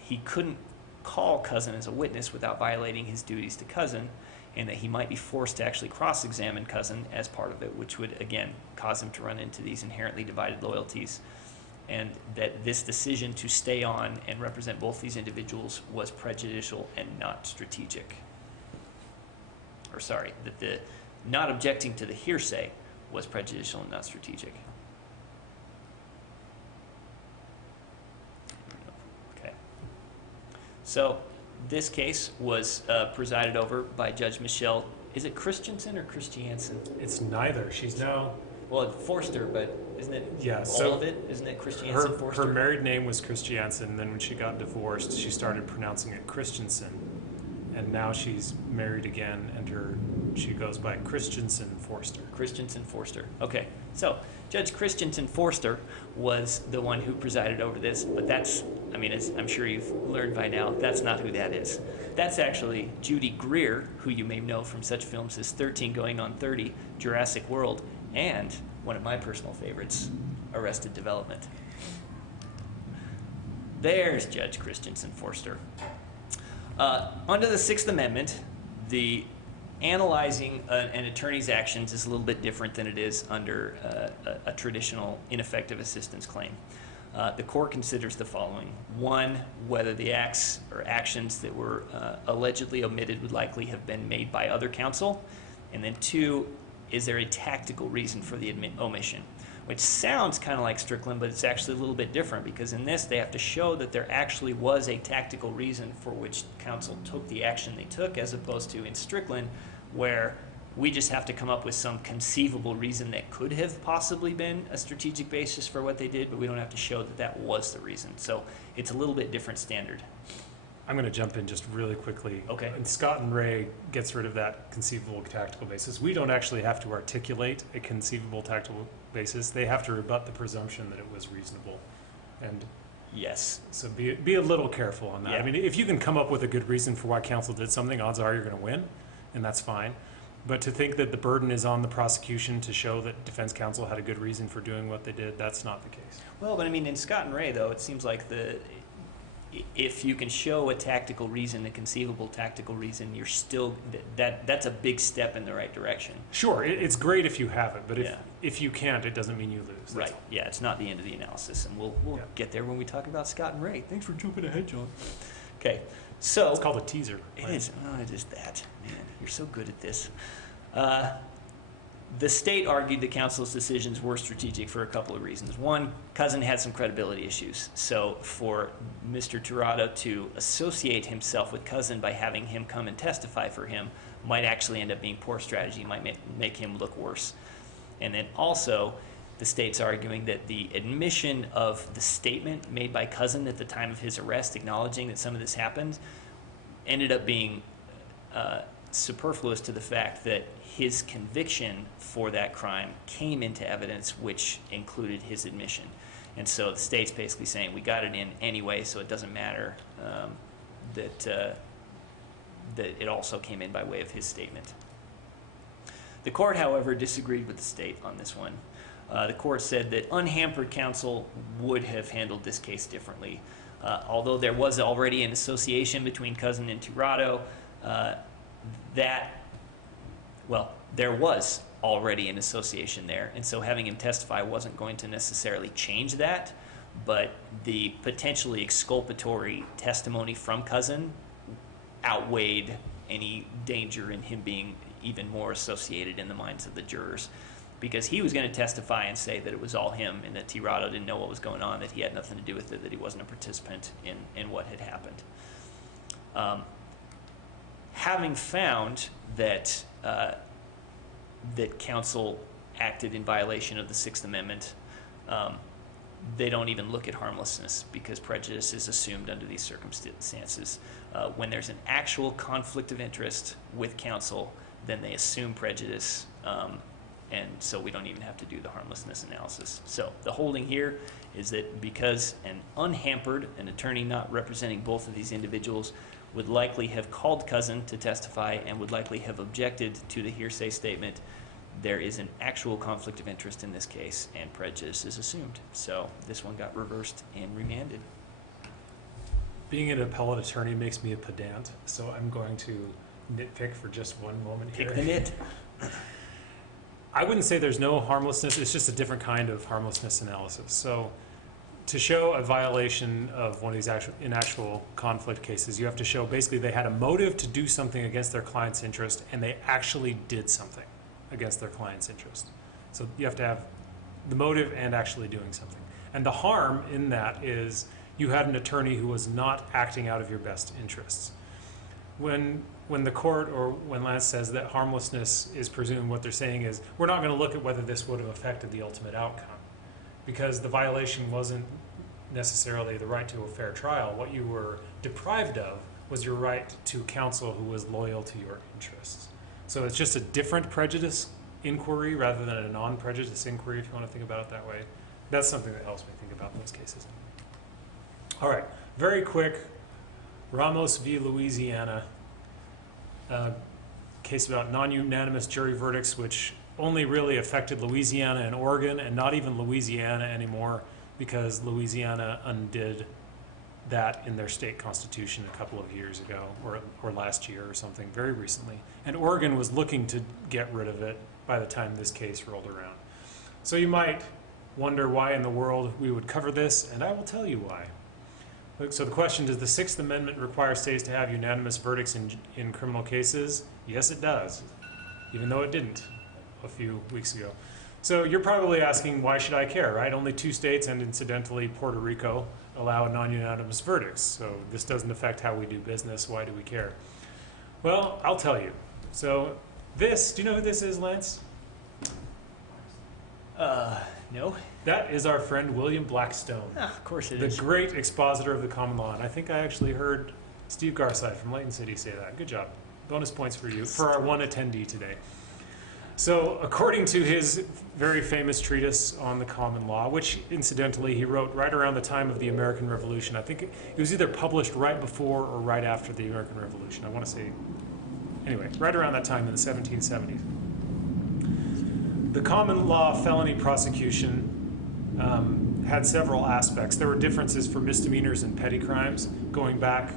he couldn't call Cousin as a witness without violating his duties to Cousin, and that he might be forced to actually cross-examine Cousin as part of it, which would, again, cause him to run into these inherently divided loyalties, and that this decision to stay on and represent both these individuals was prejudicial and not strategic. Or sorry, that the not objecting to the hearsay was prejudicial and not strategic. Okay. So this case was presided over by Judge Michelle. Is it Christensen or Christiansen? It's neither. She's now... Well, Forster, but isn't it all of it? Isn't it Christiansen, Forster? Her married name was Christiansen, and then when she got divorced, she started pronouncing it Christensen. And now she's married again, and she goes by Christensen Forster. Christensen Forster. Okay. So Judge Christensen Forster was the one who presided over this, but that's, I mean, as I'm sure you've learned by now, that's not who that is. That's actually Judy Greer, who you may know from such films as 13 Going on 30, Jurassic World, and one of my personal favorites, Arrested Development. There's Judge Christensen Forster. Under the Sixth Amendment, the analyzing an attorney's actions is a little bit different than it is under a traditional ineffective assistance claim. The court considers the following. One, whether the acts or actions that were allegedly omitted would likely have been made by other counsel. And then two, is there a tactical reason for the omission? which sounds kind of like Strickland, but it's actually a little bit different, because in this they have to show that there actually was a tactical reason for which counsel took the action they took, as opposed to in Strickland, where we just have to come up with some conceivable reason that could have possibly been a strategic basis for what they did, but we don't have to show that that was the reason. So it's a little bit different standard. I'm going to jump in just really quickly. Okay. And Scott and Ray gets rid of that conceivable tactical basis. We don't actually have to articulate a conceivable tactical basis. They have to rebut the presumption that it was reasonable. And yes. So be a little careful on that. Yeah. I mean, if you can come up with a good reason for why counsel did something, odds are you're going to win, and that's fine. But to think that the burden is on the prosecution to show that defense counsel had a good reason for doing what they did, that's not the case. Well, but I mean, in Scott and Ray, though, it seems like if you can show a tactical reason, a conceivable tactical reason, you're still, that's a big step in the right direction. Sure, it's great if you have it, but if you can't, it doesn't mean you lose. Right, yeah, it's not the end of the analysis, and we'll get there when we talk about Scott and Ray. Thanks for jumping ahead, John. Okay, so... It's called a teaser. It is. Oh, it is that. Man, you're so good at this. The state argued that counsel's decisions were strategic for a couple of reasons. One, Cousin had some credibility issues. So for Mr. Tirado to associate himself with Cousin by having him come and testify for him might actually end up being poor strategy, might make him look worse. And then also, the state's arguing that the admission of the statement made by Cousin at the time of his arrest, acknowledging that some of this happened, ended up being superfluous to the fact that his conviction for that crime came into evidence which included his admission. And so the state's basically saying we got it in anyway, so it doesn't matter that it also came in by way of his statement. The court, however, disagreed with the state on this one. The court said that unhampered counsel would have handled this case differently. Although there was already an association between Cousin and Tirado, there was already an association there, and so having him testify wasn't going to necessarily change that, but the potentially exculpatory testimony from Cousin outweighed any danger in him being even more associated in the minds of the jurors, because he was going to testify and say that it was all him and that Tirado didn't know what was going on, that he had nothing to do with it, that he wasn't a participant in what had happened. Having found that that counsel acted in violation of the Sixth Amendment, they don't even look at harmlessness because prejudice is assumed under these circumstances. When there's an actual conflict of interest with counsel, then they assume prejudice, and so we don't even have to do the harmlessness analysis. So the holding here is that because an attorney not representing both of these individuals would likely have called Cousin to testify and would likely have objected to the hearsay statement, there is an actual conflict of interest in this case, and prejudice is assumed. So this one got reversed and remanded. Being an appellate attorney makes me a pedant, so I'm going to nitpick for just one moment here. Pick the nit. I wouldn't say there's no harmlessness, it's just a different kind of harmlessness analysis. So to show a violation of one of these actual conflict cases, you have to show basically they had a motive to do something against their client's interest, and they actually did something against their client's interest. So you have to have the motive and actually doing something. And the harm in that is you had an attorney who was not acting out of your best interests. When the court, or when Lance says that harmlessness is presumed, what they're saying is we're not going to look at whether this would have affected the ultimate outcome, because the violation wasn't necessarily the right to a fair trial. What you were deprived of was your right to counsel who was loyal to your interests. So it's just a different prejudice inquiry rather than a non-prejudice inquiry, if you want to think about it that way. That's something that helps me think about those cases. All right, very quick, Ramos v. Louisiana, case about non-unanimous jury verdicts, which only really affected Louisiana and Oregon, and not even Louisiana anymore, because Louisiana undid that in their state constitution a couple of years ago, or last year or something, very recently. And Oregon was looking to get rid of it by the time this case rolled around. So you might wonder why in the world we would cover this, and I will tell you why. So the question, does the Sixth Amendment require states to have unanimous verdicts in criminal cases? Yes, it does, even though it didn't a few weeks ago. So you're probably asking, why should I care, right? Only 2 states, and incidentally Puerto Rico, allow non-unanimous verdicts. So this doesn't affect how we do business. Why do we care? Well, I'll tell you. So this, do you know who this is, Lance? No. That is our friend William Blackstone. Ah, of course it the is. The great expositor of the common law. And I think I actually heard Steve Garside from Layton City say that. Good job. Bonus points for you, for our one attendee today. So according to his very famous treatise on the common law, which incidentally he wrote right around the time of the American Revolution. I think it was either published right before or right after the American Revolution. I want to say, anyway, right around that time in the 1770s. The common law felony prosecution had several aspects. There were differences for misdemeanors and petty crimes, going back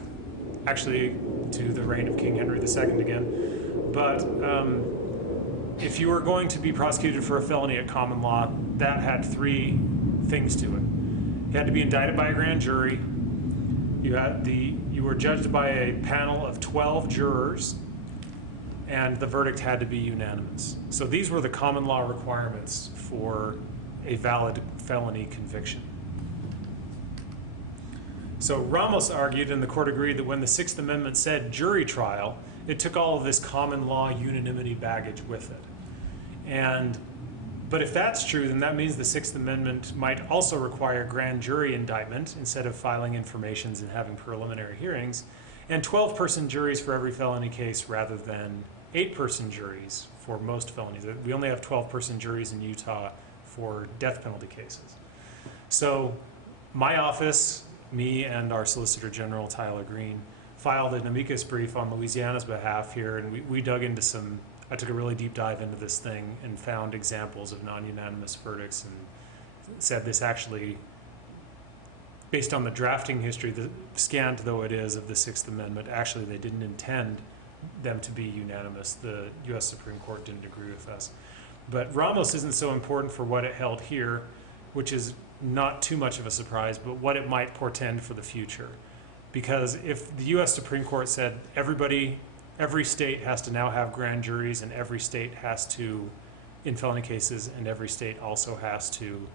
actually to the reign of King Henry II again. But if you were going to be prosecuted for a felony at common law, that had 3 things to it. You had to be indicted by a grand jury. You were judged by a panel of 12 jurors, and the verdict had to be unanimous. So these were the common law requirements for a valid felony conviction. So Ramos argued, and the court agreed, that when the 6th Amendment said jury trial, it took all of this common law unanimity baggage with it. But if that's true, then that means the 6th Amendment might also require grand jury indictment instead of filing informations and having preliminary hearings, and 12-person juries for every felony case rather than 8-person juries for most felonies. We only have 12-person juries in Utah for death penalty cases. So my office, me and our Solicitor General, Tyler Green, filed an amicus brief on Louisiana's behalf here, and we dug into I took a really deep dive into this thing and found examples of non-unanimous verdicts and said this actually, based on the drafting history, scant though it is of the 6th Amendment, actually they didn't intend them to be unanimous. The U.S. Supreme Court didn't agree with us. But Ramos isn't so important for what it held here, which is not too much of a surprise, but what it might portend for the future. Because if the U.S. Supreme Court said every state has to now have grand juries, and every state has to, in felony cases, and every state also has to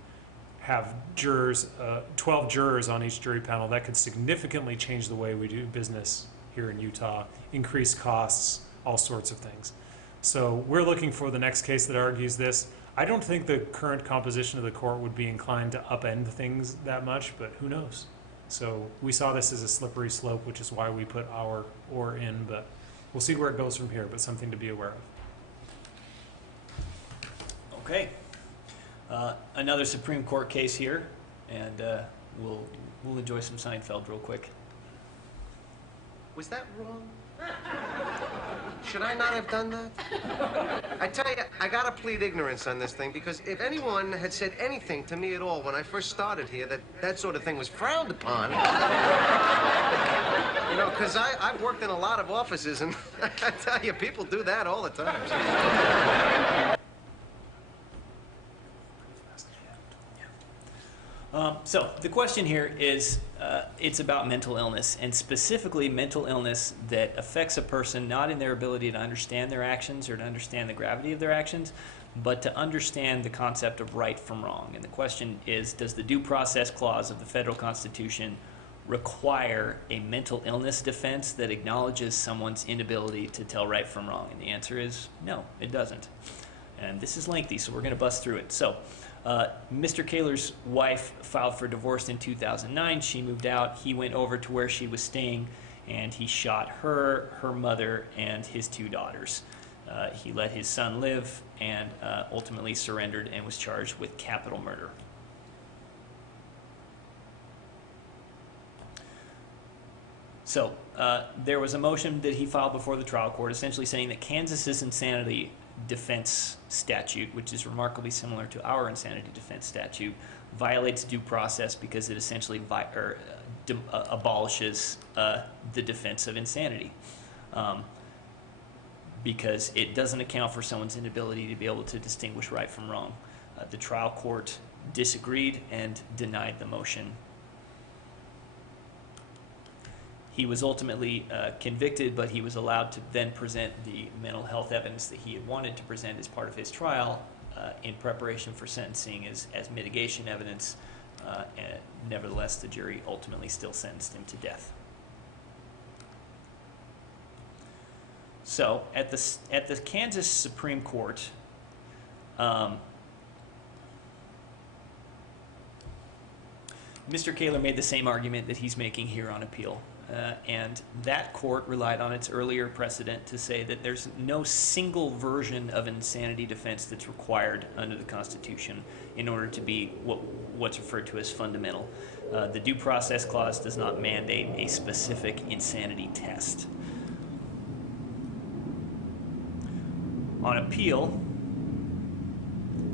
have jurors, 12 jurors on each jury panel, that could significantly change the way we do business here in Utah, increase costs, all sorts of things. So we're looking for the next case that argues this. I don't think the current composition of the court would be inclined to upend things that much, but who knows? So we saw this as a slippery slope, which is why we put our or in, but we'll see where it goes from here, but something to be aware of. Okay. Another Supreme Court case here, and we'll enjoy some Seinfeld real quick. Was that wrong? Should I not have done that? I tell you, I gotta plead ignorance on this thing, because if anyone had said anything to me at all when I first started here, that sort of thing was frowned upon. You know, because I've worked in a lot of offices, and I tell you, people do that all the time. So the question here is, it's about mental illness, and specifically mental illness that affects a person not in their ability to understand their actions or to understand the gravity of their actions, but to understand the concept of right from wrong. And the question is, does the Due Process Clause of the federal Constitution require a mental illness defense that acknowledges someone's inability to tell right from wrong? And the answer is no, it doesn't. And this is lengthy, so we're going to bust through it. So Mr. Kaler's wife filed for divorce in 2009. She moved out. He went over to where she was staying, and he shot her, her mother, and his 2 daughters. He let his son live and ultimately surrendered and was charged with capital murder. So there was a motion that he filed before the trial court essentially saying that Kansas's insanity defense statute, which is remarkably similar to our insanity defense statute, violates due process because it essentially abolishes the defense of insanity. Because it doesn't account for someone's inability to be able to distinguish right from wrong. The trial court disagreed and denied the motion. He was ultimately convicted, but he was allowed to then present the mental health evidence that he had wanted to present as part of his trial in preparation for sentencing as mitigation evidence. And nevertheless, the jury ultimately still sentenced him to death. So at the Kansas Supreme Court, Mr. Kaler made the same argument that he's making here on appeal. And that court relied on its earlier precedent to say that there's no single version of insanity defense that's required under the Constitution in order to be what's referred to as fundamental. The Due Process Clause does not mandate a specific insanity test. On appeal,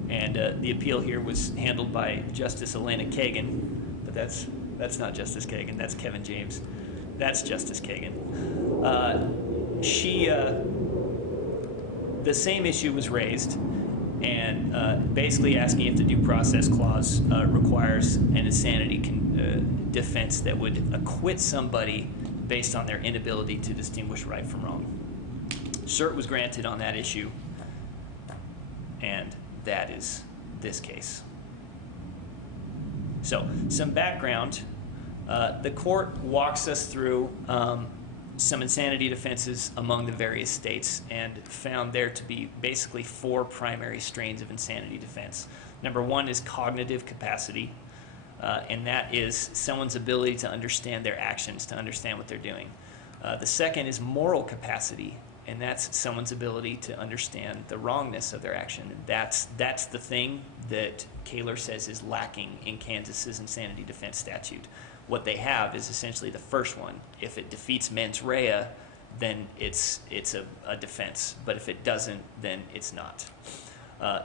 and the appeal here was handled by Justice Elena Kagan, but that's not Justice Kagan, that's Kevin James. That's Justice Kagan. The same issue was raised, and basically asking if the Due Process Clause requires an insanity defense that would acquit somebody based on their inability to distinguish right from wrong. Cert was granted on that issue, and that is this case. So, some background. The court walks us through some insanity defenses among the various states and found there to be basically 4 primary strains of insanity defense. Number 1 is cognitive capacity, and that is someone's ability to understand their actions, to understand what they're doing. The second is moral capacity, and that's someone's ability to understand the wrongness of their action. That's the thing that Kaler says is lacking in Kansas's insanity defense statute. What they have is essentially the first one. If it defeats mens rea, then it's a defense. But if it doesn't, then it's not.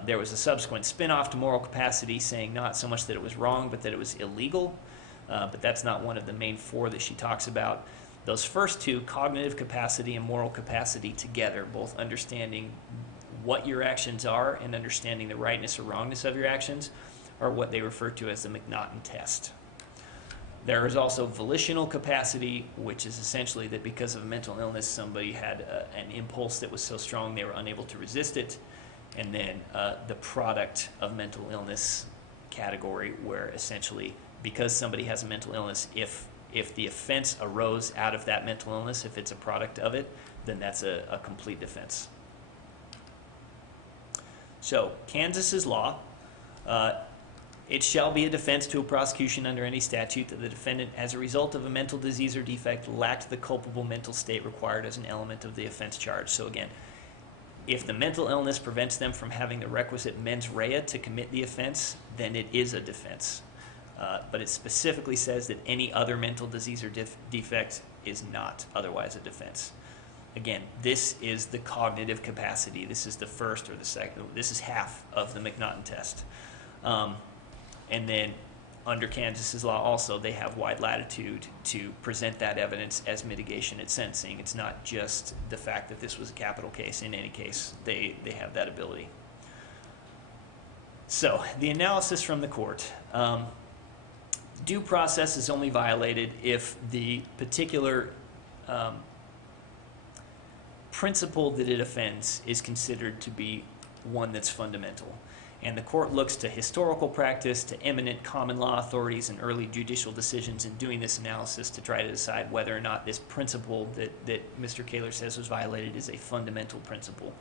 There was a subsequent spin-off to moral capacity saying not so much that it was wrong, but that it was illegal. But that's not one of the main 4 that she talks about. Those first 2, cognitive capacity and moral capacity together, both understanding what your actions are and understanding the rightness or wrongness of your actions, are what they refer to as the McNaughton test. There is also volitional capacity, which is essentially that because of mental illness, somebody had an impulse that was so strong they were unable to resist it. And then the product of mental illness category, where essentially because somebody has a mental illness, if the offense arose out of that mental illness, if it's a product of it, then that's a complete defense. So Kansas's law, it shall be a defense to a prosecution under any statute that the defendant, as a result of a mental disease or defect, lacked the culpable mental state required as an element of the offense charge. So again, if the mental illness prevents them from having the requisite mens rea to commit the offense, then it is a defense. But it specifically says that any other mental disease or defect is not otherwise a defense. Again, this is the cognitive capacity. This is the first or the second. This is half of the McNaughton test. And then under Kansas's law also, they have wide latitude to present that evidence as mitigation at sentencing. It's not just the fact that this was a capital case. In any case, they have that ability. So the analysis from the court. Due process is only violated if the particular principle that it offends is considered to be one that's fundamental. And the court looks to historical practice, to eminent common law authorities and early judicial decisions in doing this analysis to try to decide whether or not this principle that Mr. Kaler says was violated is a fundamental principle.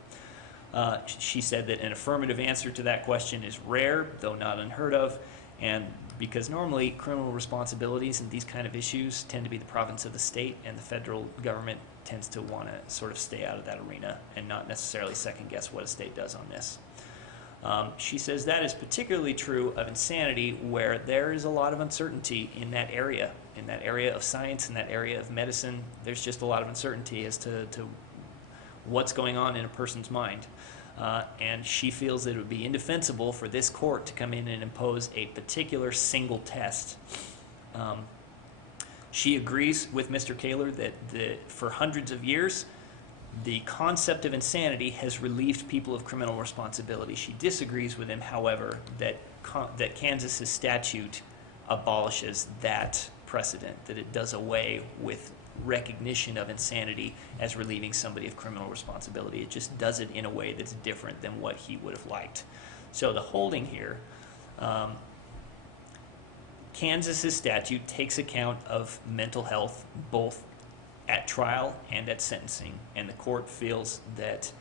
She said that an affirmative answer to that question is rare, though not unheard of, and because normally criminal responsibilities and these kind of issues tend to be the province of the state, and the federal government tends to want to sort of stay out of that arena and not necessarily second guess what a state does on this. She says that is particularly true of insanity, where there is a lot of uncertainty in that area of science, in that area of medicine. There's just a lot of uncertainty as to what's going on in a person's mind. And she feels that it would be indefensible for this court to come in and impose a particular single test. She agrees with Mr. Kaler that for hundreds of years, the concept of insanity has relieved people of criminal responsibility. She disagrees with him, however, that Kansas's statute abolishes that precedent, that it does away with recognition of insanity as relieving somebody of criminal responsibility. It just does it in a way that's different than what he would have liked. So the holding here, Kansas's statute takes account of mental health both at trial and at sentencing, and the court feels that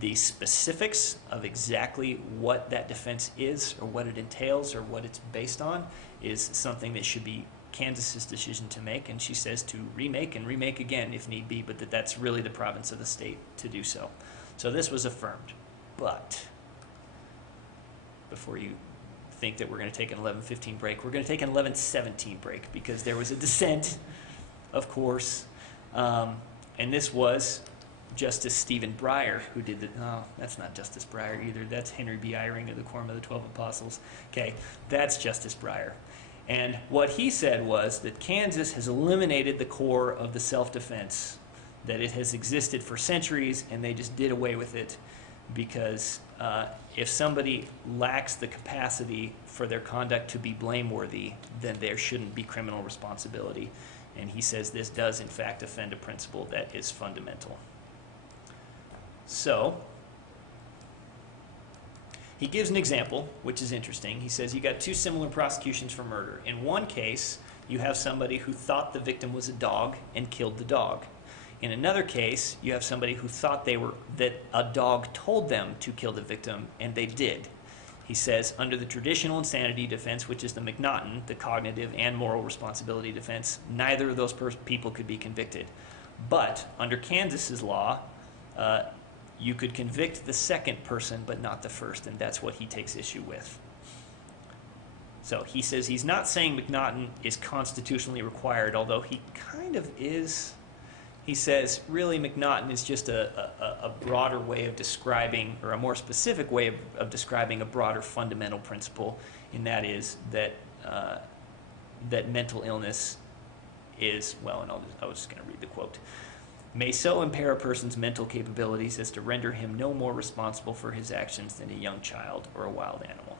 the specifics of exactly what that defense is or what it entails or what it's based on is something that should be Kansas's decision to make, and she says to remake and remake again if need be, but that's really the province of the state to do so. So this was affirmed. But before you think that we're going to take an 11:15 break, we're going to take an 11:17 break because there was a dissent, of course, and this was Justice Stephen Breyer, who did the, oh, that's not Justice Breyer either. That's Henry B. Eyring of the Quorum of the 12 Apostles. Okay, that's Justice Breyer. And what he said was that Kansas has eliminated the core of the self-defense, that it has existed for centuries, and they just did away with it because if somebody lacks the capacity for their conduct to be blameworthy, then there shouldn't be criminal responsibility. And he says this does, in fact, offend a principle that is fundamental. So, he gives an example, which is interesting. He says you got two similar prosecutions for murder. In one case, you have somebody who thought the victim was a dog and killed the dog. In another case, you have somebody who thought that a dog told them to kill the victim, and they did. He says, under the traditional insanity defense, which is the McNaughton, the cognitive and moral responsibility defense, neither of those people could be convicted. But under Kansas's law, you could convict the second person, but not the first, and that's what he takes issue with. So he says he's not saying McNaughton is constitutionally required, although he kind of is. He says, really, McNaughton is just a broader way of describing, or a more specific way of describing a broader fundamental principle, and that is that that mental illness is, well, and I was just going to read the quote, may so impair a person's mental capabilities as to render him no more responsible for his actions than a young child or a wild animal.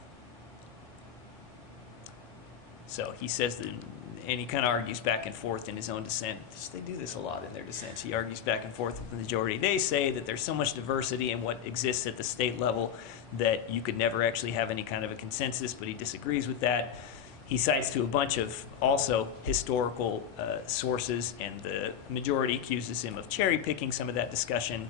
So he says that, and he kind of argues back and forth in his own dissent. They do this a lot in their dissents. He argues back and forth with the majority. They say that there's so much diversity in what exists at the state level that you could never actually have any kind of a consensus, but he disagrees with that. He cites to a bunch of also historical sources, and the majority accuses him of cherry-picking some of that discussion,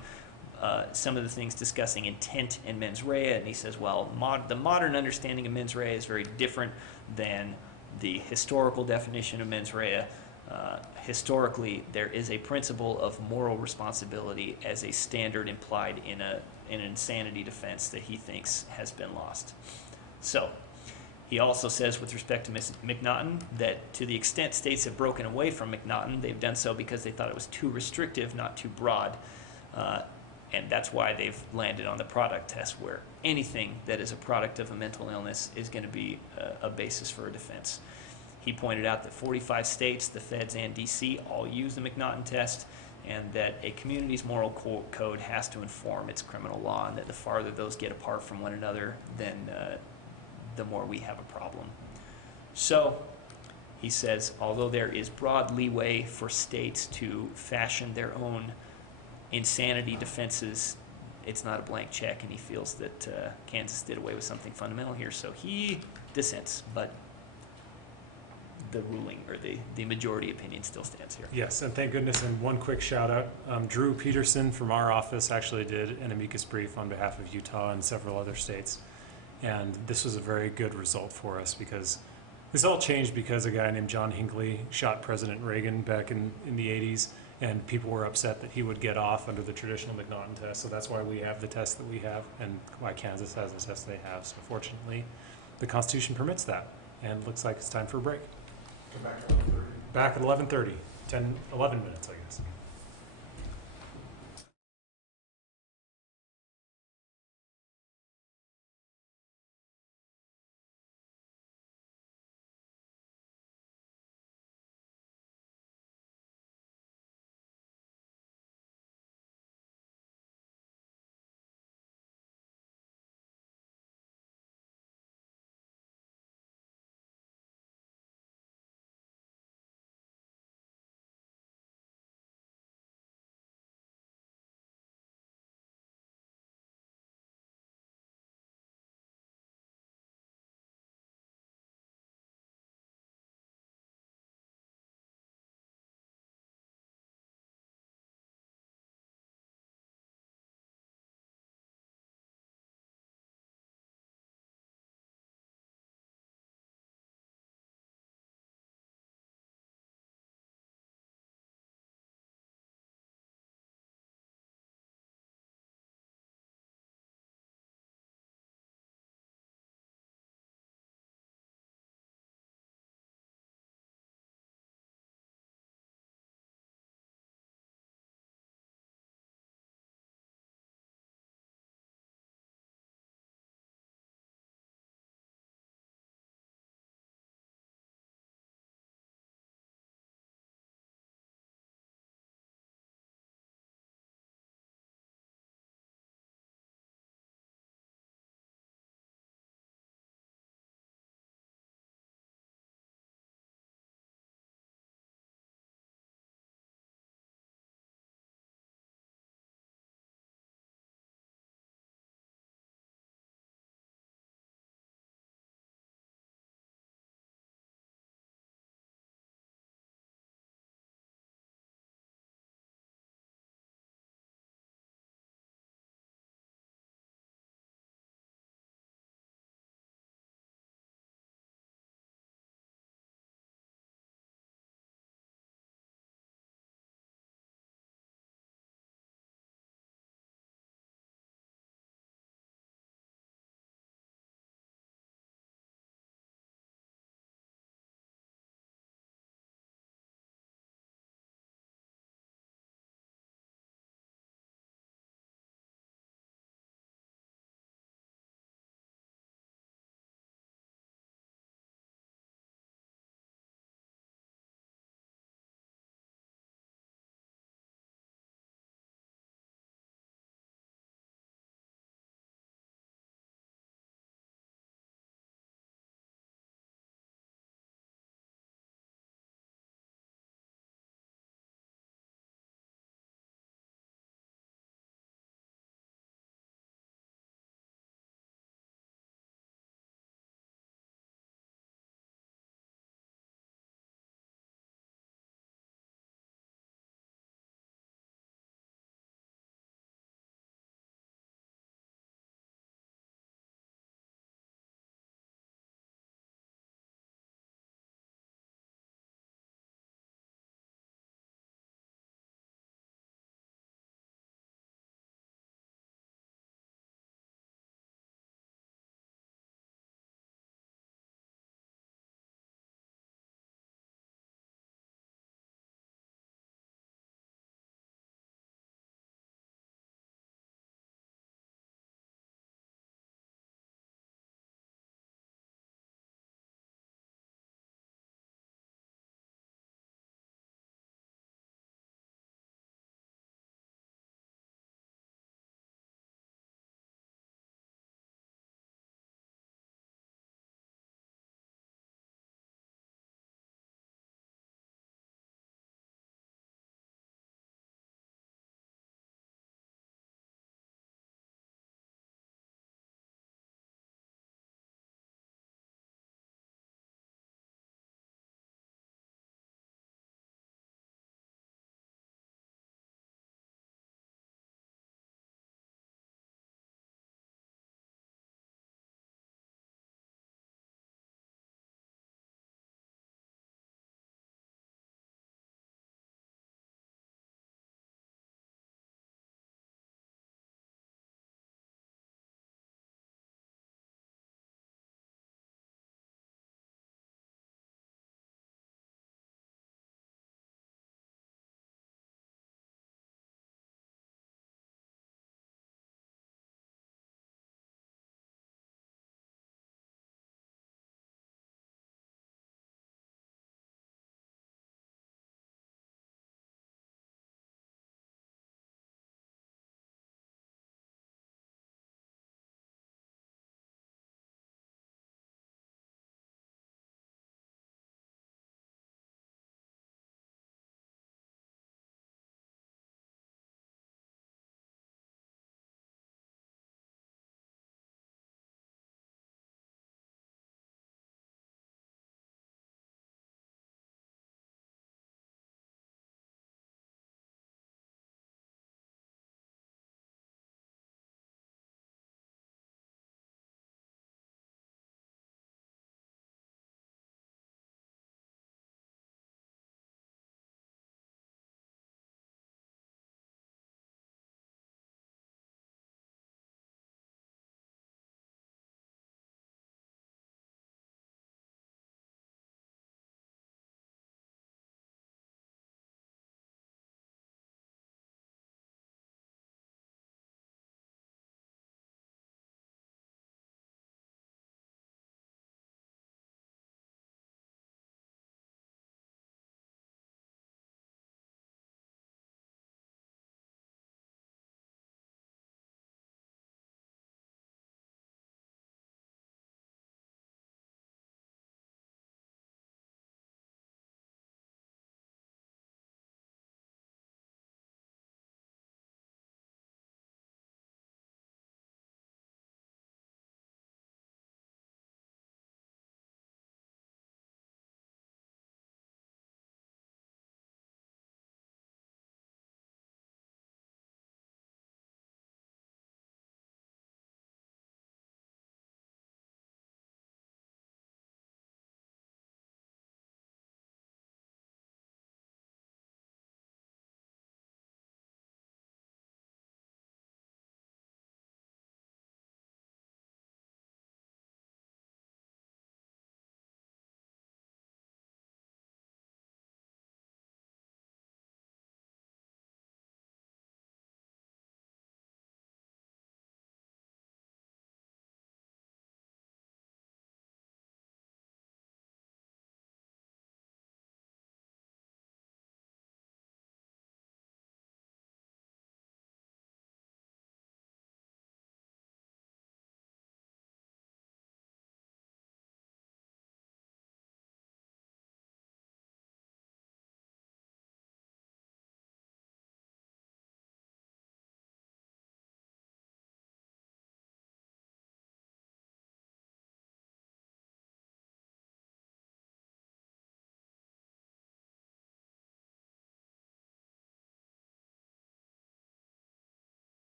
some of the things discussing intent and mens rea, and he says, well, the modern understanding of mens rea is very different than the historical definition of mens rea. Historically, there is a principle of moral responsibility as a standard implied in an insanity defense that he thinks has been lost. So, he also says with respect to McNaughton that to the extent states have broken away from McNaughton, they've done so because they thought it was too restrictive, not too broad. And that's why they've landed on the product test, where anything that is a product of a mental illness is going to be a basis for a defense. He pointed out that 45 states, the feds and DC, all use the McNaughton test, and that a community's moral code has to inform its criminal law, and that the farther those get apart from one another, then the more we have a problem. So, he says, although there is broad leeway for states to fashion their own insanity defenses, it's not a blank check, and he feels that Kansas did away with something fundamental here. So he dissents, but the ruling, or the majority opinion, still stands here. Yes, and thank goodness, and one quick shout out. Drew Peterson from our office actually did an amicus brief on behalf of Utah and several other states. And this was a very good result for us, because this all changed because a guy named John Hinckley shot President Reagan back in the 80s, and people were upset that he would get off under the traditional McNaughton test. So that's why we have the test that we have, and why Kansas has the test they have. So fortunately, the Constitution permits that, and it looks like it's time for a break. Come back at 11:30. Back at 11:30, 11 minutes, I guess.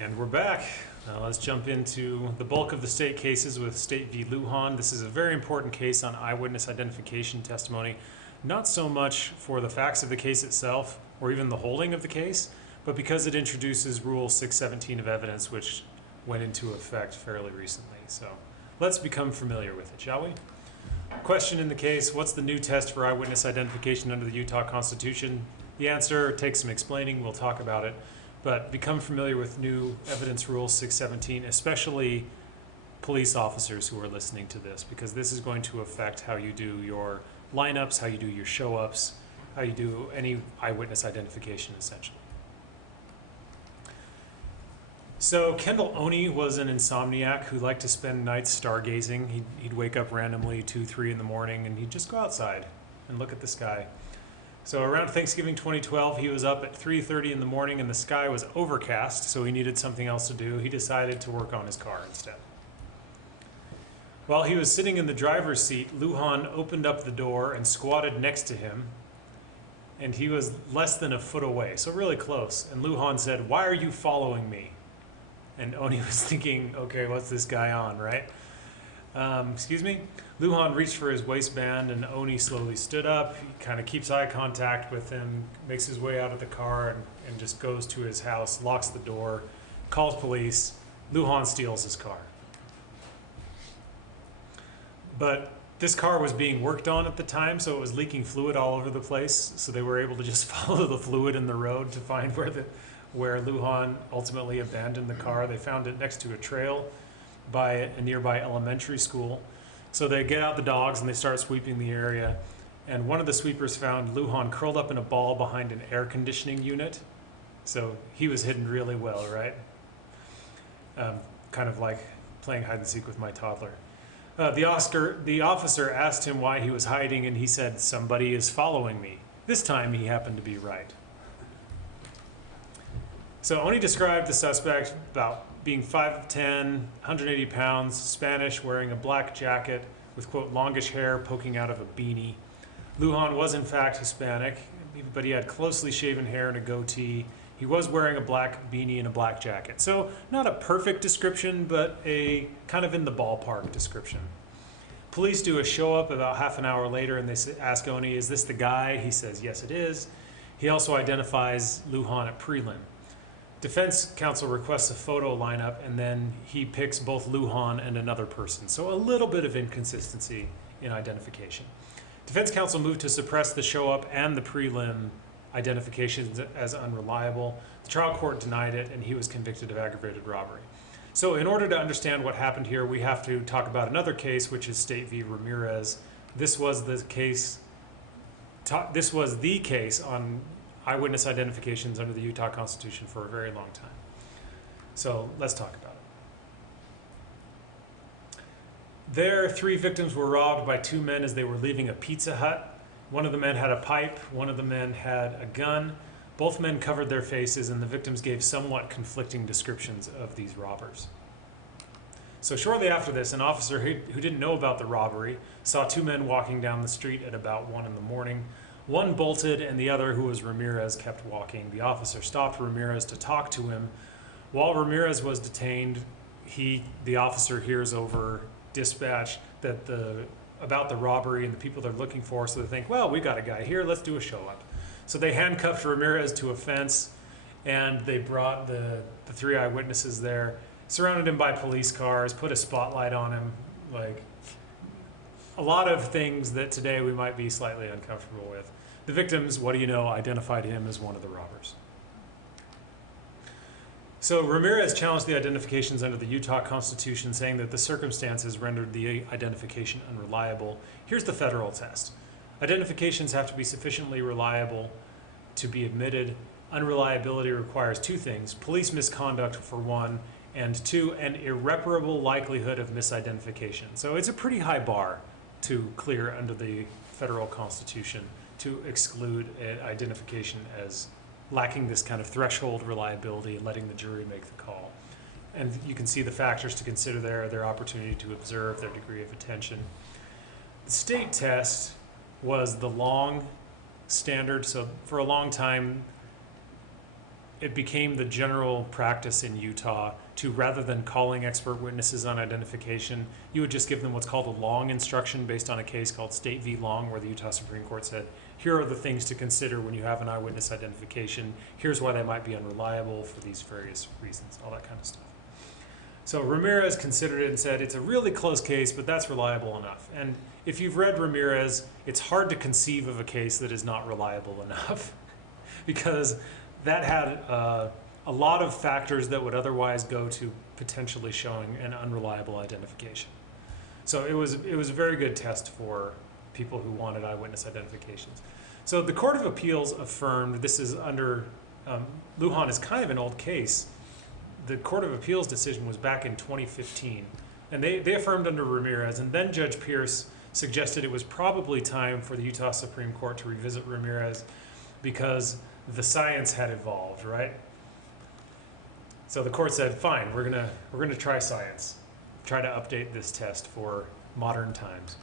And we're back. Now let's jump into the bulk of the state cases with State v. Lujan. This is a very important case on eyewitness identification testimony, not so much for the facts of the case itself or even the holding of the case, but because it introduces Rule 617 of evidence, which went into effect fairly recently. So let's become familiar with it, shall we? Question in the case: what's the new test for eyewitness identification under the Utah Constitution? The answer takes some explaining. We'll talk about it. But become familiar with new evidence rule 617, especially police officers who are listening to this, because this is going to affect how you do your lineups, how you do your show-ups, how you do any eyewitness identification, essentially. So Kendall Oney was an insomniac who liked to spend nights stargazing. He'd wake up randomly 2, 3 in the morning, and he'd just go outside and look at the sky. So around Thanksgiving 2012, he was up at 3:30 in the morning and the sky was overcast, so he needed something else to do. He decided to work on his car instead. While he was sitting in the driver's seat, Lujan opened up the door and squatted next to him, and he was less than a foot away, so really close. And Lujan said, "Why are you following me?" And Oney was thinking, okay, what's this guy on, right? Excuse me? Lujan reached for his waistband, and Oney slowly stood up. He kind of keeps eye contact with him, makes his way out of the car, and just goes to his house, locks the door, calls police. Lujan steals his car. But this car was being worked on at the time, so it was leaking fluid all over the place. So they were able to just follow the fluid in the road to find where Lujan ultimately abandoned the car. They found it next to a trail by a nearby elementary school. So they get out the dogs and they start sweeping the area. And one of the sweepers found Lujan curled up in a ball behind an air conditioning unit. So he was hidden really well, right? Kind of like playing hide and seek with my toddler. The officer asked him why he was hiding, and he said, "Somebody is following me." This time he happened to be right. So Oney described the suspect about being 5'10", 180 pounds, Spanish, wearing a black jacket with, quote, longish hair poking out of a beanie. Lujan was in fact Hispanic, but he had closely shaven hair and a goatee. He was wearing a black beanie and a black jacket. So not a perfect description, but a kind of in the ballpark description. Police do a show up about half an hour later, and they ask Oney, "Is this the guy?" He says, "Yes, it is." He also identifies Lujan at prelim. Defense counsel requests a photo lineup, and then he picks both Lujan and another person. So a little bit of inconsistency in identification. Defense counsel moved to suppress the show-up and the prelim identifications as unreliable. The trial court denied it, and he was convicted of aggravated robbery. So in order to understand what happened here, we have to talk about another case, which is State v. Ramirez. This was the case on eyewitness identifications under the Utah Constitution for a very long time. So let's talk about it. There, 3 victims were robbed by 2 men as they were leaving a Pizza Hut. One of the men had a pipe, one of the men had a gun. Both men covered their faces, and the victims gave somewhat conflicting descriptions of these robbers. So shortly after this, an officer who didn't know about the robbery saw 2 men walking down the street at about 1 in the morning. One bolted, and the other, who was Ramirez, kept walking. The officer stopped Ramirez to talk to him. While Ramirez was detained, the officer hears over dispatch that about the robbery and the people they're looking for, so they think, well, we got a guy here, let's do a show-up. So they handcuffed Ramirez to a fence, and they brought the 3 eyewitnesses there, surrounded him by police cars, put a spotlight on him, like a lot of things that today we might be slightly uncomfortable with. The victims, what do you know, identified him as one of the robbers. So Ramirez challenged the identifications under the Utah Constitution, saying that the circumstances rendered the identification unreliable. Here's the federal test. Identifications have to be sufficiently reliable to be admitted. Unreliability requires 2 things: police misconduct for 1, and 2, an irreparable likelihood of misidentification. So it's a pretty high bar to clear under the federal Constitution to exclude identification as lacking this kind of threshold reliability and letting the jury make the call. And you can see the factors to consider there: their opportunity to observe, their degree of attention. The state test was the long standard. So for a long time, it became the general practice in Utah to, rather than calling expert witnesses on identification, you would just give them what's called a Long instruction based on a case called State v. Long, where the Utah Supreme Court said, here are the things to consider when you have an eyewitness identification. Here's why they might be unreliable for these various reasons, all that kind of stuff. So Ramirez considered it and said, it's a really close case, but that's reliable enough. And if you've read Ramirez, it's hard to conceive of a case that is not reliable enough because that had a lot of factors that would otherwise go to potentially showing an unreliable identification. So it was a very good test for people who wanted eyewitness identifications. So the Court of Appeals affirmed, this is under, Lujan is kind of an old case. The Court of Appeals decision was back in 2015, and they affirmed under Ramirez, and then Judge Pierce suggested it was probably time for the Utah Supreme Court to revisit Ramirez because the science had evolved, right? So the court said, fine, we're gonna try science, try to update this test for modern times.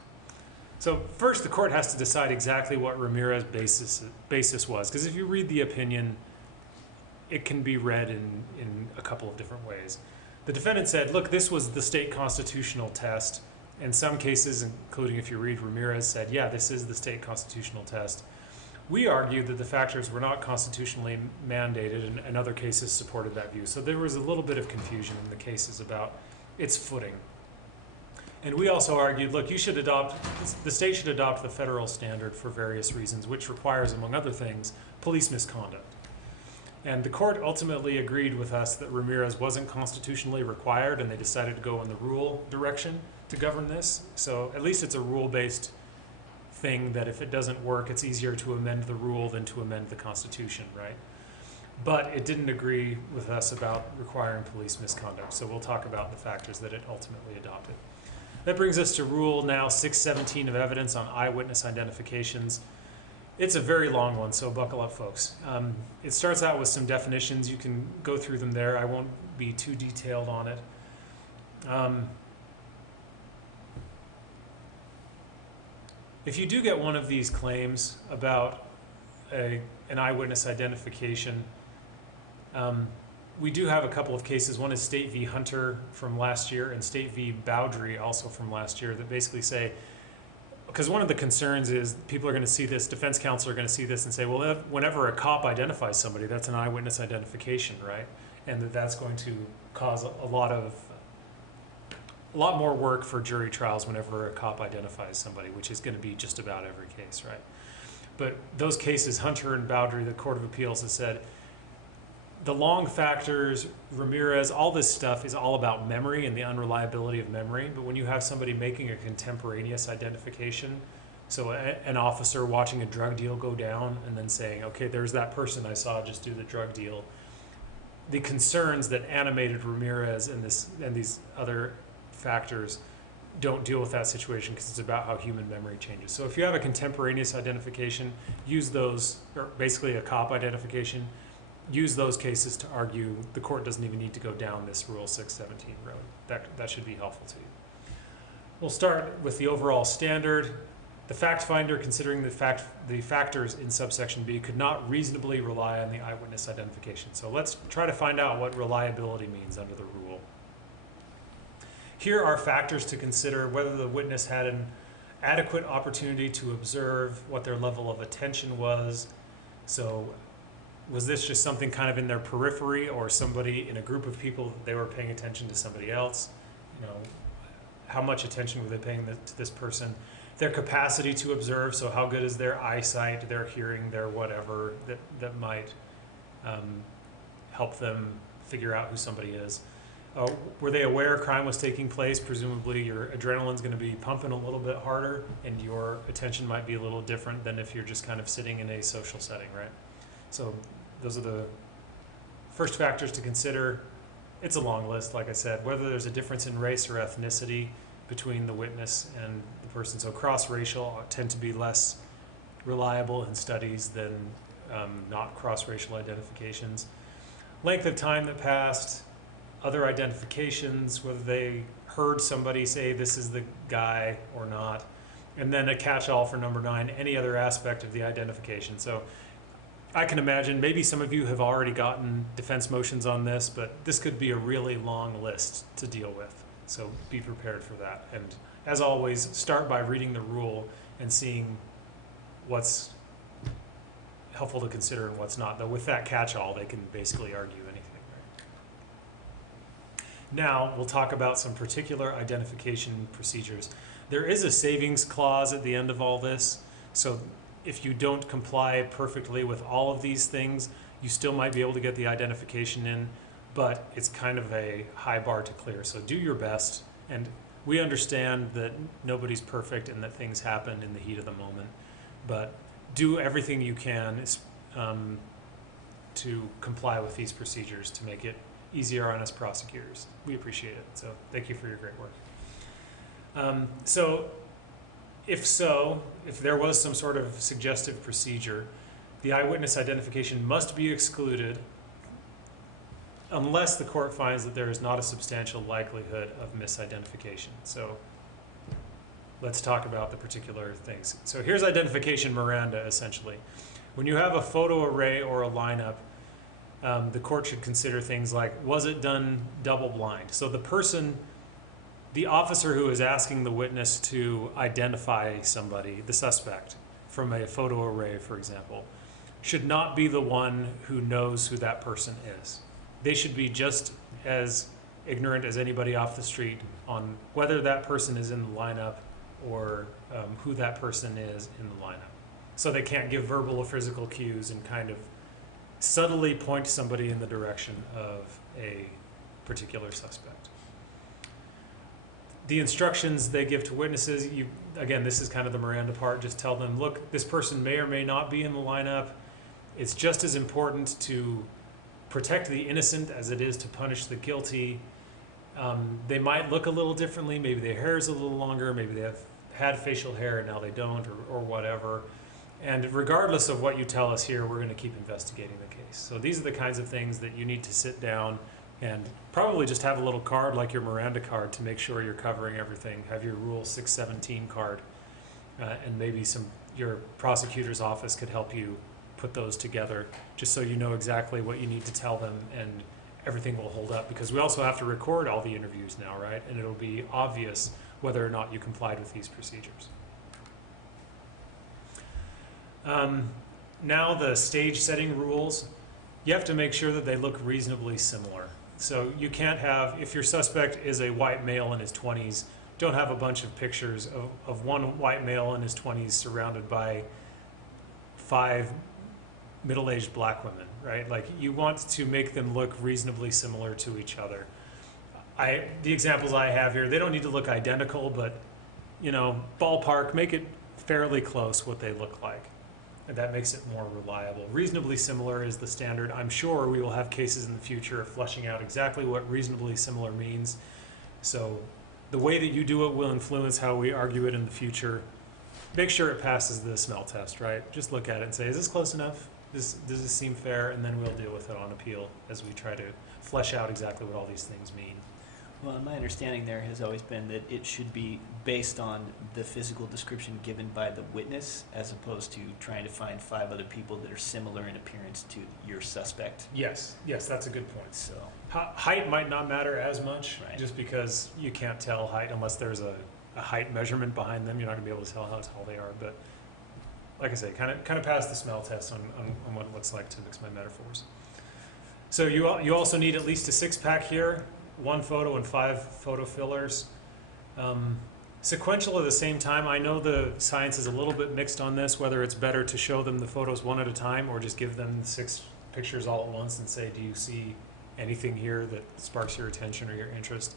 So first, the court has to decide exactly what Ramirez basis was, because if you read the opinion, it can be read in a couple of different ways. The defendant said, look, this was the state constitutional test. In some cases, including if you read Ramirez, said, yeah, this is the state constitutional test. We argued that the factors were not constitutionally mandated, and other cases supported that view. So there was a little bit of confusion in the cases about its footing. And we also argued, look, the state should adopt the federal standard for various reasons, which requires, among other things, police misconduct. And the court ultimately agreed with us that Ramirez wasn't constitutionally required, and they decided to go in the rule direction to govern this. So at least it's a rule-based thing that if it doesn't work, it's easier to amend the rule than to amend the Constitution, right? But it didn't agree with us about requiring police misconduct. So we'll talk about the factors that it ultimately adopted. That brings us to Rule now 617 of evidence on eyewitness identifications. It's a very long one, so buckle up, folks. It starts out with some definitions. You can go through them there. I won't be too detailed on it. If you do get one of these claims about an eyewitness identification, we do have a couple of cases. One is State v. Hunter from last year and State v. Bowdry also from last year that basically say, because one of the concerns is people are going to see this, defense counsel are going to see this and say, well, whenever a cop identifies somebody, that's an eyewitness identification, right? And that's going to cause a lot more work for jury trials whenever a cop identifies somebody, which is going to be just about every case, right? But those cases, Hunter and Bowdry, the Court of Appeals has said, the long factors, Ramirez, all this stuff is all about memory and the unreliability of memory. But when you have somebody making a contemporaneous identification, so an officer watching a drug deal go down and then saying, okay, there's that person I saw just do the drug deal, the concerns that animated Ramirez and these other factors don't deal with that situation because it's about how human memory changes. So if you have a contemporaneous identification, use those, or basically a cop identification, use those cases to argue the court doesn't even need to go down this Rule 617 road. That should be helpful to you. We'll start with the overall standard. The fact finder, considering the factors in subsection B, could not reasonably rely on the eyewitness identification. So let's try to find out what reliability means under the rule. Here are factors to consider: whether the witness had an adequate opportunity to observe, what their level of attention was. So was this just something kind of in their periphery, or somebody in a group of people, they were paying attention to somebody else? You know, how much attention were they paying to this person? Their capacity to observe, so how good is their eyesight, their hearing, their whatever, that might help them figure out who somebody is. Were they aware crime was taking place? Presumably your adrenaline's going to be pumping a little bit harder, and your attention might be a little different than if you're just kind of sitting in a social setting, right? So those are the first factors to consider. It's a long list, like I said. Whether there's a difference in race or ethnicity between the witness and the person. So cross-racial tend to be less reliable in studies than not cross-racial identifications. Length of time that passed, other identifications, whether they heard somebody say this is the guy or not. And then a catch-all for number 9, any other aspect of the identification. So I can imagine maybe some of you have already gotten defense motions on this, but this could be a really long list to deal with. So be prepared for that. And as always, start by reading the rule and seeing what's helpful to consider and what's not. Though with that catch-all, they can basically argue anything. Right? Now we'll talk about some particular identification procedures. There is a savings clause at the end of all this, so if you don't comply perfectly with all of these things, you still might be able to get the identification in, but it's kind of a high bar to clear. So do your best, and we understand that nobody's perfect and that things happen in the heat of the moment, but do everything you can to comply with these procedures to make it easier on us prosecutors. We appreciate it, so thank you for your great work. If there was some sort of suggestive procedure, the eyewitness identification must be excluded unless the court finds that there is not a substantial likelihood of misidentification. So let's talk about the particular things. So here's identification Miranda, essentially. When you have a photo array or a lineup, the court should consider things like, was it done double blind? So the officer who is asking the witness to identify somebody, the suspect, from a photo array, for example, should not be the one who knows who that person is. They should be just as ignorant as anybody off the street on whether that person is in the lineup or who that person is in the lineup. So they can't give verbal or physical cues and kind of subtly point somebody in the direction of a particular suspect. The instructions they give to witnesses, again, this is kind of the Miranda part, just tell them, look, this person may or may not be in the lineup. It's just as important to protect the innocent as it is to punish the guilty. They might look a little differently, maybe their hair is a little longer, maybe they have had facial hair and now they don't, or whatever. And regardless of what you tell us here, we're going to keep investigating the case. So these are the kinds of things that you need to sit down and probably just have a little card like your Miranda card to make sure you're covering everything. Have your Rule 617 card, and maybe your prosecutor's office could help you put those together just so you know exactly what you need to tell them and everything will hold up, because we also have to record all the interviews now, right? And it'll be obvious whether or not you complied with these procedures. Now the stage setting rules, you have to make sure that they look reasonably similar. So you can't have, if your suspect is a white male in his 20s, don't have a bunch of pictures of one white male in his 20s surrounded by 5 middle-aged black women, right? Like, you want to make them look reasonably similar to each other. The examples I have here, they don't need to look identical, but, ballpark, make it fairly close what they look like. And that makes it more reliable. Reasonably similar is the standard. I'm sure we will have cases in the future of fleshing out exactly what reasonably similar means. So the way that you do it will influence how we argue it in the future. Make sure it passes the smell test, right? Just look at it and say, is this close enough? Does this seem fair? And then we'll deal with it on appeal as we try to flesh out exactly what all these things mean. Well, my understanding there has always been that it should be based on the physical description given by the witness, as opposed to trying to find 5 other people that are similar in appearance to your suspect. Yes, that's a good point. So height might not matter as much, right, just because you can't tell height unless there's a height measurement behind them. You're not going to be able to tell how tall they are. But like I say, kind of pass the smell test on what it looks like, to mix my metaphors. So you also need at least a 6-pack here. 1 photo and 5 photo fillers. Sequential at the same time. I know the science is a little bit mixed on this, whether it's better to show them the photos one at a time or just give them 6 pictures all at once and say, do you see anything here that sparks your attention or your interest?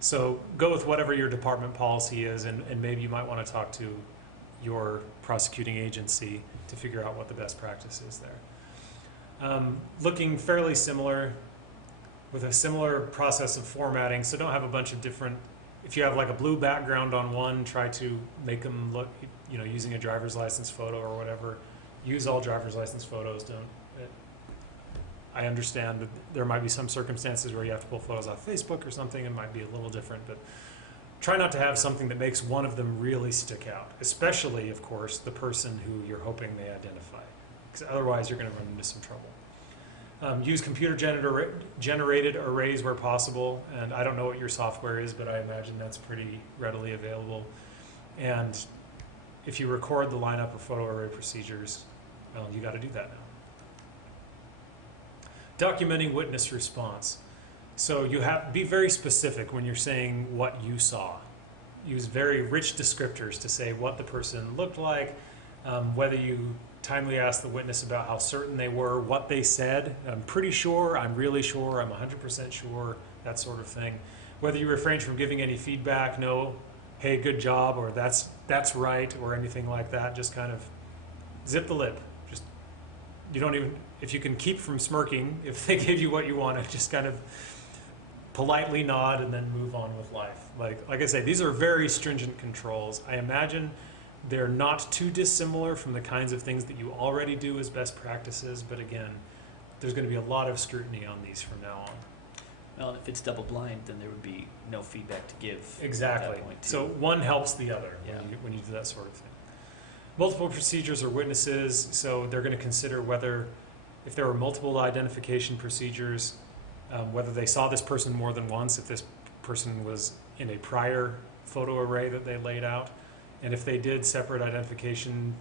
So go with whatever your department policy is, and maybe you might want to talk to your prosecuting agency to figure out what the best practice is there. Looking fairly similar, with a similar process of formatting, so don't have a bunch of different, if you have like a blue background on one, try to make them look, using a driver's license photo or whatever. Use all driver's license photos. I understand that there might be some circumstances where you have to pull photos off Facebook or something. It might be a little different, but try not to have something that makes one of them really stick out, especially, of course, the person who you're hoping they identify. because otherwise you're going to run into some trouble. Use computer-generated arrays where possible, and I don't know what your software is, but I imagine that's pretty readily available. And if you record the lineup or photo array procedures, well, you got to do that now. Documenting witness response. So you have be very specific when you're saying what you saw. Use very rich descriptors to say what the person looked like, whether you timely ask the witness about how certain they were, what they said. I'm pretty sure, I'm really sure, I'm 100% sure, that sort of thing. Whether you refrain from giving any feedback, no, hey, good job, or that's right, or anything like that. Just kind of zip the lip. Just, you don't even, if you can keep from smirking, if they give you what you wanted, just kind of politely nod and then move on with life. Like I say, these are very stringent controls. I imagine they're not too dissimilar from the kinds of things that you already do as best practices, but again, there's going to be a lot of scrutiny on these from now on. Well, if it's double blind, then there would be no feedback to give. Exactly. At that point, too. So one helps the other Yeah. when you do that sort of thing. Multiple procedures or witnesses, so they're going to consider whether, if there were multiple identification procedures, whether they saw this person more than once, if this person was in a prior photo array that they laid out, and if they did separate identification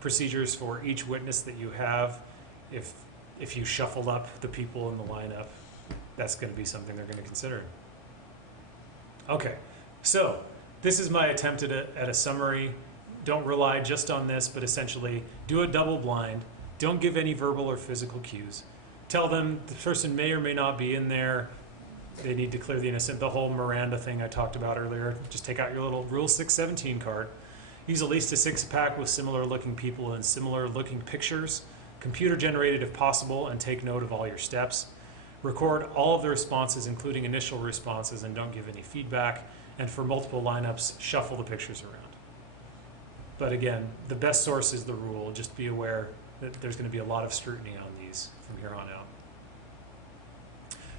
procedures for each witness that you have, if you shuffled up the people in the lineup, that's going to be something they're going to consider. Okay, so this is my attempt at a summary. Don't rely just on this, but essentially do a double blind. Don't give any verbal or physical cues. Tell them the person may or may not be in there. They need to clear the innocent. The whole Miranda thing I talked about earlier. Just take out your little Rule 617 card. Use at least a 6-pack with similar looking people and similar looking pictures. Computer generated if possible, and take note of all your steps. Record all of the responses, including initial responses, and don't give any feedback. And for multiple lineups, shuffle the pictures around. But again, the best source is the rule. Just be aware that there's going to be a lot of scrutiny on these from here on out.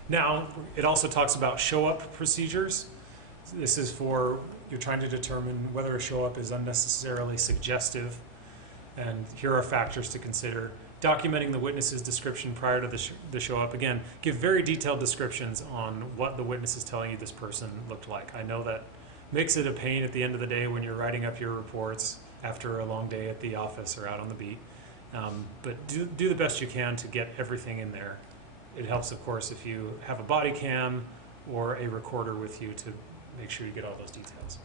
Now, it also talks about show-up procedures. This is for, you're trying to determine whether a show-up is unnecessarily suggestive, and here are factors to consider. Documenting the witness's description prior to the show-up. Again, give very detailed descriptions on what the witness is telling you this person looked like. I know that makes it a pain at the end of the day when you're writing up your reports after a long day at the office or out on the beat. But do the best you can to get everything in there. It helps, of course, if you have a body cam or a recorder with you to make sure you get all those details.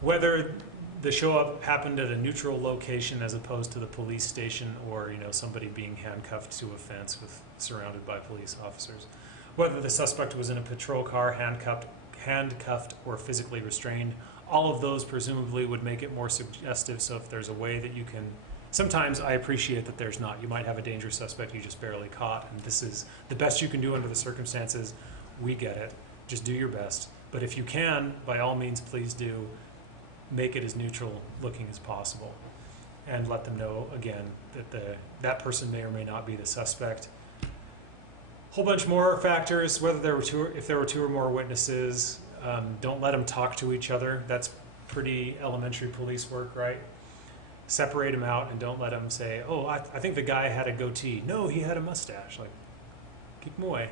Whether the show-up happened at a neutral location as opposed to the police station, or somebody being handcuffed to a fence surrounded by police officers. Whether the suspect was in a patrol car, handcuffed or physically restrained. All of those presumably would make it more suggestive, so if there's a way that you can, sometimes I appreciate that there's not. You might have a dangerous suspect you just barely caught, and this is the best you can do under the circumstances. We get it. Just do your best. But if you can, by all means, please do make it as neutral looking as possible, and let them know, again, that that person may or may not be the suspect. Whole bunch more factors, if there were two or more witnesses. Don't let them talk to each other. That's pretty elementary police work, right? Separate them out and don't let them say, oh, I think the guy had a goatee. No, he had a mustache. Like, keep them away.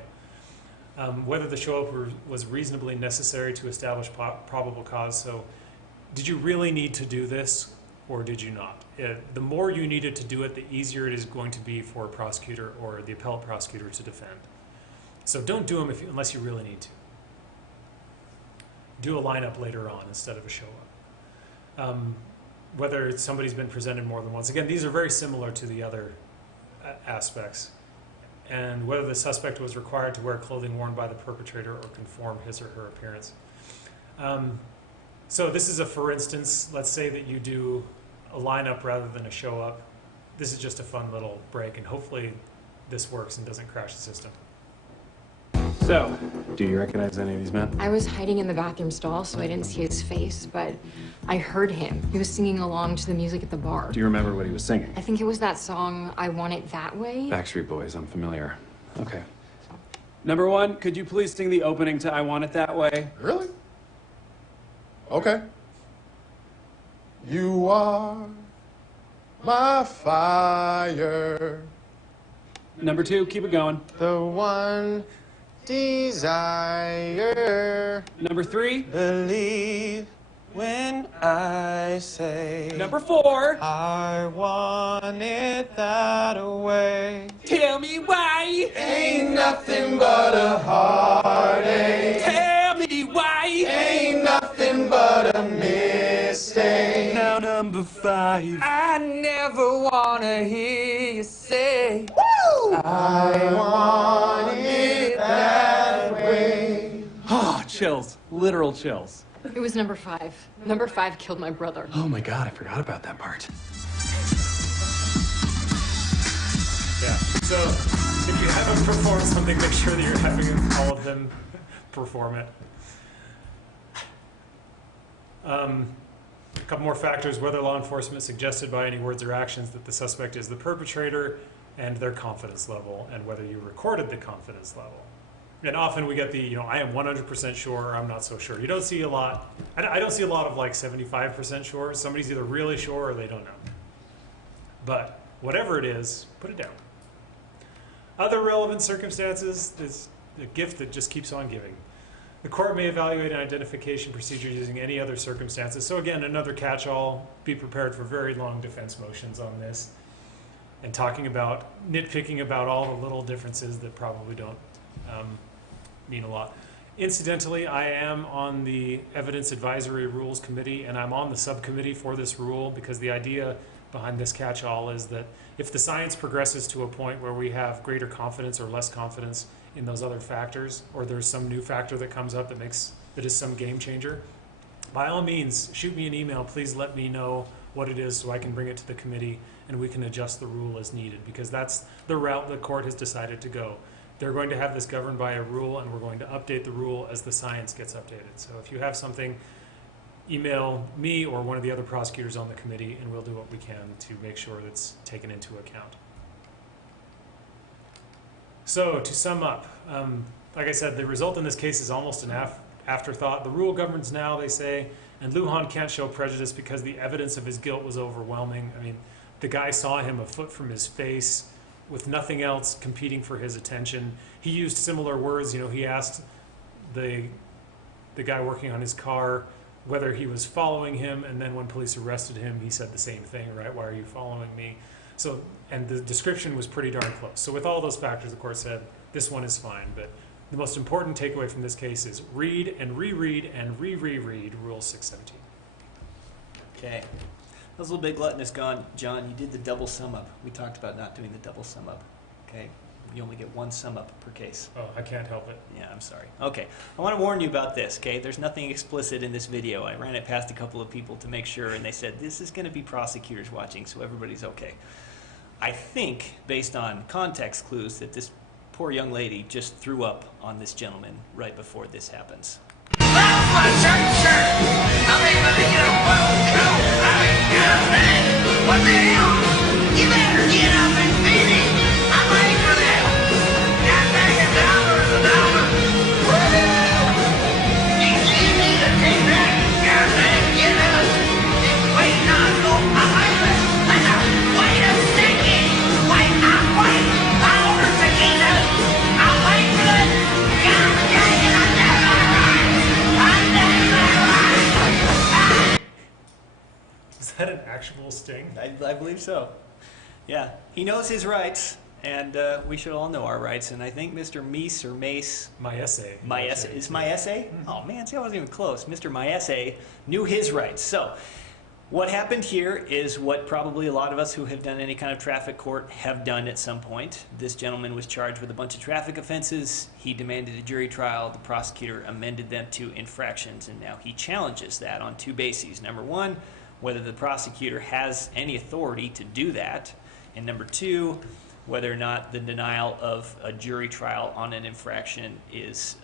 Whether the show-up was reasonably necessary to establish probable cause. So did you really need to do this or did you not? The more you needed to do it, the easier it is going to be for a prosecutor or the appellate prosecutor to defend. So don't do them unless you really need to. Do a lineup later on instead of a show-up. Whether somebody's been presented more than once. Again, these are very similar to the other aspects. And whether the suspect was required to wear clothing worn by the perpetrator or conform his or her appearance. So this is for instance, let's say that you do a lineup rather than a show-up. This is just a fun little break, and hopefully this works and doesn't crash the system. So, do you recognize any of these men? I was hiding in the bathroom stall, so I didn't see his face, but I heard him. He was singing along to the music at the bar. Do you remember what he was singing? I think it was that song, I Want It That Way. Backstreet Boys, I'm familiar. Okay. Number one, could you please sing the opening to I Want It That Way? Really? Okay. You are my fire. Number 2, keep it going. The one desire. Number 3. Believe when I say. Number 4. I want it that way. Tell me why. Ain't nothing but a heartache. Tell me why. Ain't nothing but a mistake. Now number 5. I never wanna hear you say, woo! I want it that way. Oh, chills. Literal chills. It was number 5. Number 5 killed my brother. Oh my God, I forgot about that part. Yeah. So if you haven't performed something, make sure that you're having all of them perform it. A couple more factors: whether law enforcement suggested by any words or actions that the suspect is the perpetrator, and their confidence level, and whether you recorded the confidence level. And often we get the, I am 100% sure, or I'm not so sure. You don't see a lot. I don't see a lot of like 75% sure. Somebody's either really sure or they don't know. But whatever it is, put it down. Other relevant circumstances is a gift that just keeps on giving. The court may evaluate an identification procedure using any other circumstances. So again, another catch-all. Be prepared for very long defense motions on this, and nitpicking about all the little differences that probably don't mean a lot. Incidentally, I am on the Evidence Advisory Rules Committee, and I'm on the subcommittee for this rule, because the idea behind this catch-all is that if the science progresses to a point where we have greater confidence or less confidence in those other factors, or there's some new factor that comes up that is some game changer, by all means, shoot me an email. Please let me know what it is so I can bring it to the committee and we can adjust the rule as needed, because that's the route the court has decided to go. They're going to have this governed by a rule, and we're going to update the rule as the science gets updated. So if you have something, email me or one of the other prosecutors on the committee, and we'll do what we can to make sure that's taken into account. So to sum up, like I said, the result in this case is almost an afterthought. The rule governs now, they say, and Lujan can't show prejudice because the evidence of his guilt was overwhelming. I mean, the guy saw him a foot from his face with nothing else competing for his attention. He used similar words. He asked the guy working on his car whether he was following him, and then when police arrested him, he said the same thing, right? Why are you following me? So, and the description was pretty darn close. So with all those factors, the court said, this one is fine. But the most important takeaway from this case is read and reread and re-reread Rule 617. Okay. That was a little bit gluttonous, John. You did the double sum up. We talked about not doing the double sum up. Okay? You only get one sum up per case. Oh, I can't help it. Yeah, I'm sorry. Okay. I want to warn you about this, okay? There's nothing explicit in this video. I ran it past a couple of people to make sure, and they said, this is going to be prosecutors watching, so everybody's okay. I think, based on context clues, that this poor young lady just threw up on this gentleman right before this happens. What the hell? You better get up and feed it. I'm ready for that. God dang, $1 is $1. You need to take that. God dang, get up. Wait, no, I'm waiting. Wait a second. Wait. I ordered tequila. I'm waiting for it. God dang it, I did my right. Is that an actual sting? I believe so. Yeah. He knows his rights, and we should all know our rights. And I think Mr. Mace or Mace... Maese. Is Maese? Mm-hmm. Oh, man, see, I wasn't even close. Mr. Maese knew his rights. So what happened here is what probably a lot of us who have done any kind of traffic court have done at some point. This gentleman was charged with a bunch of traffic offenses. He demanded a jury trial. The prosecutor amended them to infractions, and now he challenges that on two bases. Number one, whether the prosecutor has any authority to do that, and number two, whether or not the denial of a jury trial on an infraction is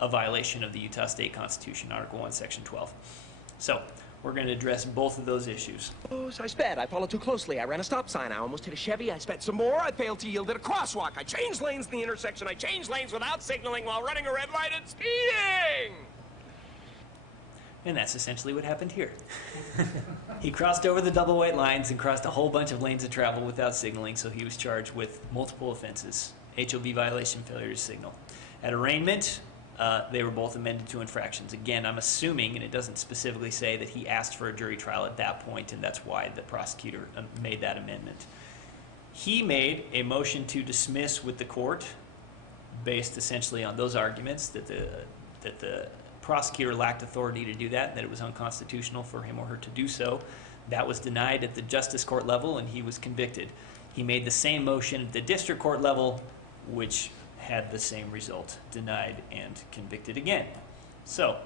a violation of the Utah State Constitution, Article 1, Section 12. So we're going to address both of those issues. Oh, so I sped. I followed too closely. I ran a stop sign. I almost hit a Chevy. I sped some more. I failed to yield at a crosswalk. I changed lanes in the intersection. I changed lanes without signaling while running a red light and speeding. And that's essentially what happened here. He crossed over the double white lines and crossed a whole bunch of lanes of travel without signaling, so he was charged with multiple offenses. HOV violation, failure to signal. At arraignment, they were both amended to infractions. Again, I'm assuming, and it doesn't specifically say, that he asked for a jury trial at that point, and that's why the prosecutor made that amendment. He made a motion to dismiss with the court based essentially on those arguments that the prosecutor lacked authority to do that, and that it was unconstitutional for him or her to do so. That was denied at the justice court level, and he was convicted. He made the same motion at the district court level, which had the same result, denied and convicted again. So,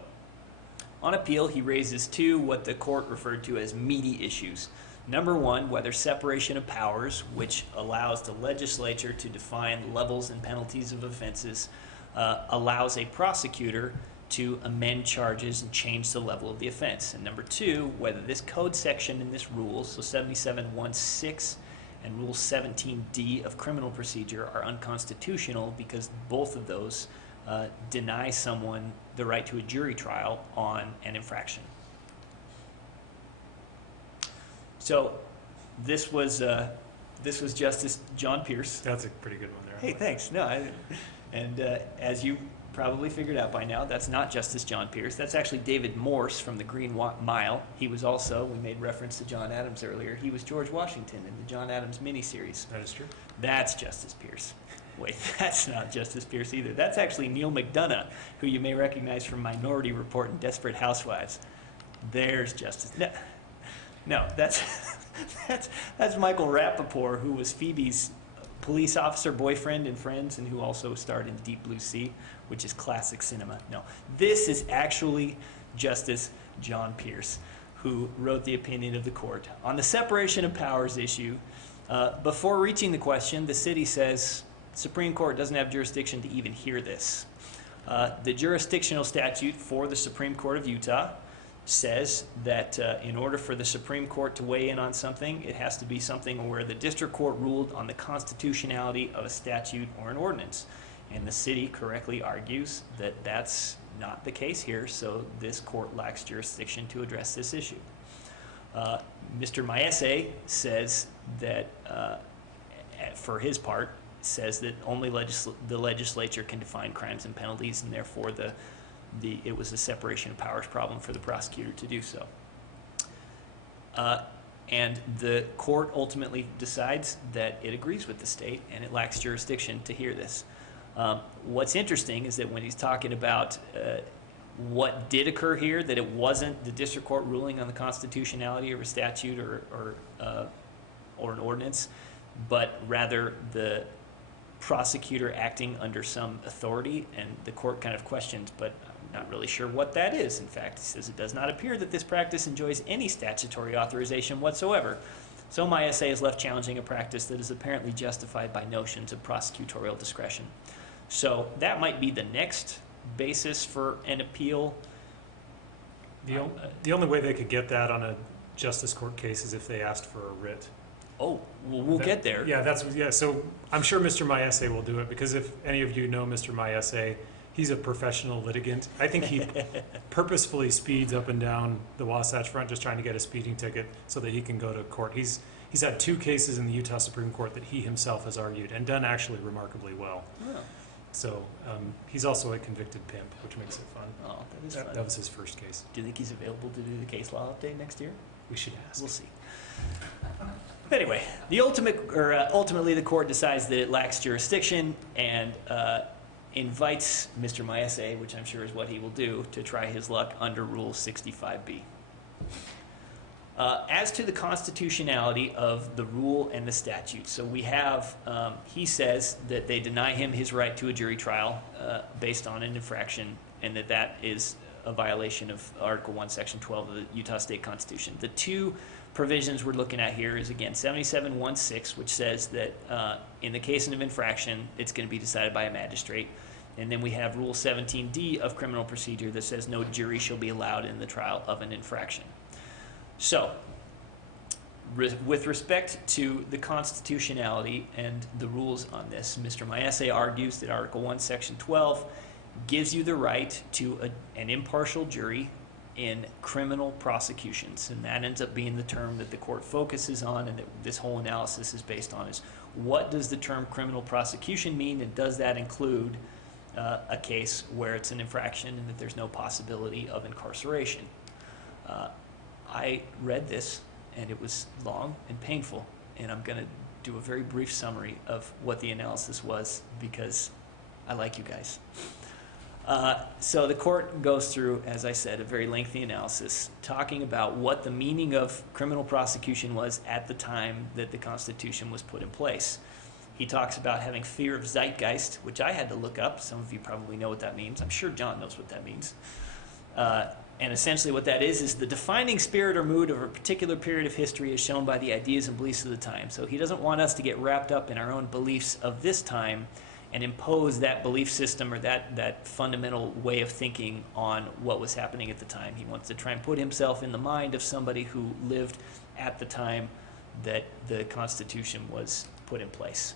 on appeal, he raises two what the court referred to as meaty issues. Number one, whether separation of powers, which allows the legislature to define levels and penalties of offenses, allows a prosecutor to amend charges and change the level of the offense. And number two, whether this code section in this rule, so 7716 and Rule 17D of criminal procedure, are unconstitutional because both of those deny someone the right to a jury trial on an infraction. So this was Justice John Pierce. That's a pretty good one there. Hey, thanks. No, as you probably figured out by now, that's not Justice John Pierce. That's actually David Morse from the Green Mile. He was also, we made reference to John Adams earlier, he was George Washington in the John Adams miniseries. That is true. That's Justice Pierce. Wait, that's not Justice Pierce either. That's actually Neil McDonough, who you may recognize from Minority Report and Desperate Housewives. There's Justice. No, that's Michael Rappaport, who was Phoebe's police officer boyfriend in Friends, and who also starred in Deep Blue Sea, which is classic cinema. No, this is actually Justice John Pierce, who wrote the opinion of the court. On the separation of powers issue, before reaching the question, the city says the Supreme Court doesn't have jurisdiction to even hear this. The jurisdictional statute for the Supreme Court of Utah says that in order for the Supreme Court to weigh in on something, it has to be something where the district court ruled on the constitutionality of a statute or an ordinance. And the city correctly argues that that's not the case here, so this court lacks jurisdiction to address this issue. Mr. Maese says that, for his part, says that only the legislature can define crimes and penalties, and therefore it was a separation of powers problem for the prosecutor to do so. And the court ultimately decides that it agrees with the state and it lacks jurisdiction to hear this. What's interesting is that when he's talking about what did occur here, that it wasn't the district court ruling on the constitutionality of a statute or an ordinance, but rather the prosecutor acting under some authority, and the court kind of questions, but I'm not really sure what that is. In fact, he says it does not appear that this practice enjoys any statutory authorization whatsoever. So my essay is left challenging a practice that is apparently justified by notions of prosecutorial discretion. So that might be the next basis for an appeal. The only way they could get that on a justice court case is if they asked for a writ. Oh, well, we'll get there. Yeah, so I'm sure Mr. Maese will do it, because if any of you know Mr. Maese, he's a professional litigant. I think he purposefully speeds up and down the Wasatch Front just trying to get a speeding ticket so that he can go to court. He's had 2 cases in the Utah Supreme Court that he himself has argued and done actually remarkably well. Oh. So he's also a convicted pimp, which makes it fun. Oh, that is fun. That was his first case. Do you think he's available to do the case law update next year? We should ask. We'll see. Anyway, ultimately the court decides that it lacks jurisdiction and invites Mr. Maese, which I'm sure is what he will do, to try his luck under Rule 65B. As to the constitutionality of the rule and the statute, so we have, he says that they deny him his right to a jury trial based on an infraction, and that is a violation of Article 1, Section 12 of the Utah State Constitution. The 2 provisions we're looking at here is, again, 7716, which says that in the case of an infraction, it's going to be decided by a magistrate. And then we have Rule 17D of criminal procedure that says no jury shall be allowed in the trial of an infraction. So, with respect to the constitutionality and the rules on this, Mr. Maese argues that Article 1, Section 12 gives you the right to an impartial jury in criminal prosecutions, and that ends up being the term that the court focuses on and that this whole analysis is based on, is what does the term criminal prosecution mean, and does that include a case where it's an infraction and that there's no possibility of incarceration. I read this, and it was long and painful, and I'm going to do a very brief summary of what the analysis was because I like you guys. So the court goes through, as I said, a very lengthy analysis talking about what the meaning of criminal prosecution was at the time that the Constitution was put in place. He talks about having fear of zeitgeist, which I had to look up. Some of you probably know what that means. I'm sure John knows what that means. And essentially what that is the defining spirit or mood of a particular period of history as shown by the ideas and beliefs of the time. So he doesn't want us to get wrapped up in our own beliefs of this time and impose that belief system or that fundamental way of thinking on what was happening at the time. He wants to try and put himself in the mind of somebody who lived at the time that the Constitution was put in place.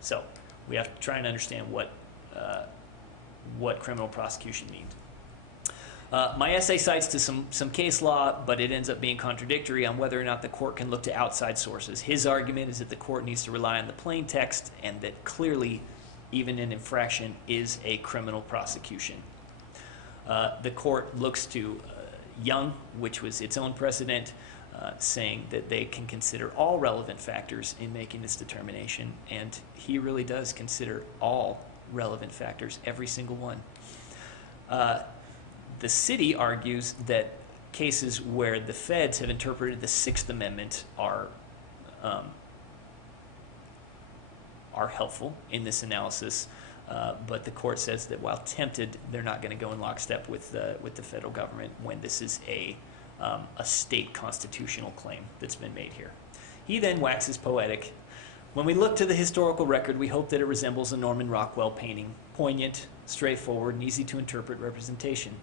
So we have to try and understand what criminal prosecution means. My essay cites to some case law, but it ends up being contradictory on whether or not the court can look to outside sources. His argument is that the court needs to rely on the plain text and that clearly even an infraction is a criminal prosecution. The court looks to Young, which was its own precedent, saying that they can consider all relevant factors in making this determination, and he really does consider all relevant factors, every single one. The city argues that cases where the feds have interpreted the Sixth Amendment are helpful in this analysis, but the court says that while tempted, they're not going to go in lockstep with the federal government when this is a state constitutional claim that's been made here. He then waxes poetic. When we look to the historical record, we hope that it resembles a Norman Rockwell painting, poignant, straightforward, and easy to interpret representation.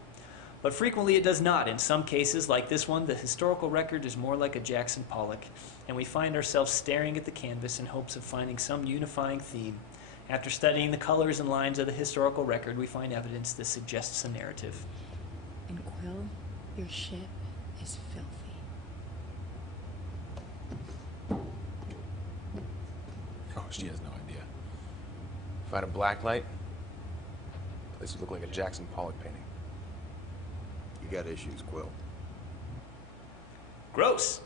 But frequently it does not. In some cases, like this one, the historical record is more like a Jackson Pollock, and we find ourselves staring at the canvas in hopes of finding some unifying theme. After studying the colors and lines of the historical record, we find evidence that suggests a narrative. And Quill, your ship is filthy. Oh, she has no idea. If I had a black light, the place would look like a Jackson Pollock painting. You got issues, Quill. Gross.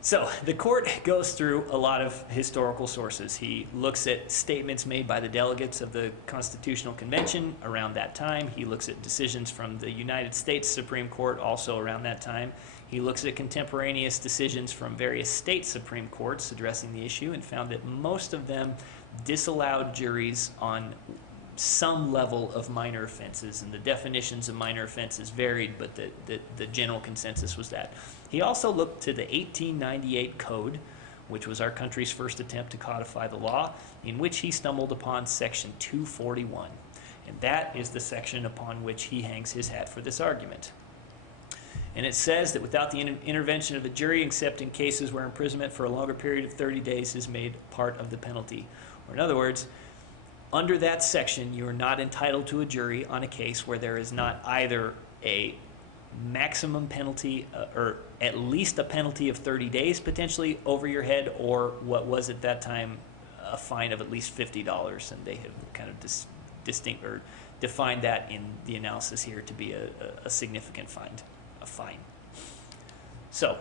So the court goes through a lot of historical sources. He looks at statements made by the delegates of the Constitutional Convention around that time. He looks at decisions from the United States Supreme Court also around that time. He looks at contemporaneous decisions from various state Supreme Courts addressing the issue and found that most of them disallowed juries on some level of minor offenses, and the definitions of minor offenses varied, but the general consensus was that. He also looked to the 1898 Code, which was our country's first attempt to codify the law, in which he stumbled upon Section 241. And that is the section upon which he hangs his hat for this argument. And it says that without the intervention of the jury, except in cases where imprisonment for a longer period of 30 days is made part of the penalty. Or in other words, under that section, you are not entitled to a jury on a case where there is not either a maximum penalty or at least a penalty of 30 days potentially over your head, or what was at that time a fine of at least $50. And they have kind of defined that in the analysis here to be a significant fine. So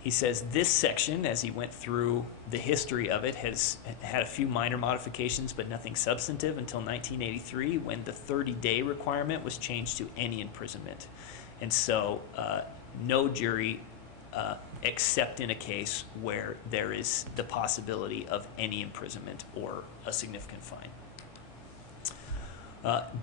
he says this section, as he went through the history of it, has had a few minor modifications, but nothing substantive until 1983, when the 30-day requirement was changed to any imprisonment. And so no jury except in a case where there is the possibility of any imprisonment or a significant fine.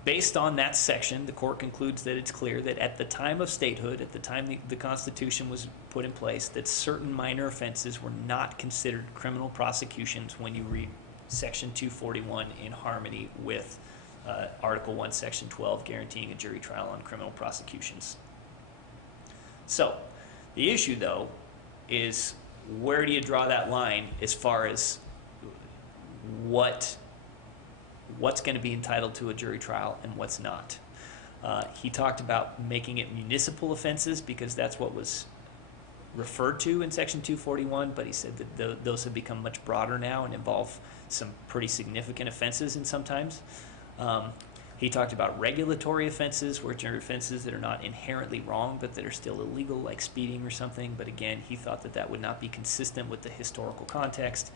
Based on that section, the court concludes that it's clear that at the time of statehood, at the time the Constitution was put in place, that certain minor offenses were not considered criminal prosecutions when you read Section 241 in harmony with Article 1, Section 12, guaranteeing a jury trial on criminal prosecutions. So, the issue, though, is where do you draw that line as far as what's going to be entitled to a jury trial and what's not. He talked about making it municipal offenses because that's what was referred to in Section 241, but he said that those have become much broader now and involve some pretty significant offenses in sometimes. He talked about regulatory offenses, which are offenses that are not inherently wrong, but that are still illegal, like speeding or something. But again, he thought that that would not be consistent with the historical context,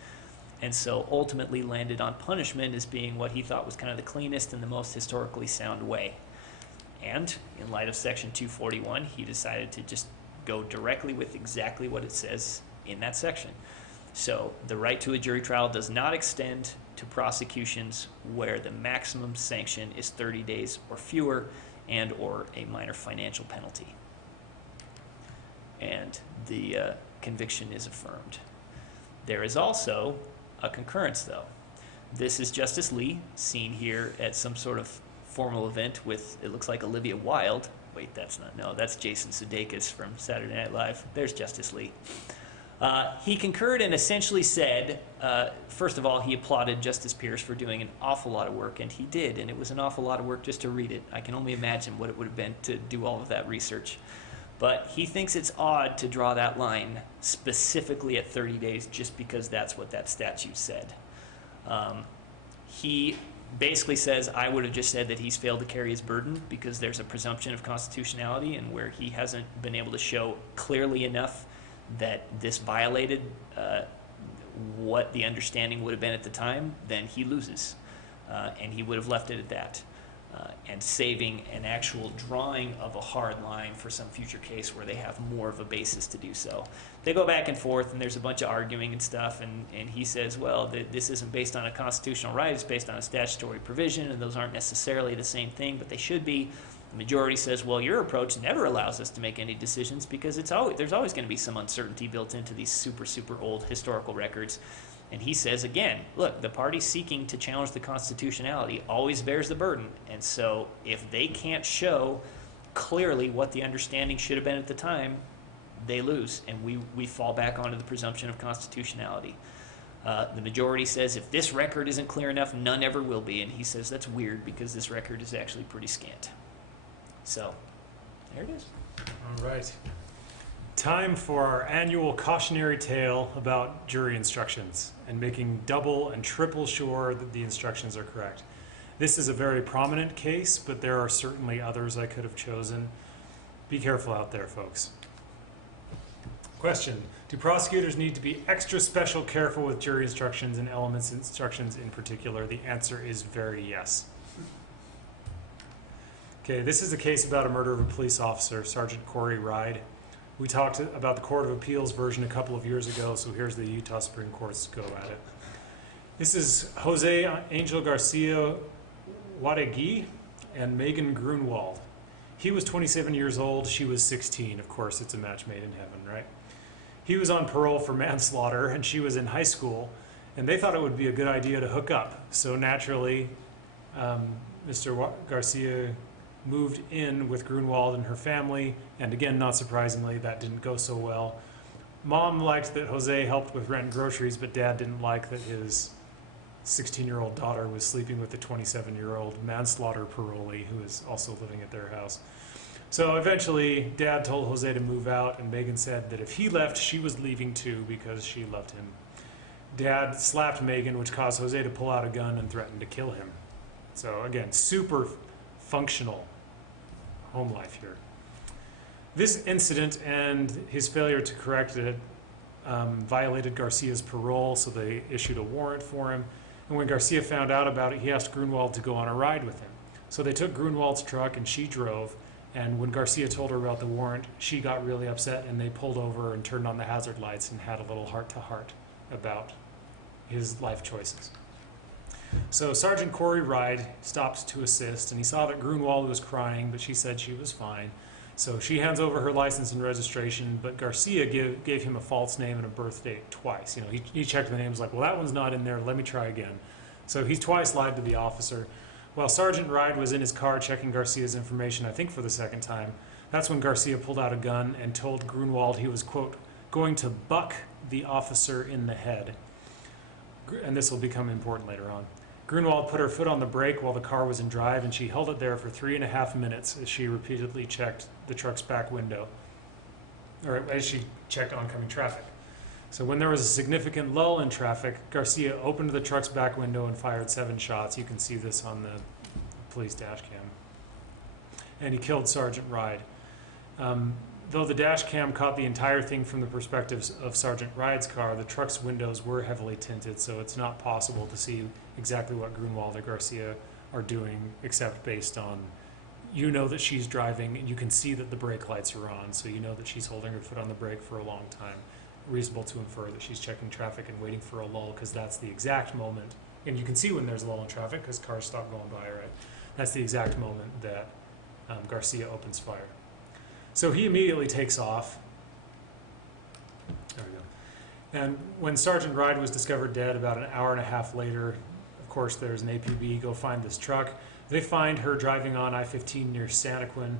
and so ultimately landed on punishment as being what he thought was kind of the cleanest and the most historically sound way. And in light of Section 241, he decided to just go directly with exactly what it says in that section. So the right to a jury trial does not extend to prosecutions where the maximum sanction is 30 days or fewer and or a minor financial penalty. And the conviction is affirmed. There is also a concurrence, though. This is Justice Lee, seen here at some sort of formal event with, it looks like, Olivia Wilde. Wait, that's Jason Sudeikis from Saturday Night Live. There's Justice Lee. He concurred and essentially said, first of all, he applauded Justice Pierce for doing an awful lot of work, and he did, and it was an awful lot of work just to read it. I can only imagine what it would have been to do all of that research. But he thinks it's odd to draw that line specifically at 30 days just because that's what that statute said. He basically says, I would have just said that he's failed to carry his burden because there's a presumption of constitutionality, and where he hasn't been able to show clearly enough that this violated what the understanding would have been at the time, then he loses. And he would have left it at that. And saving an actual drawing of a hard line for some future case where they have more of a basis to do so. They go back and forth, and there's a bunch of arguing and stuff, and he says, well, this isn't based on a constitutional right, it's based on a statutory provision, and those aren't necessarily the same thing, but they should be. The majority says, well, your approach never allows us to make any decisions because there's always going to be some uncertainty built into these super, super old historical records. And he says, again, look, the party seeking to challenge the constitutionality always bears the burden. And so if they can't show clearly what the understanding should have been at the time, they lose. And we fall back onto the presumption of constitutionality. The majority says if this record isn't clear enough, none ever will be. And he says that's weird because this record is actually pretty scant. So there it is. All right. Time for our annual cautionary tale about jury instructions and making double and triple sure that the instructions are correct. This is a very prominent case, but there are certainly others I could have chosen. Be careful out there, folks. Question: do prosecutors need to be extra special careful with jury instructions and elements instructions in particular? The answer is very yes. Okay, this is a case about a murder of a police officer, Sergeant Corey Ride. We talked about the Court of Appeals version a couple of years ago, so here's the Utah Supreme Court's go at it. This is Jose Angel Garcia Wadegui and Megan Grunwald. He was 27 years old, she was 16. Of course, it's a match made in heaven, right? He was on parole for manslaughter, and she was in high school, and they thought it would be a good idea to hook up. So naturally, Mr. Garcia moved in with Grunwald and her family, and again, not surprisingly, that didn't go so well. Mom liked that Jose helped with rent and groceries, but Dad didn't like that his 16-year-old daughter was sleeping with the 27-year-old manslaughter parolee who is also living at their house. So eventually, Dad told Jose to move out, and Megan said that if he left, she was leaving too because she loved him. Dad slapped Megan, which caused Jose to pull out a gun and threaten to kill him. So again, super functional home life here. This incident and his failure to correct it violated Garcia's parole, so they issued a warrant for him. And when Garcia found out about it, he asked Grunwald to go on a ride with him. So they took Grunwald's truck and she drove. And when Garcia told her about the warrant, she got really upset, and they pulled over and turned on the hazard lights and had a little heart-to-heart about his life choices. So Sergeant Corey Ride stopped to assist, and he saw that Grunwald was crying, but she said she was fine. So she hands over her license and registration, but Garcia gave him a false name and a birth date twice. You know, he checked the names like, well, that one's not in there, let me try again. So he twice lied to the officer. While Sergeant Ride was in his car checking Garcia's information, I think for the second time, that's when Garcia pulled out a gun and told Grunwald he was, quote, going to buck the officer in the head. And this will become important later on. Grunwald put her foot on the brake while the car was in drive, and she held it there for 3.5 minutes as she repeatedly checked the truck's back window, or as she checked oncoming traffic. So when there was a significant lull in traffic, Garcia opened the truck's back window and fired 7 shots. You can see this on the police dash cam. And he killed Sergeant Ride. Though the dash cam caught the entire thing from the perspective of Sergeant Ride's car, the truck's windows were heavily tinted, so it's not possible to see exactly what Grunwald or Garcia are doing, except based on, you know that she's driving, and you can see that the brake lights are on, so you know that she's holding her foot on the brake for a long time. Reasonable to infer that she's checking traffic and waiting for a lull, because that's the exact moment, and you can see when there's a lull in traffic, because cars stop going by, right? That's the exact moment that Garcia opens fire. So he immediately takes off. There we go. And when Sergeant Ride was discovered dead about an hour and a half later, of course, there's an APB, go find this truck. They find her driving on I-15 near Santaquin.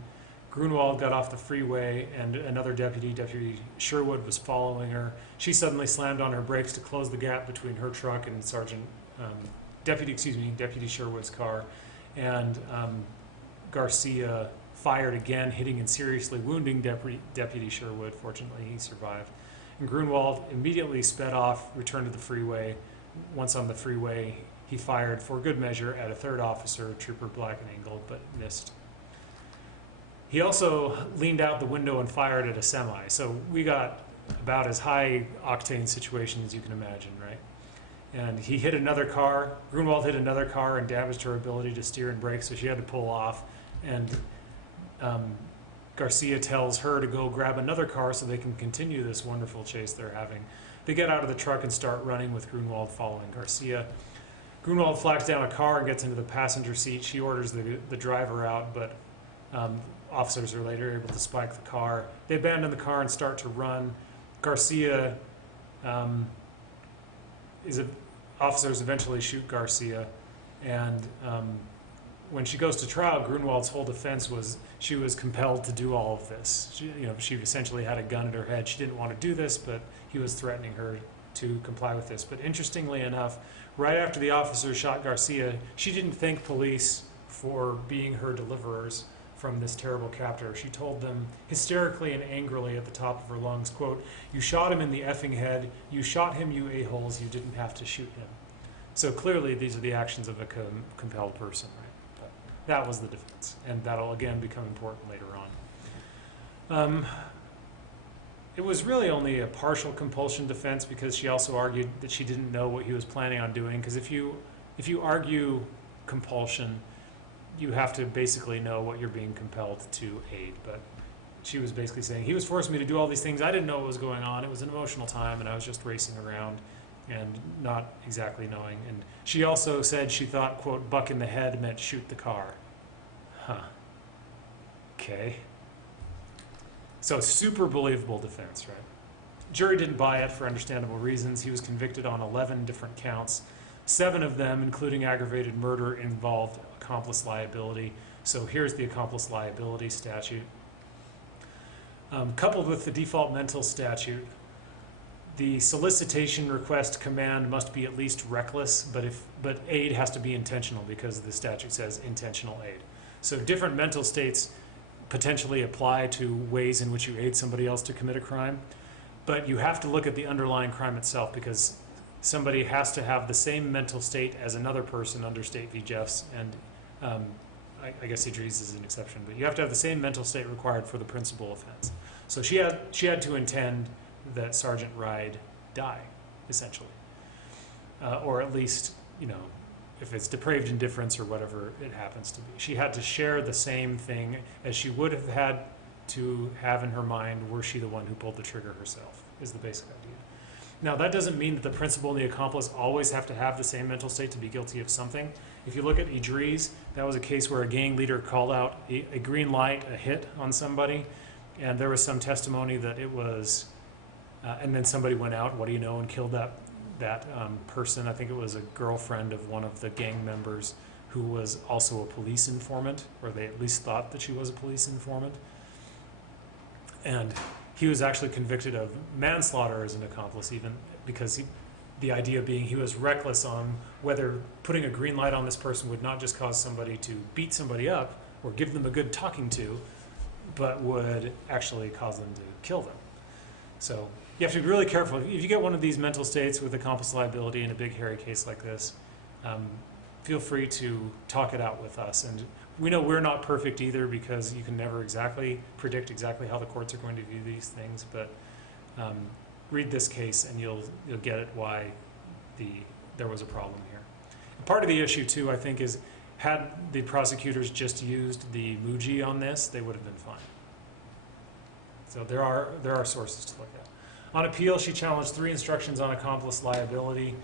Grunwald got off the freeway, and another deputy, Deputy Sherwood, was following her. She suddenly slammed on her brakes to close the gap between her truck and Deputy Sherwood's car. And Garcia fired again, hitting and seriously wounding Deputy Sherwood. Fortunately, he survived. And Grunwald immediately sped off, returned to the freeway. Once on the freeway, he fired for good measure at a third officer, Trooper Blackenangle, but missed. He also leaned out the window and fired at a semi. So we got about as high octane situation as you can imagine, right? And he hit another car. Grunwald hit another car and damaged her ability to steer and brake, so she had to pull off. And Garcia tells her to go grab another car so they can continue this wonderful chase they're having. They get out of the truck and start running with Grunwald following Garcia. Grunwald flags down a car and gets into the passenger seat. She orders the driver out, but officers are later able to spike the car. They abandon the car and start to run. Garcia, officers eventually shoot Garcia, and when she goes to trial, Grunwald's whole defense was she was compelled to do all of this. She essentially had a gun at her head. She didn't want to do this, but he was threatening her to comply with this. But interestingly enough, right after the officer shot Garcia, she didn't thank police for being her deliverers from this terrible captor. She told them hysterically and angrily at the top of her lungs, quote, "You shot him in the effing head. You shot him, you a-holes. You didn't have to shoot him." So clearly these are the actions of a compelled person, right? But that was the defense, and that'll again become important later on. It was really only a partial compulsion defense because she also argued that she didn't know what he was planning on doing, because if you argue compulsion, you have to basically know what you're being compelled to aid. But she was basically saying, he was forcing me to do all these things. I didn't know what was going on. It was an emotional time, and I was just racing around and not exactly knowing. And she also said she thought, quote, "buck in the head" meant shoot the car. Huh. Okay. So super believable defense, right? Jury didn't buy it for understandable reasons. He was convicted on 11 different counts. 7 of them, including aggravated murder, involved accomplice liability. So here's the accomplice liability statute. Coupled with the default mental statute, the solicitation, request, command must be at least reckless, but aid has to be intentional because the statute says intentional aid. So different mental states potentially apply to ways in which you aid somebody else to commit a crime, but you have to look at the underlying crime itself, because somebody has to have the same mental state as another person under State v. Jeffs, and I guess Idris is an exception, but you have to have the same mental state required for the principal offense. So she had to intend that Sergeant Ride die, essentially, or at least, if it's depraved indifference or whatever it happens to be. She had to share the same thing as she would have had to have in her mind were she the one who pulled the trigger herself, is the basic idea. Now, that doesn't mean that the principal and the accomplice always have to have the same mental state to be guilty of something. If you look at Idris, that was a case where a gang leader called out a green light, a hit on somebody, and there was some testimony that it was, and then somebody went out, what do you know, and killed that person. I think it was a girlfriend of one of the gang members who was also a police informant, or they at least thought that she was a police informant. And he was actually convicted of manslaughter as an accomplice, even because The idea being he was reckless on whether putting a green light on this person would not just cause somebody to beat somebody up or give them a good talking to, but would actually cause them to kill them. So you have to be really careful. If you get one of these mental states with accomplice liability in a big hairy case like this, feel free to talk it out with us. And we know we're not perfect either, because you can never exactly predict exactly how the courts are going to view these things, but read this case and you'll get it why there was a problem here. And part of the issue too, I think, is had the prosecutors just used the Muji on this, they would have been fine. So there are sources to look at. On appeal, she challenged 3 instructions on accomplice liability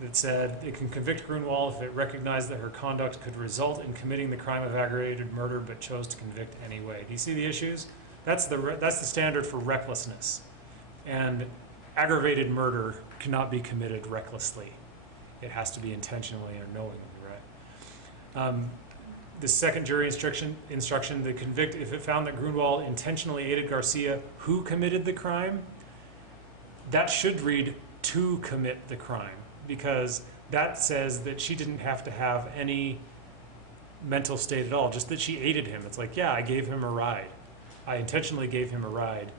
that said it can convict Grunwald if it recognized that her conduct could result in committing the crime of aggravated murder but chose to convict anyway. Do you see the issues? That's the standard for recklessness. And aggravated murder cannot be committed recklessly. It has to be intentionally or knowingly, right? The second jury instruction, the convict, if it found that Grunwald intentionally aided Garcia, who committed the crime, that should read to commit the crime, because that says that she didn't have to have any mental state at all, just that she aided him. It's like, yeah, I gave him a ride. I intentionally gave him a ride,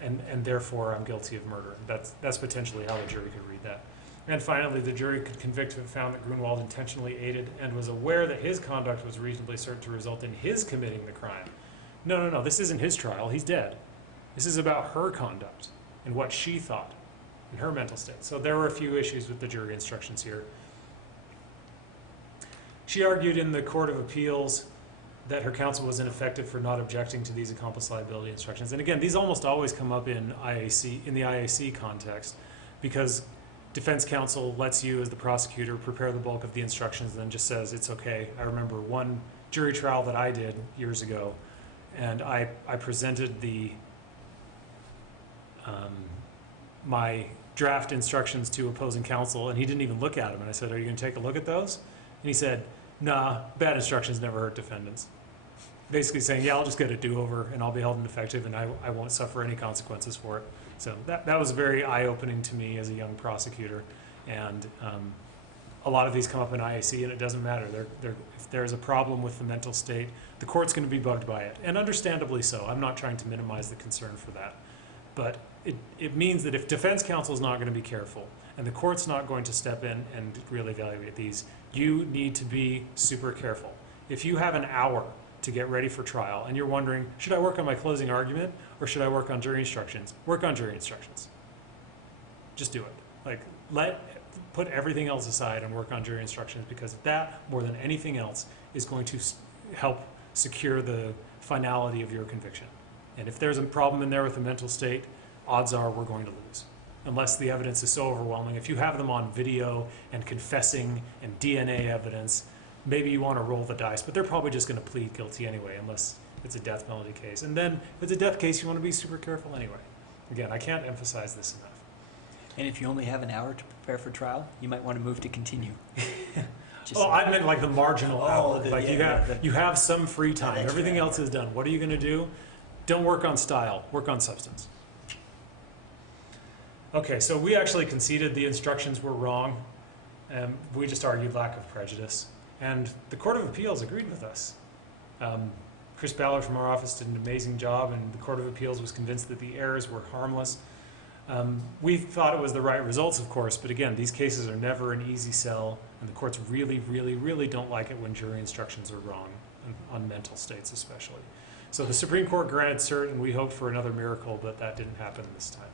and therefore I'm guilty of murder. That's potentially how the jury could read that. And finally, the jury could convict if it found that Grunwald intentionally aided and was aware that his conduct was reasonably certain to result in his committing the crime. No, this isn't his trial. He's dead. This is about her conduct and what she thought in her mental state. So there were a few issues with the jury instructions here. She argued in the Court of Appeals that her counsel was ineffective for not objecting to these accomplice liability instructions. And again, these almost always come up in the IAC context, because defense counsel lets you, as the prosecutor, prepare the bulk of the instructions and then just says it's okay. I remember one jury trial that I did years ago, and I presented my draft instructions to opposing counsel, and he didn't even look at them. And I said, "Are you going to take a look at those?" And he said, "Nah, bad instructions never hurt defendants." Basically saying, yeah, I'll just get a do-over and I'll be held ineffective and I won't suffer any consequences for it. So that was very eye-opening to me as a young prosecutor. And a lot of these come up in IAC, and it doesn't matter. If there's a problem with the mental state, the court's going to be bugged by it, and understandably so. I'm not trying to minimize the concern for that. But it means that if defense counsel is not going to be careful and the court's not going to step in and really evaluate these, you need to be super careful. If you have an hour to get ready for trial and you're wondering, should I work on my closing argument or should I work on jury instructions? Work on jury instructions. Just do it. Put everything else aside and work on jury instructions, because that, more than anything else, is going to help secure the finality of your conviction. And if there's a problem in there with the mental state, odds are we're going to lose, unless the evidence is so overwhelming. If you have them on video and confessing and DNA evidence, maybe you want to roll the dice, but they're probably just going to plead guilty anyway, unless it's a death penalty case. And then if it's a death case, you want to be super careful anyway. Again, I can't emphasize this enough. And if you only have an hour to prepare for trial, you might want to move to continue. I meant like the marginal hour. You have some free time. Everything else is done. What are you going to do? Don't work on style. Work on substance. Okay, so we actually conceded the instructions were wrong. We just argued lack of prejudice. And the Court of Appeals agreed with us. Chris Ballard from our office did an amazing job, and the Court of Appeals was convinced that the errors were harmless. We thought it was the right results, of course, but again, these cases are never an easy sell, and the courts really, really, really don't like it when jury instructions are wrong, on mental states especially. So the Supreme Court granted cert, and we hoped for another miracle, but that didn't happen this time.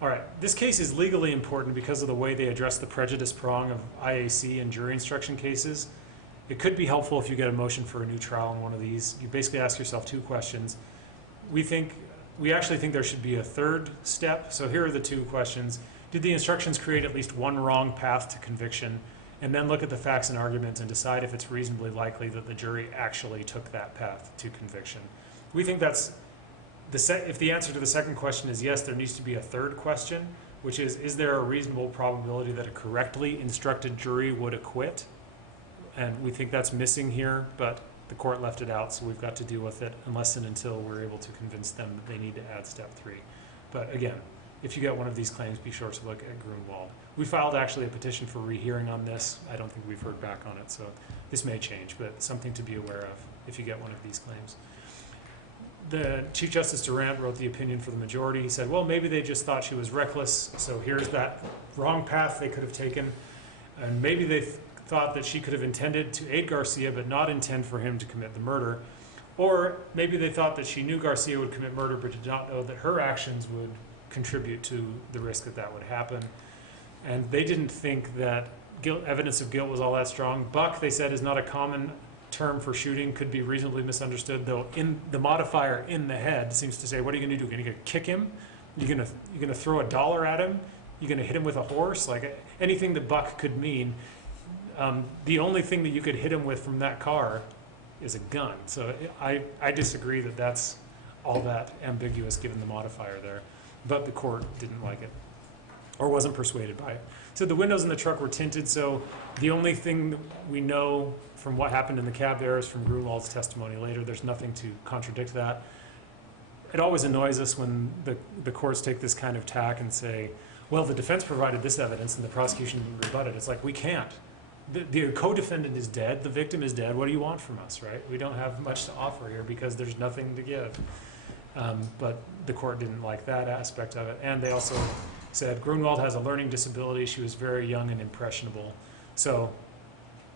All right, this case is legally important because of the way they address the prejudice prong of IAC and jury instruction cases. It could be helpful if you get a motion for a new trial in one of these. You basically ask yourself 2 questions. We actually think there should be a third step. So here are the 2 questions. Did the instructions create at least one wrong path to conviction? And then look at the facts and arguments and decide if it's reasonably likely that the jury actually took that path to conviction. We think that's if the answer to the second question is yes, there needs to be a third question, which is there a reasonable probability that a correctly instructed jury would acquit? And we think that's missing here, but the court left it out, so we've got to deal with it unless and until we're able to convince them that they need to add step 3. But again, if you get one of these claims, be sure to look at Grunwald. We filed actually a petition for rehearing on this. I don't think we've heard back on it, so this may change, but something to be aware of if you get one of these claims. The Chief Justice Durant wrote the opinion for the majority. He said, well, maybe they just thought she was reckless, so here's that wrong path they could have taken. And maybe they thought that she could have intended to aid Garcia, but not intend for him to commit the murder. Or maybe they thought that she knew Garcia would commit murder, but did not know that her actions would contribute to the risk that that would happen. And they didn't think that evidence of guilt was all that strong. Buck, they said, is not a common term for shooting, could be reasonably misunderstood, though in the modifier in the head seems to say, what are you going to do? Are you going to kick him? You're going to throw $1 at him? You're going to hit him with a horse? Like anything that Buck could mean. The only thing that you could hit him with from that car is a gun. So I disagree that that's all that ambiguous given the modifier there. But the court didn't like it or wasn't persuaded by it. So the windows in the truck were tinted, so the only thing that we know from what happened in the cab there is from Grunwald's testimony later. There's nothing to contradict that. It always annoys us when the courts take this kind of tack and say, well, the defense provided this evidence and the prosecution rebutted. It's like, we can't. The co-defendant is dead, the victim is dead, what do you want from us, right? We don't have much to offer here because there's nothing to give. But the court didn't like that aspect of it. And they also said Grunwald has a learning disability, she was very young and impressionable. So,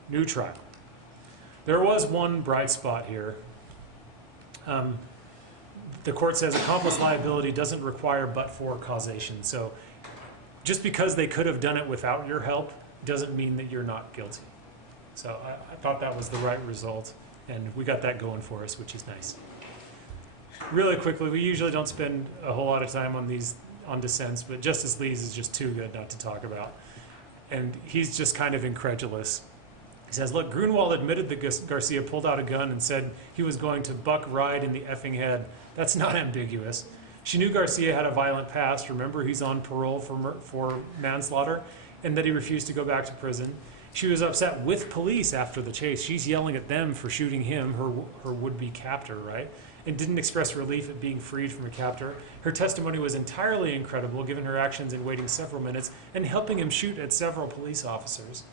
new trial. There was one bright spot here. The court says accomplice liability doesn't require but-for causation. So just because they could have done it without your help doesn't mean that you're not guilty. So I thought that was the right result, and we got that going for us, which is nice. Really quickly, we usually don't spend a whole lot of time on dissents, but Justice Lee's is just too good not to talk about. And he's just kind of incredulous. He says, look, Grunwald admitted that Garcia pulled out a gun and said he was going to buck Ride in the effing head. That's not ambiguous. She knew Garcia had a violent past. Remember, he's on parole for manslaughter, and that he refused to go back to prison. She was upset with police after the chase. She's yelling at them for shooting him, her would-be captor, right? And didn't express relief at being freed from a captor. Her testimony was entirely incredible, given her actions in waiting several minutes and helping him shoot at several police officers.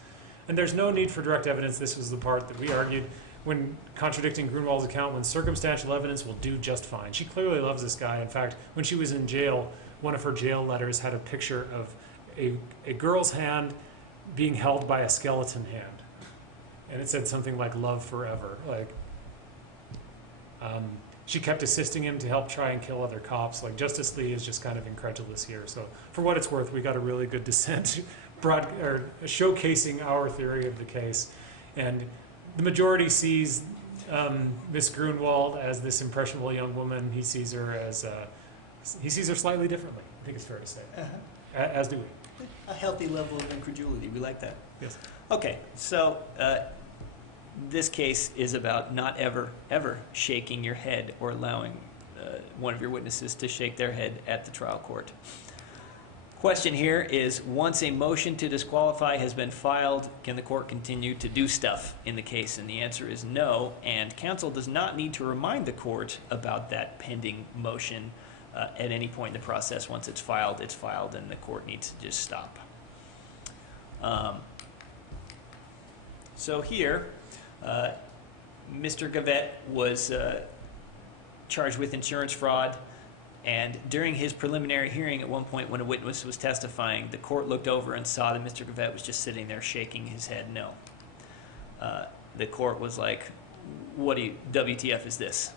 And there's no need for direct evidence. This was the part that we argued when contradicting Grunwald's account, when circumstantial evidence will do just fine. She clearly loves this guy. In fact, when she was in jail, one of her jail letters had a picture of a girl's hand being held by a skeleton hand. And it said something like, love forever. She kept assisting him to help try and kill other cops. Like, Justice Lee is just kind of incredulous here. So for what it's worth, we got a really good dissent showcasing our theory of the case. And the majority sees Miss Grunwald as this impressionable young woman. He sees her as slightly differently. I think it's fair to say. As do we. A healthy level of incredulity. We like that. Yes. Okay, so this case is about not ever shaking your head or allowing one of your witnesses to shake their head at the trial court. Question here is, once a motion to disqualify has been filed, can the court continue to do stuff in the case? And the answer is no, and counsel does not need to remind the court about that pending motion at any point in the process. Once it's filed, and the court needs to just stop. So here, Mr. Gavette was charged with insurance fraud, and during his preliminary hearing at one point when a witness was testifying, the court looked over and saw that Mr. Gavette was just sitting there shaking his head no. The court was like, WTF is this?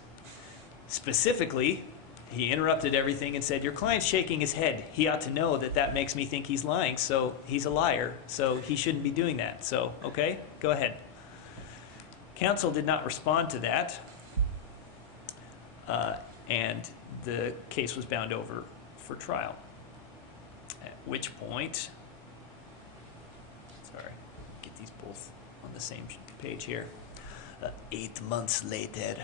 Specifically, he interrupted everything and said, your client's shaking his head. He ought to know that that makes me think he's lying, so he's a liar, so he shouldn't be doing that. So, okay, go ahead. Counsel did not respond to that, and the case was bound over for trial. At which point, sorry, get these both on the same page here. 8 months later,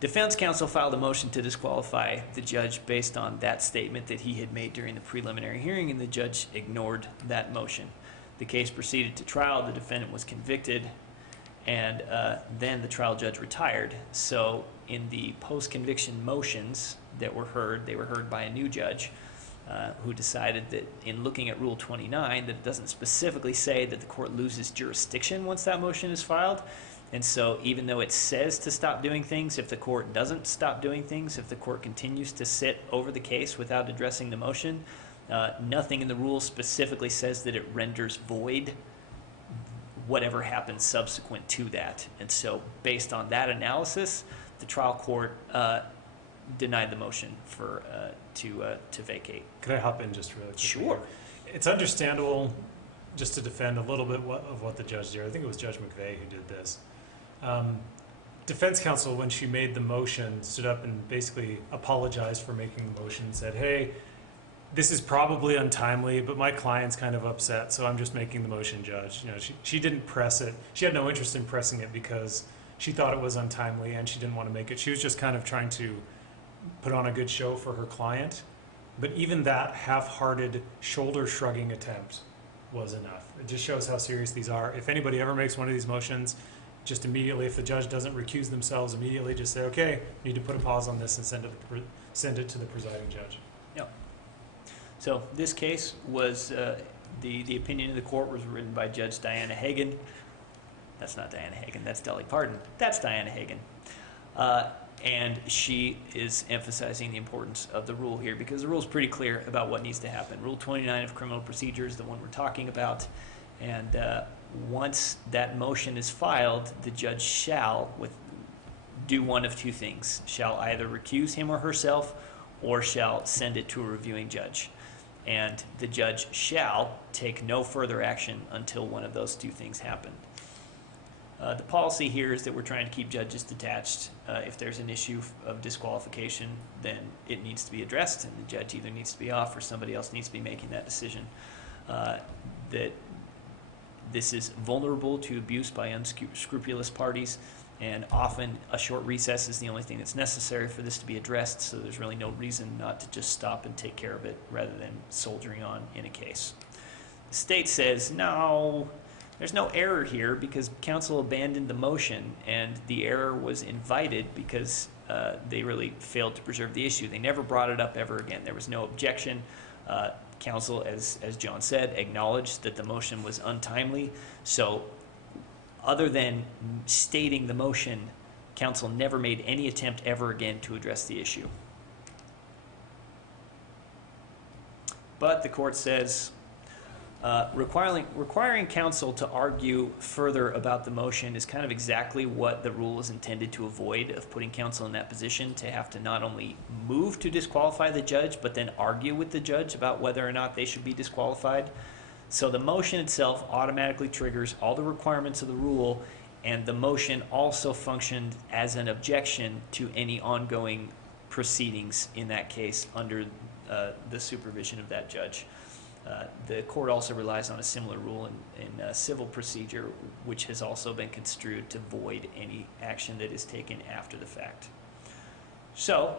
defense counsel filed a motion to disqualify the judge based on that statement that he had made during the preliminary hearing, and the judge ignored that motion. The case proceeded to trial. The defendant was convicted, and then the trial judge retired. So in the post-conviction motions that were heard, they were heard by a new judge. who decided that in looking at Rule 29, that it doesn't specifically say that the court loses jurisdiction once that motion is filed. And so even though it says to stop doing things, if the court doesn't stop doing things, if the court continues to sit over the case without addressing the motion, nothing in the rule specifically says that it renders void whatever happens subsequent to that. And so based on that analysis, the trial court denied the motion for to vacate. Could I hop in just really quickly? Sure. It's understandable, just to defend a little bit of what the judge did. I think it was Judge McVeigh who did this. Defense counsel, when she made the motion, stood up and basically apologized for making the motion and said, hey, this is probably untimely, but my client's kind of upset, so I'm just making the motion, Judge. You know, she didn't press it. She had no interest in pressing it because she thought it was untimely and she didn't want to make it. She was just kind of trying to put on a good show for her client. But even that half-hearted, shoulder-shrugging attempt was enough. It just shows how serious these are. If anybody ever makes one of these motions, just immediately, if the judge doesn't recuse themselves, immediately just say, okay, need to put a pause on this and send it to the presiding judge. Yep. So this case was, the opinion of the court was written by Judge Diana Hagan. That's not Diana Hagan, that's Dolly Parton. That's Diana Hagan. And she is emphasizing the importance of the rule here because the rule is pretty clear about what needs to happen. Rule 29 of criminal procedure is the one we're talking about. And once that motion is filed, the judge shall do one of two things. Shall either recuse him or herself or shall send it to a reviewing judge. And the judge shall take no further action until one of those two things happen. The policy here is that we're trying to keep judges detached. If there's an issue of disqualification, then it needs to be addressed, and the judge either needs to be off or somebody else needs to be making that decision. That this is vulnerable to abuse by unscrupulous parties, and often a short recess is the only thing that's necessary for this to be addressed, so there's really no reason not to just stop and take care of it rather than soldiering on in a case. The state says, no, there's no error here because counsel abandoned the motion, and the error was invited because they really failed to preserve the issue. They never brought it up ever again. There was no objection. Counsel, as John said, acknowledged that the motion was untimely. So other than stating the motion, counsel never made any attempt ever again to address the issue. But the court says, requiring counsel to argue further about the motion is kind of exactly what the rule is intended to avoid, of putting counsel in that position to have to not only move to disqualify the judge, but then argue with the judge about whether or not they should be disqualified. So the motion itself automatically triggers all the requirements of the rule, and the motion also functioned as an objection to any ongoing proceedings in that case under the supervision of that judge. The court also relies on a similar rule in civil procedure, which has also been construed to void any action that is taken after the fact. So,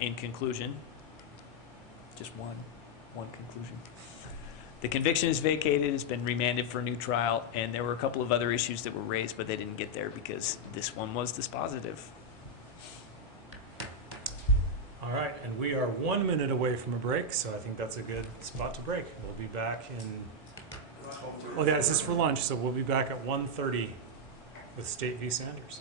in conclusion, just one conclusion. The conviction is vacated, it's been remanded for a new trial, and there were a couple of other issues that were raised, but they didn't get there because this one was dispositive. All right, and we are 1 minute away from a break, so I think that's a good spot to break. We'll be back in, well, yeah, this is for lunch, so we'll be back at 1:30 with State v. Sanders.